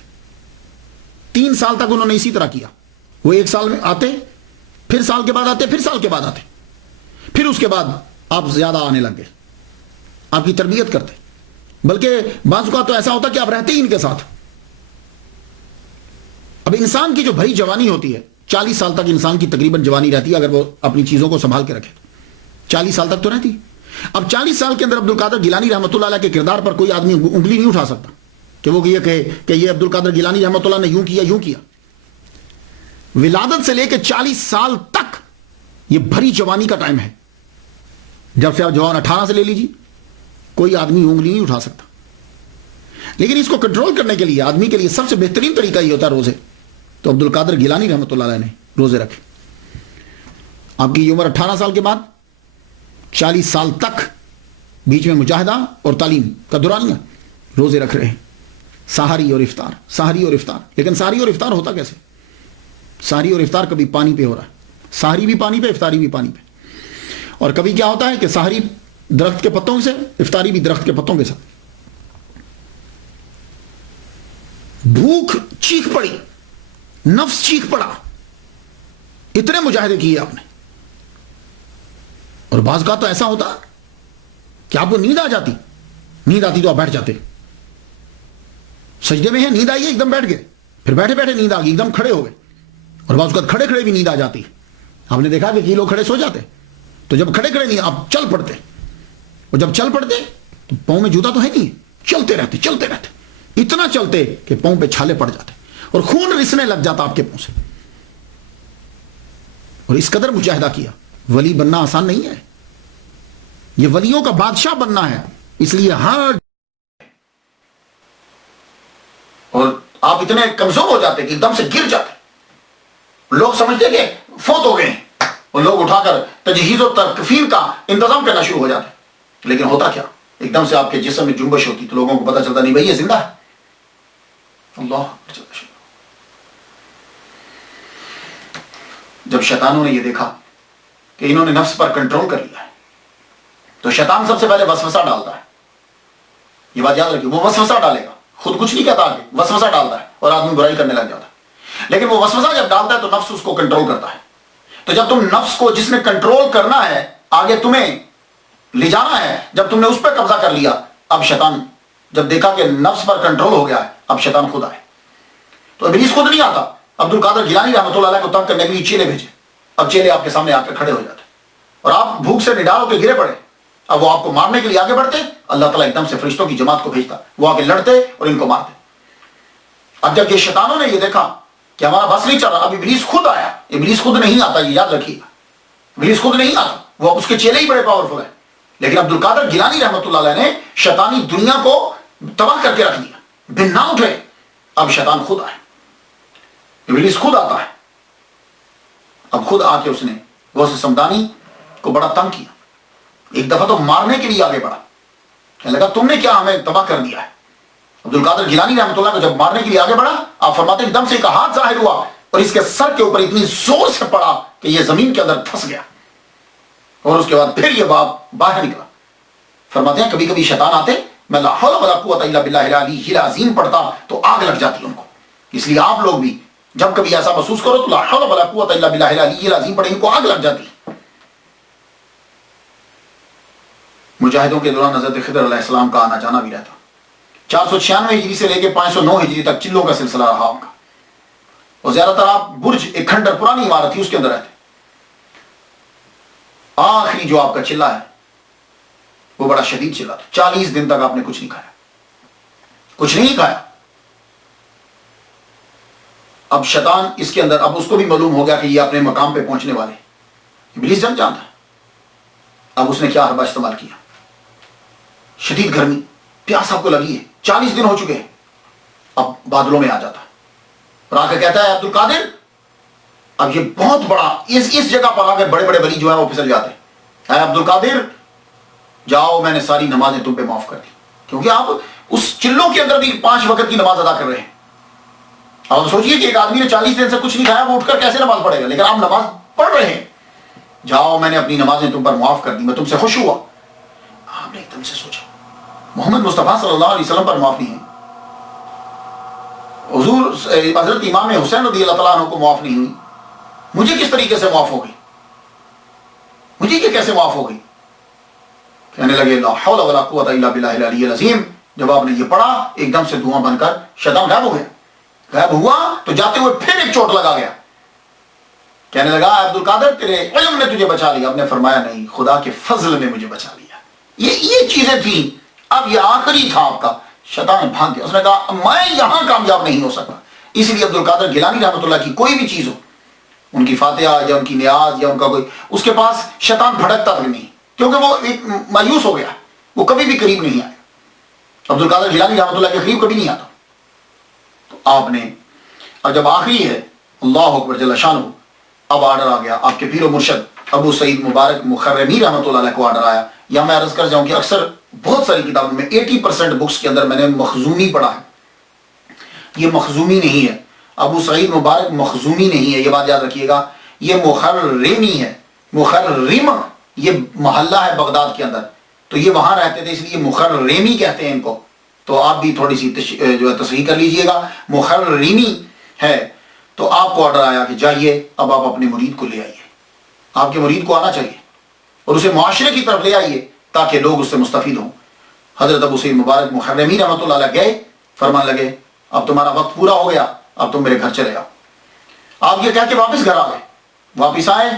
3 سال تک انہوں نے اسی طرح کیا. وہ 1 سال میں آتے, پھر سال کے بعد آتے, پھر سال کے بعد آتے, پھر اس کے بعد آپ زیادہ آنے لگ گئے, آپ کی تربیت کرتے. بلکہ بعض اوقات تو ایسا ہوتا کہ آپ رہتے ہی ان کے ساتھ. اب انسان کی جو بھری جوانی ہوتی ہے, 40 سال تک انسان کی تقریباً جوانی رہتی ہے اگر وہ اپنی چیزوں کو سنبھال کے رکھے. 40 سال تک تو رہتی. اب 40 سال کے اندر عبد القادر گیلانی رحمۃ اللہ علیہ کے کردار پر کوئی آدمی انگلی نہیں اٹھا سکتا کہ وہ یہ کہے کہ یہ عبد القادر گیلانی رحمۃ اللہ نے یوں کیا. ولادت سے لے کے 40 سال تک یہ بھری جوانی کا ٹائم ہے. جب سے آپ جوان 18 سے لے لیجیے, کوئی آدمی انگلی نہیں اٹھا سکتا. لیکن اس کو کنٹرول کرنے کے لیے آدمی کے لیے سب سے بہترین طریقہ یہ ہوتا ہے روزے. تو عبد القادر گیلانی رحمۃ اللہ علیہ نے روزے رکھے. آپ کی عمر 18 سال کے بعد 40 سال تک بیچ میں مجاہدہ اور تعلیم کا دورانیہ روزے رکھ رہے ہیں. سحری اور افطار، سحری اور افطار. لیکن سحری اور افطار ہوتا کیسے؟ سحری اور افطار کبھی پانی پہ ہو رہا ہے، سحری بھی پانی پہ، افطاری بھی پانی پہ. اور کبھی کیا ہوتا ہے کہ سحری درخت کے پتوں سے، افطاری بھی درخت کے پتوں کے ساتھ. بھوک چیخ پڑی، نفس چیخ پڑا، اتنے مجاہدے کیے آپ نے. اور بعض کا تو ایسا ہوتا کہ آپ کو نیند آ جاتی، نیند آتی تو آپ بیٹھ جاتے. سجدے میں ہیں، نیند آئی ہے، ایک دم بیٹھ گئے، پھر بیٹھے بیٹھے نیند آ گئی، ایک دم کھڑے ہو گئے. اور بعض اوقات کھڑے کھڑے بھی نیند آ جاتی. آپ نے دیکھا کہ کئی لوگ کھڑے سو جاتے، تو جب کھڑے کھڑے نہیں آپ چل پڑتے، اور جب چل پڑتے تو پاؤں میں جوتا تو ہے نہیں، چلتے رہتے، اتنا چلتے کہ پاؤں پہ چھالے پڑ جاتے اور خون رسنے لگ جاتا آپ کے پاؤں سے. اور اس قدر مجاہدہ کیا. ولی بننا آسان نہیں ہے، یہ ولیوں کا بادشاہ بننا ہے. اس لیے ہر اور آپ اتنے کمزور ہو جاتے کہ ایک دم سے گر جاتے. لوگ سمجھتے کہ فوت ہو گئے ہیں، اور لوگ اٹھا کر تجہیز و تکفین کا انتظام کرنا شروع ہو جاتے. لیکن ہوتا کیا، ایک دم سے آپ کے جسم میں جنبش ہوتی تو لوگوں کو پتا چلتا نہیں بھائی یہ زندہ ہے. اللہ. جب شیطانوں نے یہ دیکھا کہ انہوں نے نفس پر کنٹرول کر لیا ہے، تو شیطان سب سے پہلے وسوسہ ڈالتا ہے. یہ بات یاد رکھیے، وہ وسوسہ ڈالے گا، خود کچھ نہیں کہتا، آگے وسوسہ ڈالتا ہے اور آدمی برائی کرنے لگ جاتا ہے. لیکن وہ وسوسہ جب ڈالتا ہے تو نفس اس کو کنٹرول کرتا ہے. تو جب تم نفس کو جس نے کنٹرول کرنا ہے، آگے تمہیں لے جانا ہے، جب تم نے اس پہ قبضہ کر لیا، اب شیطان جب دیکھا کہ نفس پر کنٹرول ہو گیا ہے، اب شیطان خود آئے. تو ابلیس خود نہیں آتا. عبد القادر گیلانی رحمۃ اللہ علیہ کو تنگ کرنے کے لیے چیلے بھیجے. اب چیلے آپ کے سامنے آ کے کھڑے ہو جاتے اور آپ بھوک سے نڈال ہو کے گرے پڑے. اب وہ آپ کو مارنے کے لیے آگے بڑھتے، اللہ تعالیٰ ایک دم سے فرشتوں کی جماعت کو بھیجتا، وہ آگے لڑتے اور ان کو مارتے. اب جب یہ شیطانوں نے یہ دیکھا کہ ہمارا بس نہیں چل رہا، اب ابلیس خود آیا. ابلیس خود نہیں آتا، یہ یاد رکھیے، ابلیس خود نہیں آتا، وہ اس کے چیلے ہی بڑے پاورفل ہیں. لیکن عبد القادر گیلانی رحمۃ اللہ علیہ نے شیطانی دنیا کو تباہ کر کے رکھ دیا، بن نہ اٹھے. اب شیطان خود آئے، ابلیس خود آتا ہے. اب خود آ کے اس نے غوث سمدانی کو بڑا تنگ کیا. ایک دفعہ تو مارنے کے لیے آگے بڑھا، کہنے لگا تم نے کیا ہمیں تباہ کر دیا ہے. عبد القادر گیلانی رحمۃ اللہ کو جب مارنے کے لیے آگے بڑھا، آپ فرماتے ہیں ایک دم سے ایک ہاتھ ظاہر ہوا اور اس کے سر کے اوپر اتنی زور سے پڑا کہ یہ زمین کے اندر دھس گیا. اور اس کے بعد پھر یہ باپ باہر نکلا. فرماتے ہیں کبھی کبھی شیطان آتے، میں لا حول ولا قوت الا باللہ العلی العظیم پڑھتا تو آگ لگ جاتی ان کو. اس لیے آپ لوگ بھی جب کبھی ایسا محسوس کرو تو لا حول ولا قوت الا باللہ العلی العظیم پڑھیں، ان کو آگ لگ جاتی. مجاہدوں کے دوران حضرت خضر علیہ السلام کا آنا جانا بھی رہتا. 496 ہجری سے لے کے 509 ہجری تک چلوں کا سلسلہ رہا ان کا. اور زیادہ تر آپ برج، ایک کھنڈر پرانی عمارت تھی، اس کے اندر رہتے. آخری جو آپ کا چلہ ہے وہ بڑا شدید چلہ تھا. 40 دن تک آپ نے کچھ نہیں کھایا، کچھ نہیں کھایا. اب شیطان اس کے اندر، اب اس کو بھی معلوم ہو گیا کہ یہ اپنے مقام پہ پہنچنے والے. ابلیس جان جانتا ہے. اب اس نے کیا حربہ استعمال کیا، شدید گرمی، پیاس آپ کو لگی ہے، 40 دن ہو چکے ہیں. اب بادلوں میں آ جاتا ہے اور آ کے کہتا ہے عبد القادر، اب یہ بہت بڑا اس جگہ پر آ کے بڑے بڑے ولی جو ہیں وہ پھسل جاتے ہیں. اے عبد القادر جاؤ، میں نے ساری نمازیں تم پہ معاف کر دی. کیونکہ آپ اس چلوں کے اندر بھی 5 وقت کی نماز ادا کر رہے ہیں. اب سوچئے کہ ایک آدمی نے 40 دن سے کچھ نہیں کھایا، وہ اٹھ کر کیسے نماز پڑھے گا؟ لیکن آپ نماز پڑھ رہے ہیں. جاؤ، میں نے اپنی نمازیں تم پر معاف کر دی، میں تم سے خوش ہوا. آپ نے ایک دم سے سوچا محمد مصطفیٰ صلی اللہ علیہ وسلم پر معاف نہیں ہے، حضور حضرت امام حسین رضی اللہ تعالیٰ عنہ کو معاف نہیں ہوئی، مجھے کس طریقے سے معاف ہو گئی، مجھے یہ کیسے معاف ہو گئی؟ کہنے لگے لا حول ولا قوت الا باللہ العلی العظیم. جب آپ نے یہ پڑھا ایک دم سے دھواں بن کر شیطان غائب ہو گیا. غائب ہوا تو جاتے ہوئے پھر ایک چوٹ لگا گیا. کہنے لگا عبد القادر تیرے علم نے تجھے بچا لیا. آپ نے فرمایا نہیں، خدا کے فضل نے مجھے بچا لیا. یہ چیزیں تھیں. اب یہ آخری تھا آپ کا. شیطان بھاگ گیا. اس نے کہا میں یہاں کامیاب نہیں ہو سکا. اس لیے عبد القادر گیلانی رحمۃ اللہ کی کوئی بھی چیز ہو، ان کی فاتحہ یا ان کی نیاز یا ان کا کوئی، اس کے پاس شیطان بھڑکتا تک نہیں، کیونکہ وہ ایک مایوس ہو گیا. وہ کبھی بھی قریب نہیں آئے. عبد القادر جیلانی رحمۃ اللہ کے قریب کبھی نہیں آتا. تو آپ نے اب جب آخری ہے اللہ اکبر جل شانہ، اب آرڈر آ گیا آپ کے پیر و مرشد ابو سعید مبارک مخرمی رحمۃ اللہ علیہ کو آرڈر آیا. یا میں عرض کر جاؤں کہ اکثر بہت ساری کتابوں میں 80% بکس کے اندر میں نے مخزومی پڑھا ہے. یہ مخزومی نہیں ہے، ابو سعید مبارک مخزومی نہیں ہے، یہ بات یاد رکھیے گا. یہ مخرمی ہے. مخرم یہ محلہ ہے بغداد کے اندر، تو یہ وہاں رہتے تھے اس لیے مخرمی کہتے ہیں ان کو. تو آپ بھی تھوڑی سی جو ہے تصحیح کر لیجئے گا، مخرمی ہے. تو آپ کو آرڈر آیا کہ جائیے اب آپ اپنے مرید کو لے آئیے. آپ کے مرید کو آنا چاہیے اور اسے معاشرے کی طرف لے آئیے تاکہ لوگ اس سے مستفید ہوں. حضرت ابو سعید مبارک مخرمی رحمۃ اللہ علیہ گئے، فرمان لگے اب تمہارا وقت پورا ہو گیا، اب تم میرے گھر چلے آؤ. آپ یہ کہہ کے واپس گھر آ گئے. واپس آئے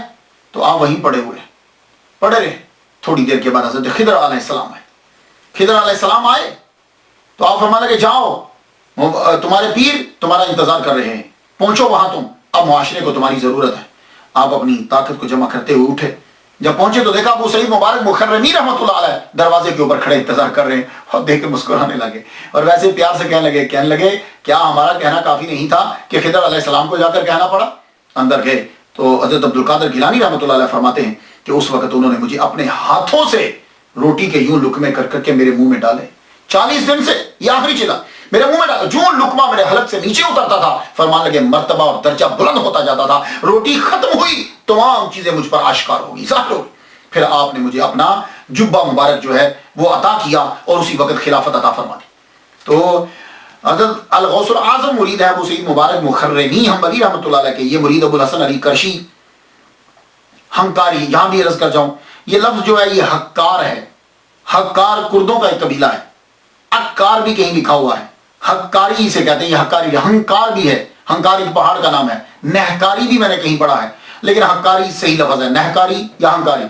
تو آپ وہیں پڑے رہے. تھوڑی دیر کے بعد حضرت خضر علیہ السلام آئے. خضر علیہ السلام آئے تو آپ فرمان لگے جاؤ تمہارے پیر تمہارا انتظار کر رہے ہیں، پہنچو وہاں تم، اب معاشرے کو تمہاری ضرورت ہے. آپ اپنی طاقت کو جمع کرتے ہوئے اٹھے. جب پہنچے تو دیکھا ابو سعید مبارک مخرمی رحمۃ اللہ علیہ دروازے کے اوپر کھڑے انتظار کر رہے ہیں اور دیکھ کے مسکرانے لگے اور ویسے پیار سے کہنے لگے کیا ہمارا کہنا کافی نہیں تھا کہ خضر علیہ السلام کو جا کر کہنا پڑا. اندر گئے تو حضرت عبد القادر گیلانی رحمۃ اللہ علیہ فرماتے ہیں کہ اس وقت انہوں نے مجھے اپنے ہاتھوں سے روٹی کے یوں لقمے کر کر کے میرے منہ میں ڈالے. 40 دن سے یہ آخری چلا میرے منہ میں ڈالا. جو لقمہ میرے حلق سے نیچے اترتا تھا فرمان لگے مرتبہ اور درجہ بلند ہوتا جاتا تھا. روٹی ختم ہوئی تمام چیزیں مجھ پر آشکار ہوگی، ظاہر ہوگی. پھر آپ نے مجھے اپنا جبہ مبارک جو ہے وہ عطا کیا اور اسی وقت خلافت عطا فرما دی. تو حضرت الغوث الاعظم مرید ہے ابو سعید مبارک مخرمی حنبلی رحمۃ اللہ علیہ کے. یہ مرید ابو الحسن علی کرشی ہنکاری. یہاں بھی عرض کر جاؤں یہ لفظ جو ہے یہ حکار ہے. حکار کردوں کا ایک قبیلہ ہے. اکار بھی کہیں لکھا ہوا ہے، حکاری سے کہتے ہیں. یہ حکاری ہنکار بھی ہے، ہنکار ایک پہاڑ کا نام ہے. نہکاری بھی میں نے کہیں پڑھا ہے لیکن حکاری صحیح لفظ ہے، نہکاری یا ہنکاری.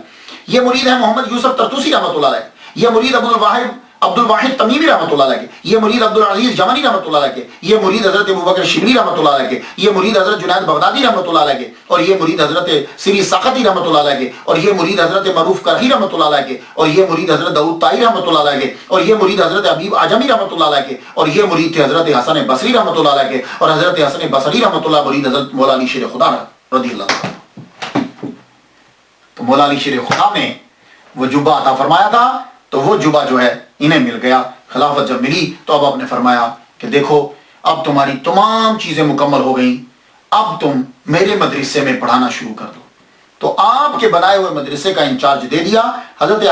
یہ مرید ہے محمد یوسف ترتوسی رحمۃ اللہ علیہ. یہ مرید عبد الواحد تمیمی رحمۃ اللہ علیہ کے. یہ مرید عبد العزیز جمنی رحمۃ اللہ علیہ کے. یہ مرید حضرت ابوبکر شبلی رحمۃ اللہ علیہ کے. یہ مرید حضرت جنید بغدادی رحمۃ اللہ علیہ کے. اور یہ مرید حضرت سری ساختی رحمۃ اللہ علیہ کے. اور یہ مرید حضرت معروف کرخی رحمۃ اللہ علیہ کے. اور یہ مرید حضرت داؤد طائی رحمۃ اللہ علیہ کے. اور یہ مرید حضرت حبیب اعجمی رحمۃ اللہ علیہ کے. اور یہ مرید تھے حضرت حسن بصری رحمۃ اللہ علیہ کے. اور حضرت حسن بصری رحمۃ اللہ مرید حضرت مولا علی شیر خدا رضی اللہ عنہ. تو مولا علی شیر خدا نے وہ جبہ عطا فرمایا تھا تو وہ جبہ جو ہے انہیں مل گیا. خلافت جب ملی تو اب آپ نے فرمایا کہ دیکھو اب تمہاری تمام چیزیں مکمل ہو گئیں، اب تم میرے مدرسے میں پڑھانا شروع کر دو. تو آپ کے بنائے ہوئے مدرسے کا انچارج دے دیا. حضرت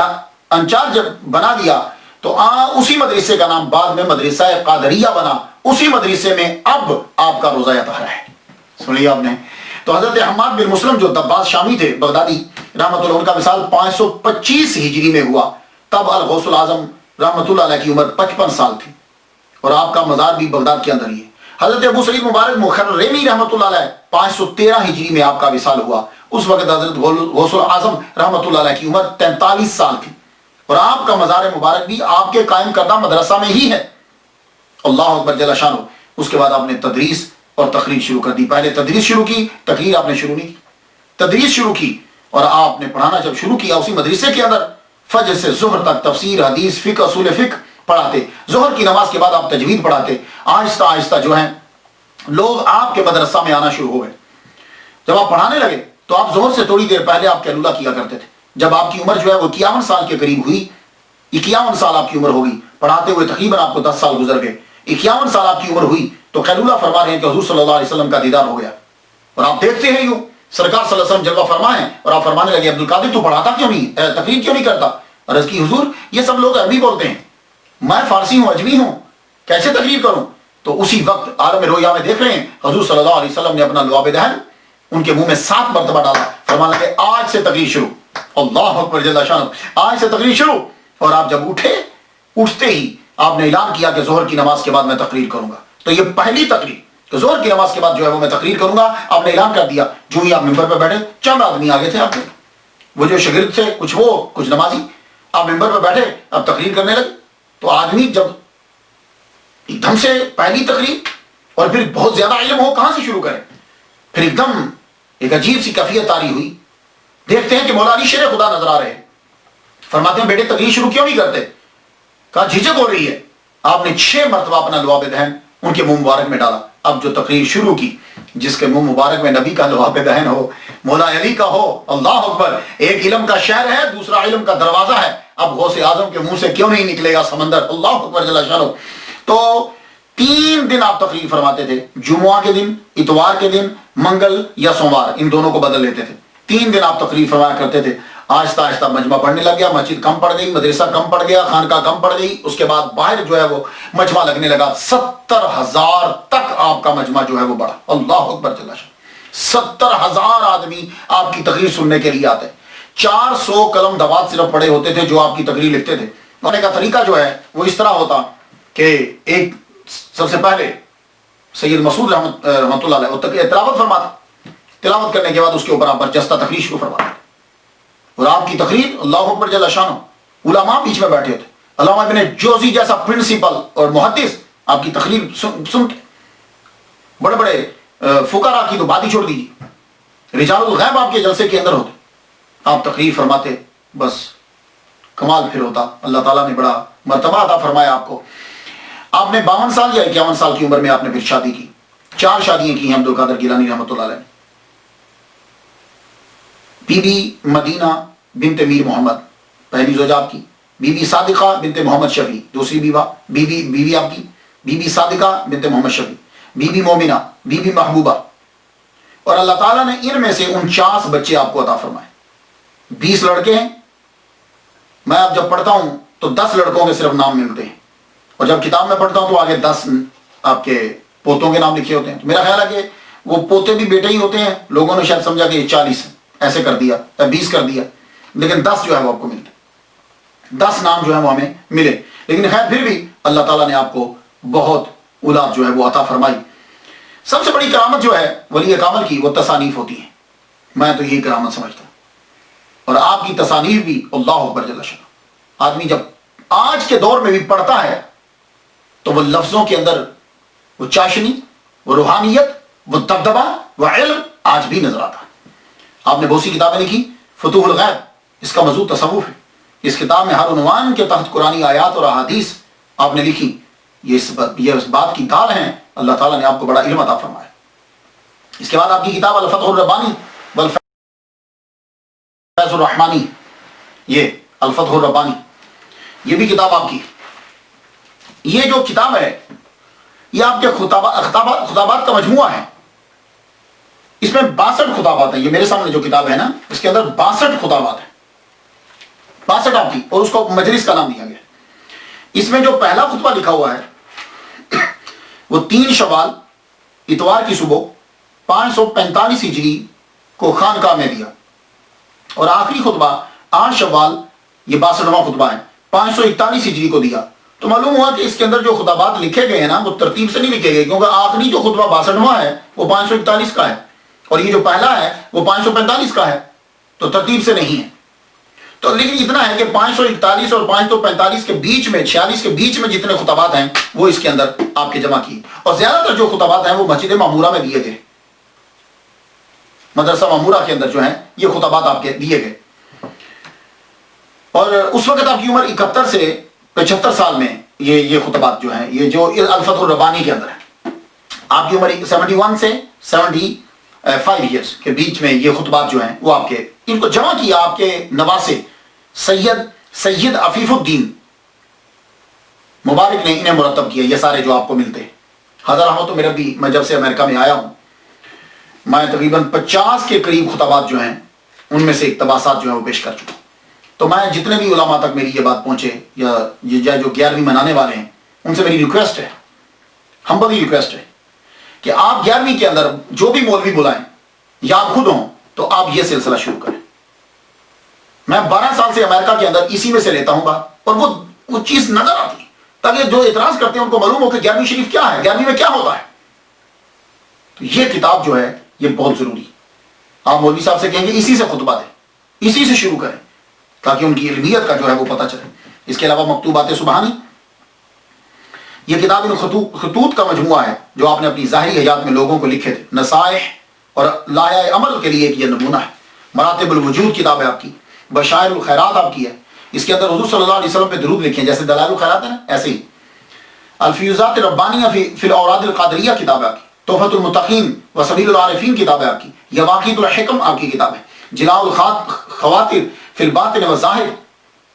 انچارج جب بنا دیا تو اسی مدرسے کا نام بعد میں مدرسہ قادریہ بنا. اسی مدرسے میں اب آپ کا روزہ طہارہ ہے. سن لیا آپ نے. تو حضرت حماد بن مسلم جو دباس شامی تھے بغدادی رحمۃ اللہ، ان کا وصال 525 ہجری میں ہوا. تب الغوث الاعظم رحمۃ اللہ علیہ کی عمر 55 سال تھی اور آپ کا مزار بھی بغداد کے اندر ہی ہے. حضرت ابو سعید مبارک مخرمی رحمۃ اللہ علیہ 513 ہجری میں آپ کا وصال ہوا. اس وقت حضرت غوث الاعظم رحمۃ اللہ علیہ کی عمر 43 سال تھی اور آپ کا مزار مبارک بھی آپ کے قائم کردہ مدرسہ میں ہی ہے. اللہ اکبر جل شانہ. اس کے بعد آپ نے تدریس اور تقریر شروع کر دی. پہلے تدریس شروع کی، تقریر آپ نے شروع نہیں کی. تدریس شروع کی اور آپ نے پڑھانا جب شروع کیا اسی مدرسے کے اندر فجر سے ظہر تک تفسیر، حدیث، فقہ، اصول فقہ پڑھاتے. ظہر کی نماز کے بعد آپ تجوید پڑھاتے. آہستہ آہستہ جو ہیں لوگ آپ کے مدرسہ میں آنا شروع ہو گئے. جب آپ پڑھانے لگے تو آپ ظہر سے تھوڑی دیر پہلے آپ کیلولہ کیا کرتے تھے. جب آپ کی عمر جو ہے وہ 51 سال کے قریب ہوئی، 51 سال آپ کی عمر ہوگی، پڑھاتے ہوئے تقریباً آپ کو 10 سال گزر گئے. 51 سال آپ کی عمر ہوئی تو قیلولہ فرما رہے ہیں کہ حضور صلی اللہ علیہ وسلم کا دیدار ہو گیا. اور آپ دیکھتے ہیں یوں سرکار صلی اللہ علیہ وسلم جلوہ فرمائیں اور آپ فرمانے لگے عبد القادر تو پڑھاتا کیوں نہیں، تقریر کیوں نہیں کرتا؟ عرض کی حضور یہ سب لوگ عربی بولتے ہیں، میں فارسی ہوں، اجمی ہوں، کیسے تقریر کروں؟ تو اسی وقت عالم رویا میں دیکھ رہے ہیں حضور صلی اللہ علیہ وسلم نے اپنا لعاب دہن ان کے منہ میں 7 مرتبہ ڈالا. فرمانے لگے آج سے تقریر شروع. اللہ اکبر جل شانہ. آج سے تقریر شروع. اور آپ جب اٹھتے ہی آپ نے اعلان کیا کہ ظہر کی نماز کے بعد میں تقریر کروں گا. تو یہ پہلی تقریر کہ ظہر کی نماز کے بعد جو ہے وہ میں تقریر کروں گا آپ نے اعلان کر دیا. جو ہی آپ ممبر پہ بیٹھے چند آدمی آگے تھے آپ کے، وہ جو شاگرد تھے کچھ وہ کچھ نمازی، آپ ممبر پہ بیٹھے اب تقریر کرنے لگے. تو آدمی جب ایک دم سے پہلی تقریر اور پھر بہت زیادہ علم ہو کہاں سے شروع کرے، پھر ایک دم ایک عجیب سی کیفیت طاری ہوئی. دیکھتے ہیں کہ مولا علی شیر خدا نظر آ رہے ہیں. فرماتے ہیں بیٹے تقریر شروع کیوں نہیں کرتے؟ کہا جھجک ہو رہی ہے. آپ نے 6 مرتبہ اپنا لعاب دہن ان کے منہ مبارک میں ڈالا. اب جو تقریر شروع کی، جس کے منہ مبارک میں نبی کا لعاب دہن ہو، مولا علی کا ہو، اللہ اکبر. ایک علم کا شہر ہے، دوسرا علم کا دروازہ ہے. اب غوث اعظم کے منہ سے کیوں نہیں نکلے گا سمندر؟ اللہ اکبر جل شانہ. تو 3 دن آپ تقریر فرماتے تھے، جمعہ کے دن، اتوار کے دن، منگل یا سوموار، ان دونوں کو بدل لیتے تھے. 3 دن آپ تقریر فرمایا کرتے تھے. آہستہ آہستہ مجمع بڑھنے لگ گیا، مسجد کم پڑ گئی، مدرسہ کم پڑ گیا، خانقاہ کم پڑ گئی. اس کے بعد باہر جو ہے وہ مجمع لگنے لگا. 70,000 تک آپ کا مجمع جو ہے وہ بڑھا. اللہ اکبر جل شانہ. 70,000 آدمی آپ کی تقریر سننے کے لیے آتے. 400 قلم دوات صرف پڑے ہوتے تھے جو آپ کی تقریر لکھتے تھے. پڑھنے کا طریقہ جو ہے وہ اس طرح ہوتا کہ ایک سب سے پہلے سید مسعود رحمۃ اللہ علیہ وہ تلاوت فرماتا. تلاوت کرنے کے بعد اس کے اوپر آپ برجستہ تقریر شروع فرماتے. اور آپ کی تقریر اللہ اکبر جل شانہ، علماء بیچ میں بیٹھے ہوتے. علامہ ابن جوزی جیسا پرنسپل اور محدث آپ کی تقریر سنتے. بڑے بڑے فقراء کی تو بات ہی چھوڑ دیجیے، رجال الغیب آپ کے جلسے کے اندر ہوتے. آپ تقریر فرماتے، بس کمال پھر ہوتا. اللہ تعالیٰ نے بڑا مرتبہ عطا فرمایا آپ کو. آپ نے 52 سال یا 51 سال کی عمر میں آپ نے پھر شادی کی. 4 شادیاں کی ہیں عبد القادر گیلانی رحمۃ اللہ علیہ. بی بی مدینہ بنت میر محمد پہلی زوجہ آپ کی. بی بی صادقہ بنت محمد شفیع دوسری بیوی آپ کی. بی بی صادقہ بنت محمد شفیع. Be be Momina, be be محبوبہ. اور اللہ تعالیٰ نے ان میں سے 49 بچے آپ کو عطا فرمائے. 20 لڑکے ہیں. میں اب جب پڑھتا ہوں تو 10 لڑکوں کے صرف نام ملتے ہیں، اور جب کتاب میں پڑھتا ہوں تو آگے 10 آپ کے پوتوں کے نام لکھے ہوتے ہیں. تو میرا خیال ہے کہ وہ پوتے بھی بیٹے ہی ہوتے ہیں. لوگوں نے شاید سمجھا کہ یہ 40 ایسے کر دیا یا 20 کر دیا، لیکن 10 جو ہے وہ آپ کو ملتے. 10 نام جو ہے وہ ہمیں ملے. لیکن خیر پھر بھی اللہ تعالیٰ نے آپ کو بہت اولاد جو ہے وہ عطا فرمائی. سب سے بڑی کرامت جو ہے ولی کامل کی وہ تصانیف ہوتی ہے. میں تو یہی کرامت سمجھتا ہوں. اور آپ کی تصانیف بھی اللہ اکبر جل شانہ. آدمی جب آج کے دور میں بھی پڑھتا ہے تو وہ لفظوں کے اندر وہ چاشنی، وہ روحانیت، وہ دبدبہ، وہ علم آج بھی نظر آتا ہے. آپ نے بہت سی کتابیں لکھی. فتوح الغیب اس کا موضوع تصوف ہے. اس کتاب میں ہر عنوان کے تحت قرآنی آیات اور احادیث آپ نے لکھی. یہ اس بات کی دال ہیں. اللہ تعالیٰ نے آپ کو بڑا علم عطا فرمایا. اس کے بعد آپ کی کتاب الفتح الربانی والفیض الرحمانی، یہ الفتح الربانی یہ بھی کتاب آپ کی. یہ جو کتاب ہے یہ آپ کے خطابات کا مجموعہ ہے. اس میں 62 خطابات ہیں. یہ میرے سامنے جو کتاب ہے نا اس کے اندر 62 خطابات ہیں. 62 آپ کی، اور اس کو مجلس کا نام دیا گیا. اس میں جو پہلا خطبہ لکھا ہوا ہے وہ 3 شوال اتوار کی صبح 545 ہجری کو خانقاہ میں دیا. اور آخری خطبہ 8 شوال، یہ 62واں خطبہ ہے، 541 ہجری کو دیا. تو معلوم ہوا کہ اس کے اندر جو خطابات لکھے گئے ہیں نا وہ ترتیب سے نہیں لکھے گئے، کیونکہ آخری جو خطبہ 62واں ہے وہ 541 کا ہے، اور یہ جو پہلا ہے وہ 545 کا ہے. تو ترتیب سے نہیں ہے. تو لیکن اتنا ہے کہ 541 اور 545 کے بیچ میں، 46 کے بیچ میں جتنے خطابات ہیں وہ اس کے اندر آپ کے جمع کیے. اور زیادہ تر جو خطابات ہیں وہ مسجد معمورہ میں دیے گئے. مدرسہ معمورہ کے اندر جو ہیں یہ خطابات آپ کے دیے گئے. اور اس وقت آپ کی عمر 71 سے 75 سال میں یہ خطبات جو ہیں، یہ جو الفتح الربانی کے اندر ہے، آپ کی عمر 71 سے 75 ایئرس کے بیچ میں یہ خطبات جو ہیں وہ آپ کے، ان کو جمع کیا آپ کے نواسے سید عفیف الدین مبارک نے انہیں مرتب کیا. یہ سارے جو آپ کو ملتے ہیں. حضرت رحمت میرا بھی، میں جب سے امریکہ میں آیا ہوں میں تقریباً 50 کے قریب خطبات جو ہیں ان میں سے اقتباسات جو ہیں وہ پیش کر چکا. تو میں جتنے بھی علماء تک میری یہ بات پہنچے یا یہ جو 11ویں منانے والے ہیں ان سے میری ریکویسٹ ہے، ہمبلی ریکویسٹ ہے کہ آپ 11ویں کے اندر جو بھی مولوی بلائیں یا آپ خود ہوں تو آپ یہ سلسلہ شروع کریں. میں 12 سال سے امریکہ کے اندر اسی میں سے لیتا ہوں بات، اور وہ چیز نظر آتی ہے تاکہ جو اعتراض کرتے ہیں ان کو معلوم ہو کہ 11ویں شریف کیا ہے، 11ویں میں کیا ہوتا ہے. تو یہ کتاب جو ہے یہ بہت ضروری. آپ مولوی صاحب سے کہیں گے اسی سے خطبہ دیں، اسی سے شروع کریں تاکہ ان کی علمیت کا جو ہے وہ پتہ چلے. اس کے علاوہ مکتوبات سبحانی، یہ کتاب ان خطوط کا مجموعہ ہے جو آپ نے اپنی ظاہری حیات میں لوگوں کو لکھے تھے. نصائح اور لائحہ عمل کے لیے ایک یہ نمونہ ہے. مراتب الوجود کتاب ہے آپ کی. بشائر الخیرات آپ کی ہے. اس کے اندر حضور صلی اللہ علیہ وسلم پہ درود لکھے ہیں، جیسے دلائل الخیرات ہے نا، ایسے ہی الفیوزات ربانیہ فی الاوراد القادریہ کتاب ہے آپ کی، تحفۃ المتقین و سبیل العارفین کتاب ہے آپ کی، یواقیت الحکم آپ کی کتاب ہے، جلاء الخواطر فی الباطن والظاہر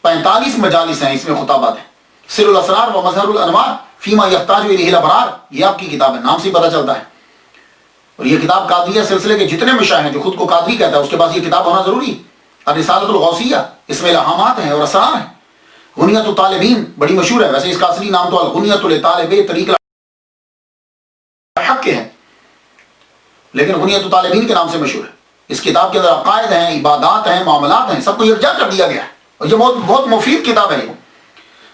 45 مجالس ہیں، اس میں خطابات ہیں، سر الاسرار و مظہر الانوار فیما یحتاج الیہ الابرار، یہ آپ کی کتاب ہے، نام سے ہی پتہ چلتا ہے۔ اور یہ کتاب قادریہ سلسلے کے جتنے مشائخ ہیں جو خود کو قادری کہتا ہے اس کے پاس یہ کتاب ہونا ضروری ہے۔ الرسالۃ الغوثیہ، اس میں الہامات ہیں اور اسرار ہیں۔ غنیۃ الطالبین بڑی مشہور ہے، ویسے اس کا اصلی نام تو الغنیۃ لطالب طریق الحق کے ہے، لیکن غنیۃ الطالبین کے نام سے مشہور ہے۔ اس کتاب کے اندر عقائد ہیں، عبادات ہیں، معاملات ہیں، سب کو یکجا کر دیا گیا ہے، اور یہ بہت مفید کتاب ہے یہ۔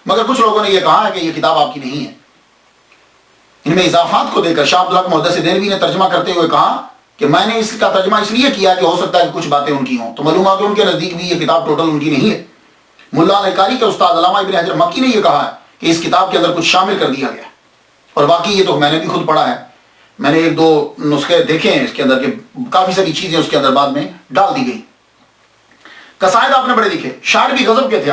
مگر کچھ لوگوں نے یہ کہا ہے کہ یہ کتاب آپ کی نہیں ہے۔ ان میں اضافات کو دے کر شاہ عبدالحق محدث دہلوی نے ترجمہ کرتے ہوئے کہا کہ میں نے اس کا ترجمہ اس لیے کیا کہ ہو سکتا ہے کہ کچھ باتیں ان کی ہوں، تو معلوم ہے کہ ان کے نزدیک بھی یہ کتاب ٹوٹل ان کی نہیں ہے۔ ملا القاری کے استاد علامہ ابن حجر مکی نے یہ کہا ہے کہ اس کتاب کے اندر کچھ شامل کر دیا گیا ہے، اور واقعی یہ تو میں نے بھی خود پڑھا ہے، میں نے ایک دو نسخے دیکھے ہیں اس کے اندر کہ کافی ساری چیزیں اس کے اندر بعد میں ڈال دی گئی۔ قصائد آپ نے بڑے لکھے، شاعر بھی غضب کے تھے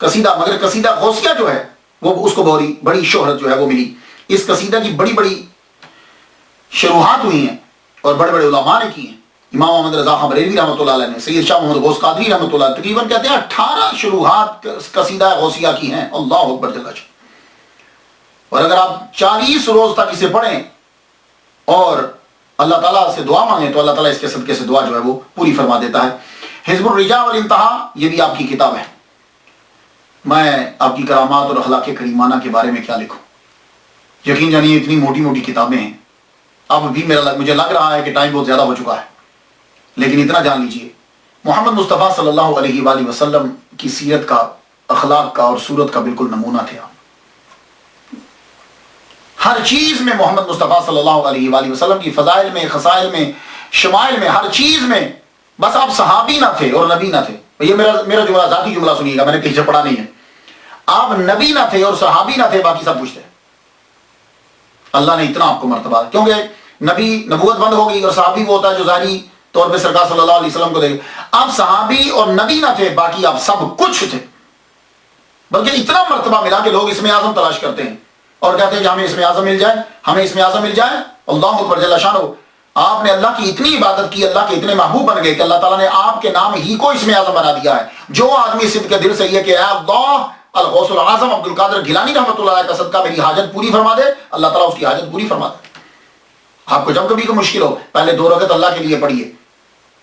قصیدہ، مگر قصیدہ غوثیہ جو ہے وہ اس کو بڑی شہرت جو ہے وہ ملی۔ اس قصیدہ کی بڑی بڑی شروحات ہوئی ہیں اور بڑے بڑے علماء نے کی ہیں۔ امام محمد رضا خان بریلوی رحمۃ اللہ علیہ نے، سید شاہ محمد غوث قادری رحمۃ اللہ، تقریباً کہتے ہیں 18 شروحات قصیدہ غوثیہ کی ہیں۔ اللہ اکبر جل جلالہ۔ اور اگر آپ 40 روز تک اسے پڑھیں اور اللہ تعالیٰ سے دعا مانگیں تو اللہ تعالیٰ اس کے صدقے سے دعا جو ہے وہ پوری فرما دیتا ہے۔ حزب الرجاء والانتہا، یہ بھی آپ کی کتاب ہے۔ میں آپ کی کرامات اور اخلاق کریمانہ کے بارے میں کیا لکھوں، یقین جانیے اتنی موٹی موٹی کتابیں ہیں۔ اب بھی مجھے لگ رہا ہے کہ ٹائم بہت زیادہ ہو چکا ہے، لیکن اتنا جان لیجئے محمد مصطفیٰ صلی اللہ علیہ وآلہ وسلم کی سیرت کا، اخلاق کا اور صورت کا بالکل نمونہ تھے آپ۔ ہر چیز میں محمد مصطفیٰ صلی اللہ علیہ وآلہ وسلم کی فضائل میں، خصائل میں، شمائل میں، ہر چیز میں، بس آپ صحابی نہ تھے اور نبی نہ تھے۔ یہ میرا جملہ، ذاتی جملہ سنیے گا، میں نے کہیں سے پڑھا نہیں ہے۔ آپ نبی نہ تھے اور صحابی نہ تھے، باقی سب کچھ تھے۔ اللہ نے اتنا آپ کو مرتبہ، کیونکہ نبی نبوت بند ہو گئی اور صحابی وہ ہوتا ہے جو ظاہری طور پہ سرکار صلی اللہ علیہ وسلم کو دے گا۔ آپ صحابی اور نبی نہ تھے، باقی آپ سب کچھ تھے، بلکہ اتنا مرتبہ ملا کہ لوگ اسم اعظم تلاش کرتے ہیں اور کہتے ہیں کہ ہمیں اسم اعظم مل جائے، ہمیں اسم اعظم مل جائے۔ اللہ اکبر جل شانہ۔ آپ نے اللہ کی اتنی عبادت کی، اللہ کے اتنے محبوب بن گئے کہ اللہ تعالیٰ نے آپ کے نام ہی کو اسم اعظم بنا دیا ہے۔ جو آدمی صدق کے دل سے یہ کہ اے اللہ الغوث العظم عبد القادر گیلانی رحمۃ اللہ علیہ کا صدقہ میری حاجت پوری فرما دے، اللہ تعالیٰ اس کی حاجت پوری فرما دے۔ آپ کو جب کبھی کوئی مشکل ہو، پہلے 2 رکعت اللہ کے لیے پڑھیے،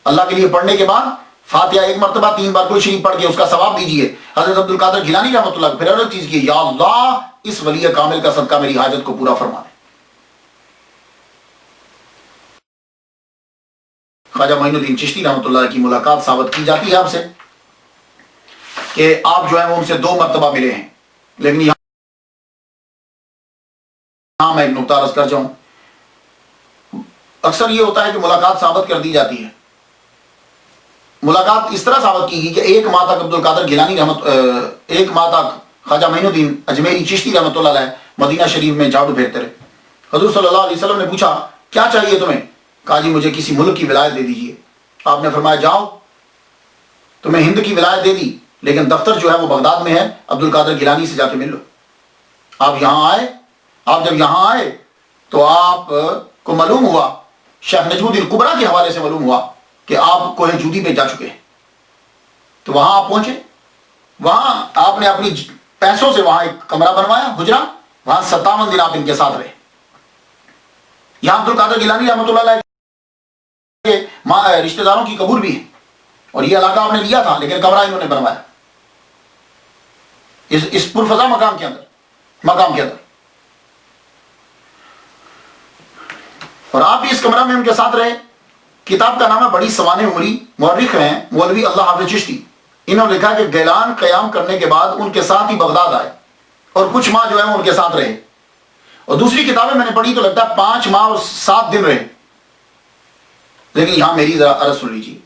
اللہ کے لیے پڑھنے کے بعد فاتحہ 1 مرتبہ 3 بار کوئی شریف پڑھ کے اس کا ثواب دیجیے حضرت عبد القادر گیلانی رحمۃ اللہ کو، پھر اور ایک چیز کی، یا اللہ اس ولی کامل کا صدقہ میری حاجت کو پورا فرما دے۔ خواجہ معین الدین چشتی رحمۃ اللہ کی ملاقات ثابت کی جاتی ہے آپ سے کہ آپ جو ہیں وہ ان سے 2 مرتبہ ملے ہیں، لیکن یہاں میں ایک نقطہ عرض کر جاؤں۔ اکثر یہ ہوتا ہے کہ ملاقات ثابت کر دی جاتی ہے، ملاقات اس طرح ثابت کی گئی کہ 1 ماہ تک عبد القادر گیلانی 1 ماہ تک خواجہ معین الدین اجمیری چشتی رحمۃ اللہ علیہ مدینہ شریف میں جھاڑو پھیرتے رہے۔ حضور صلی اللہ علیہ وسلم نے پوچھا کیا چاہیے تمہیں؟ کہا جی مجھے کسی ملک کی ولایت دے دیجیے۔ آپ نے فرمایا جاؤ، تمہیں ہند کی ولایت دے دی، لیکن دفتر جو ہے وہ بغداد میں ہے، عبد القادر گیلانی سے جا کے مل لو۔ آپ یہاں آئے، آپ جب یہاں آئے تو آپ کو معلوم ہوا، شیخ نجم الدین کبریٰ کے حوالے سے معلوم ہوا کہ آپ کوہ جودی پہ جا چکے ہیں۔ تو وہاں آپ پہنچے، وہاں آپ نے اپنی پیسوں سے وہاں ایک کمرہ بنوایا، حجرہ، وہاں 57 دن آپ ان کے ساتھ رہے۔ یہاں عبد القادر گیلانی رحمۃ اللہ علیہ کے رشتہ داروں کی قبول بھی ہے، اور یہ علاقہ آپ نے لیا تھا لیکن کمرہ انہوں نے بنوایا اس پرفضا مقام کے اندر، اور آپ بھی اس کمرہ میں ان کے ساتھ رہے۔ کتاب کا نام ہے بڑی سوانح عمری، مورخ ہیں مولوی اللہ حافظ چشتی، انہوں نے لکھا کہ گیلان قیام کرنے کے بعد ان کے ساتھ ہی بغداد آئے اور کچھ ماہ جو ہے ان کے ساتھ رہے، اور دوسری کتابیں میں نے پڑھی تو لگتا ہے 5 ماہ اور 7 دن رہے، لیکن یہاں میری ذرا عرض سن لیجیے۔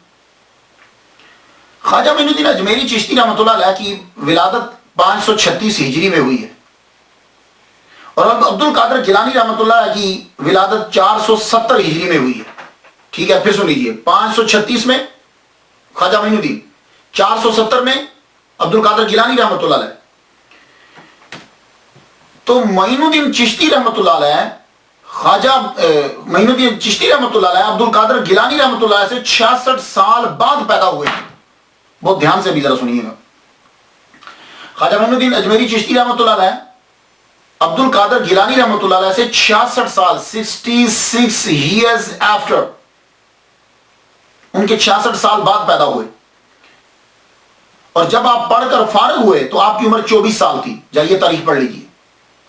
خواجہ معین الدین اجمیری چشتی رحمۃ اللہ علیہ کی ولادت 536 ہجری میں ہوئی ہے، اور عبد القادر گیلانی رحمۃ اللہ علیہ کی ولادت 470 ہجری میں ہوئی ہے۔ ٹھیک ہے، پھر سن لیجیے، 536 میں خواجہ معین الدین، 470 میں عبد القادر گیلانی رحمۃ اللہ علیہ. تو معین الدین چشتی رحمۃ اللہ علیہ خواجہ معین الدین چشتی رحمۃ اللہ علیہ عبد القادر گیلانی رحمۃ اللہ علیہ سے 66 سال بعد پیدا ہوئے. بہت دھیان سے بھی ذرا سنیے گا. خواجہ معین الدین اجمیری چشتی رحمۃ اللہ علیہ عبد القادر گیلانی رحمۃ اللہ علیہ سے 66 سال 66 years after ان کے 66 سال بعد پیدا ہوئے. اور جب آپ پڑھ کر فارغ ہوئے تو آپ کی عمر 24 سال تھی. جائیے تاریخ پڑھ لیجیے.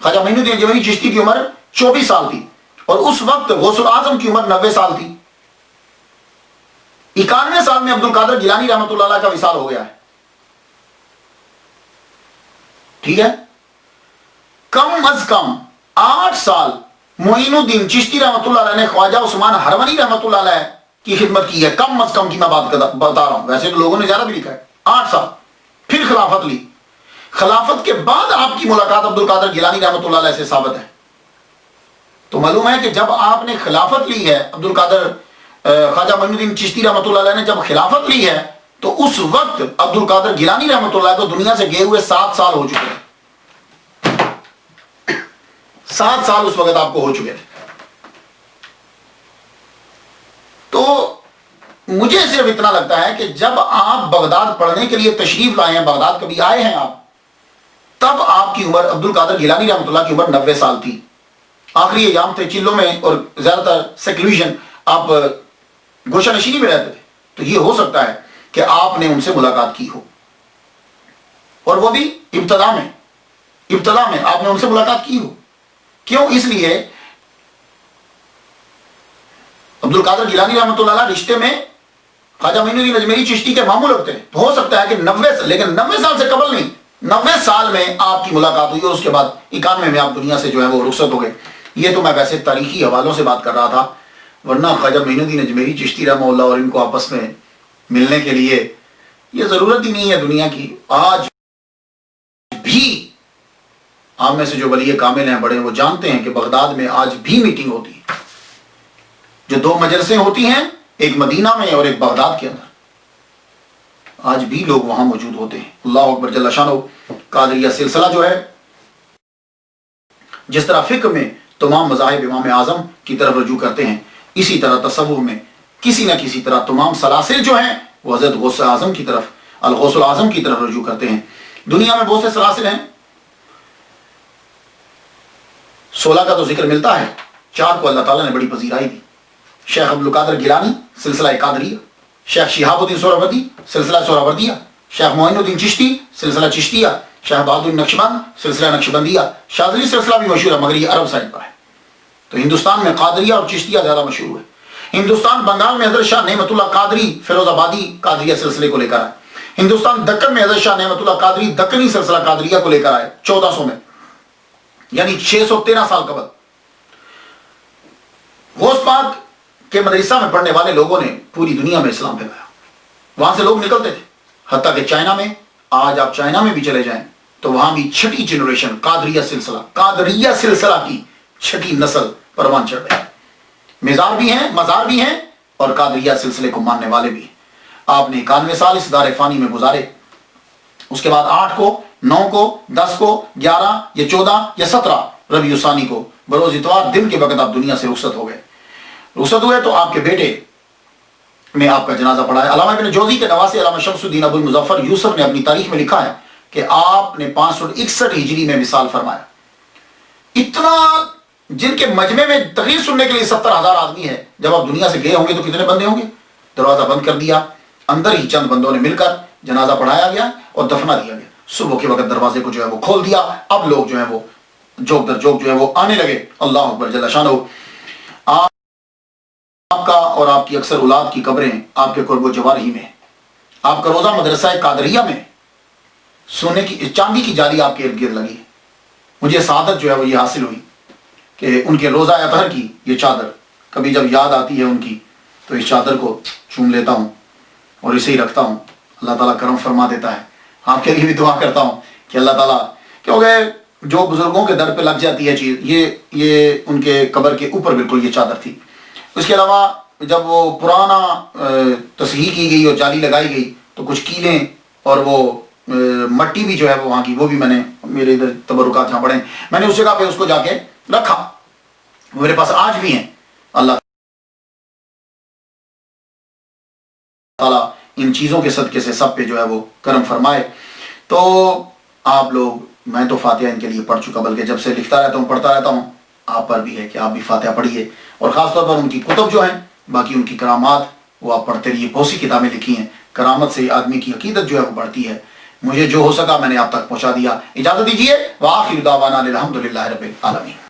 خواجہ معین الدین اجمیری چشتی کی عمر 24 سال تھی اور اس وقت غوث الاعظم کی عمر 90 سال تھی. 91 سال میں عبد القادر گیلانی رحمۃ اللہ علیہ کا وصال ہو گیا ہے. ٹھیک ہے. کم از کم 8 سال معین الدین چشتی رحمۃ اللہ علیہ نے خواجہ عثمان ہرونی رحمۃ اللہ علیہ کی خدمت کی ہے. کم از کم کی میں بات بتا رہا ہوں. ویسے تو لوگوں نے زیادہ بھی لکھا ہے. 8 سال. پھر خلافت لی. خلافت کے بعد آپ کی ملاقات عبد القادر گیلانی رحمۃ اللہ علیہ سے ثابت ہے. تو معلوم ہے کہ جب آپ نے خلافت لی ہے عبد القادر خواجہ معین الدین چشتی رحمۃ اللہ علیہ نے جب خلافت لی ہے تو اس وقت عبد القادر گیلانی رحمۃ اللہ کو دنیا سے گئے ہوئے 7 سال ہو چکے ہیں. 7 سال اس وقت آپ کو ہو چکے تھے. تو مجھے صرف اتنا لگتا ہے کہ جب آپ بغداد پڑھنے کے لیے تشریف لائے ہیں, بغداد کبھی آئے ہیں آپ, تب آپ کی عمر عبد القادر گیلانی رحمۃ اللہ کی عمر 90 سال تھی. آخری ایام تھے چلوں میں اور زیادہ تر سیکلوژن, آپ گوشہ نشینی میں رہتے تھے. تو یہ ہو سکتا ہے کہ آپ نے ان سے ملاقات کی ہو, اور وہ بھی ابتدا میں آپ نے ان سے ملاقات کی ہو. کیوں؟ اس لیے عبد القادر گیلانی رحمۃ اللہ علیہ رشتے میں خواجہ معین الدین اجمیری چشتی کے ماموں لگتے ہیں. تو ہو سکتا ہے کہ 90 سال سے قبل نہیں, 90 سال میں آپ کی ملاقات ہوئی اور اس کے بعد 91 میں آپ دنیا سے جو ہے وہ رخصت ہو گئے. یہ تو میں ویسے تاریخی حوالوں سے بات کر رہا تھا, ورنہ خواجہ معین الدین اجمیری چشتی رحمہ اللہ اور ان کو آپس میں ملنے کے لیے یہ ضرورت ہی نہیں ہے دنیا کی. آج بھی آپ میں سے جو ولی کامل ہیں بڑے, وہ جانتے ہیں کہ بغداد میں آج بھی میٹنگ ہوتی ہے. جو 2 مجلسیں ہوتی ہیں, ایک مدینہ میں اور ایک بغداد کے اندر, آج بھی لوگ وہاں موجود ہوتے ہیں. اللہ اکبر جل شانہ. قادریہ سلسلہ جو ہے, جس طرح فقہ میں تمام مذاہب امام اعظم کی طرف رجوع کرتے ہیں, اسی طرح تصوف میں کسی نہ کسی طرح تمام سلاسل جو ہیں وہ حضرت غوث اعظم کی طرف, الغوث الاعظم کی طرف رجوع کرتے ہیں. دنیا میں بہت سے سلاسل ہیں, 16 کا تو ذکر ملتا ہے, 4 کو اللہ تعالیٰ نے بڑی پذیرائی دی. شیخ عبد القادر گیلانی سلسلہ قادریہ, شیخ شہاب الدین سہروردی سلسلہ سہروردیہ, شیخ معین الدین چشتی سلسلہ چشتیہ, شیخ بہادر نقشبند سلسلہ نقشبندیہ. شاذلی سلسلہ بھی مشہور ہے مگر یہ عرب سائڈ پر ہے. تو ہندوستان میں قادریہ اور چشتیہ زیادہ مشہور ہے. ہندوستان بنگال میں حضرت شاہ نعمت اللہ قادری فیروز آبادی قادریہ سلسلے کو لے کر آئے. ہندوستان دکن میں حضرت شاہ نعمت اللہ قادری دکنی سلسلہ قادریہ کو لے کر آئے 1400 میں, یعنی 613 سال قبل. غوث پاک کے مدرسہ میں پڑھنے والے لوگوں نے پوری دنیا میں اسلام پھیلایا. وہاں سے لوگ نکلتے تھے, حتیٰ کہ چائنا میں, آج آپ چائنا میں بھی چلے جائیں تو وہاں بھی 6ٹھی جنریشن قادریہ سلسلہ کی 6ٹھی نسل پروان چڑھ رہے ہیں. مزار بھی ہیں اور قادریہ سلسلے کو ماننے والے بھی ہیں. آپ نے 91 سال اس دار فانی میں گزارے. اس کے بعد 8 کو 9 کو 10 کو 11 یا 14 یا 17 ربیع ثانی کو بروز اتوار دن کے وقت آپ دنیا سے رخصت ہو گئے. رخصت ہوئے تو آپ کے بیٹے نے آپ کا جنازہ پڑھا ہے. علامہ ابن جوزی کے نواسے علامہ شمس الدین ابو المظفر یوسف نے اپنی تاریخ میں لکھا ہے کہ آپ نے 561 ہجری میں وصال فرمایا. اتنا, جن کے مجمع میں تقریر سننے کے لیے 70,000 آدمی ہے, جب آپ دنیا سے گئے ہوں گے تو کتنے بندے ہوں گے؟ دروازہ بند کر دیا, اندر ہی چند بندوں نے مل کر جنازہ پڑھایا گیا اور دفنا دیا گیا. صبح کے وقت دروازے کو جو ہے وہ کھول دیا. اب لوگ جو ہے وہ جوک در جوک جو ہے وہ آنے لگے. اللہ اکبر جل شانہ. آپ کا اور آپ کی اکثر اولاد کی قبریں آپ کے قرب و جوار ہی میں. آپ کا روزہ مدرسہ قادریہ میں سونے کی چاندی کی جالی آپ کے ارد گرد لگی ہے. مجھے سعادت جو ہے وہ یہ حاصل ہوئی کہ ان کے روزہ اطہر کی یہ چادر کبھی جب یاد آتی ہے ان کی تو اس چادر کو چوم لیتا ہوں اور اسے ہی رکھتا ہوں. اللہ تعالیٰ کرم فرما دیتا ہے. آپ کے لیے بھی دعا کرتا ہوں کہ اللہ تعالیٰ, کیونکہ جو بزرگوں کے در پہ لگ جاتی ہے چیز, یہ ان کے قبر کے اوپر بالکل یہ چادر تھی. اس کے علاوہ جب وہ پرانا تصحیح کی گئی اور جالی لگائی گئی تو کچھ کیلیں اور وہ مٹی بھی جو ہے وہاں کی وہ بھی میں نے میرے ادھر تبرکات جہاں پڑے میں نے اس جگہ پہ اس کو جا کے رکھا، میرے پاس آج بھی ہیں۔ اللہ تعالیٰ ان چیزوں کے صدقے سے سب پہ جو ہے وہ کرم فرمائے۔ تو آپ لوگ، میں تو فاتحہ ان کے لیے پڑھ چکا، بلکہ جب سے لکھتا رہتا ہوں پڑھتا رہتا ہوں، آپ پر بھی ہے کہ آپ بھی فاتحہ پڑھیے، اور خاص طور پر ان کی کتب جو ہیں، باقی ان کی کرامات وہ آپ پڑھتے رہیے۔ بہت سی کتابیں لکھی ہیں، کرامت سے آدمی کی عقیدت جو ہے وہ بڑھتی ہے۔ مجھے جو ہو سکا میں نے آپ تک پہنچا دیا۔ اجازت دیجیے، وآخر دعوانا الحمدللہ رب العالمین۔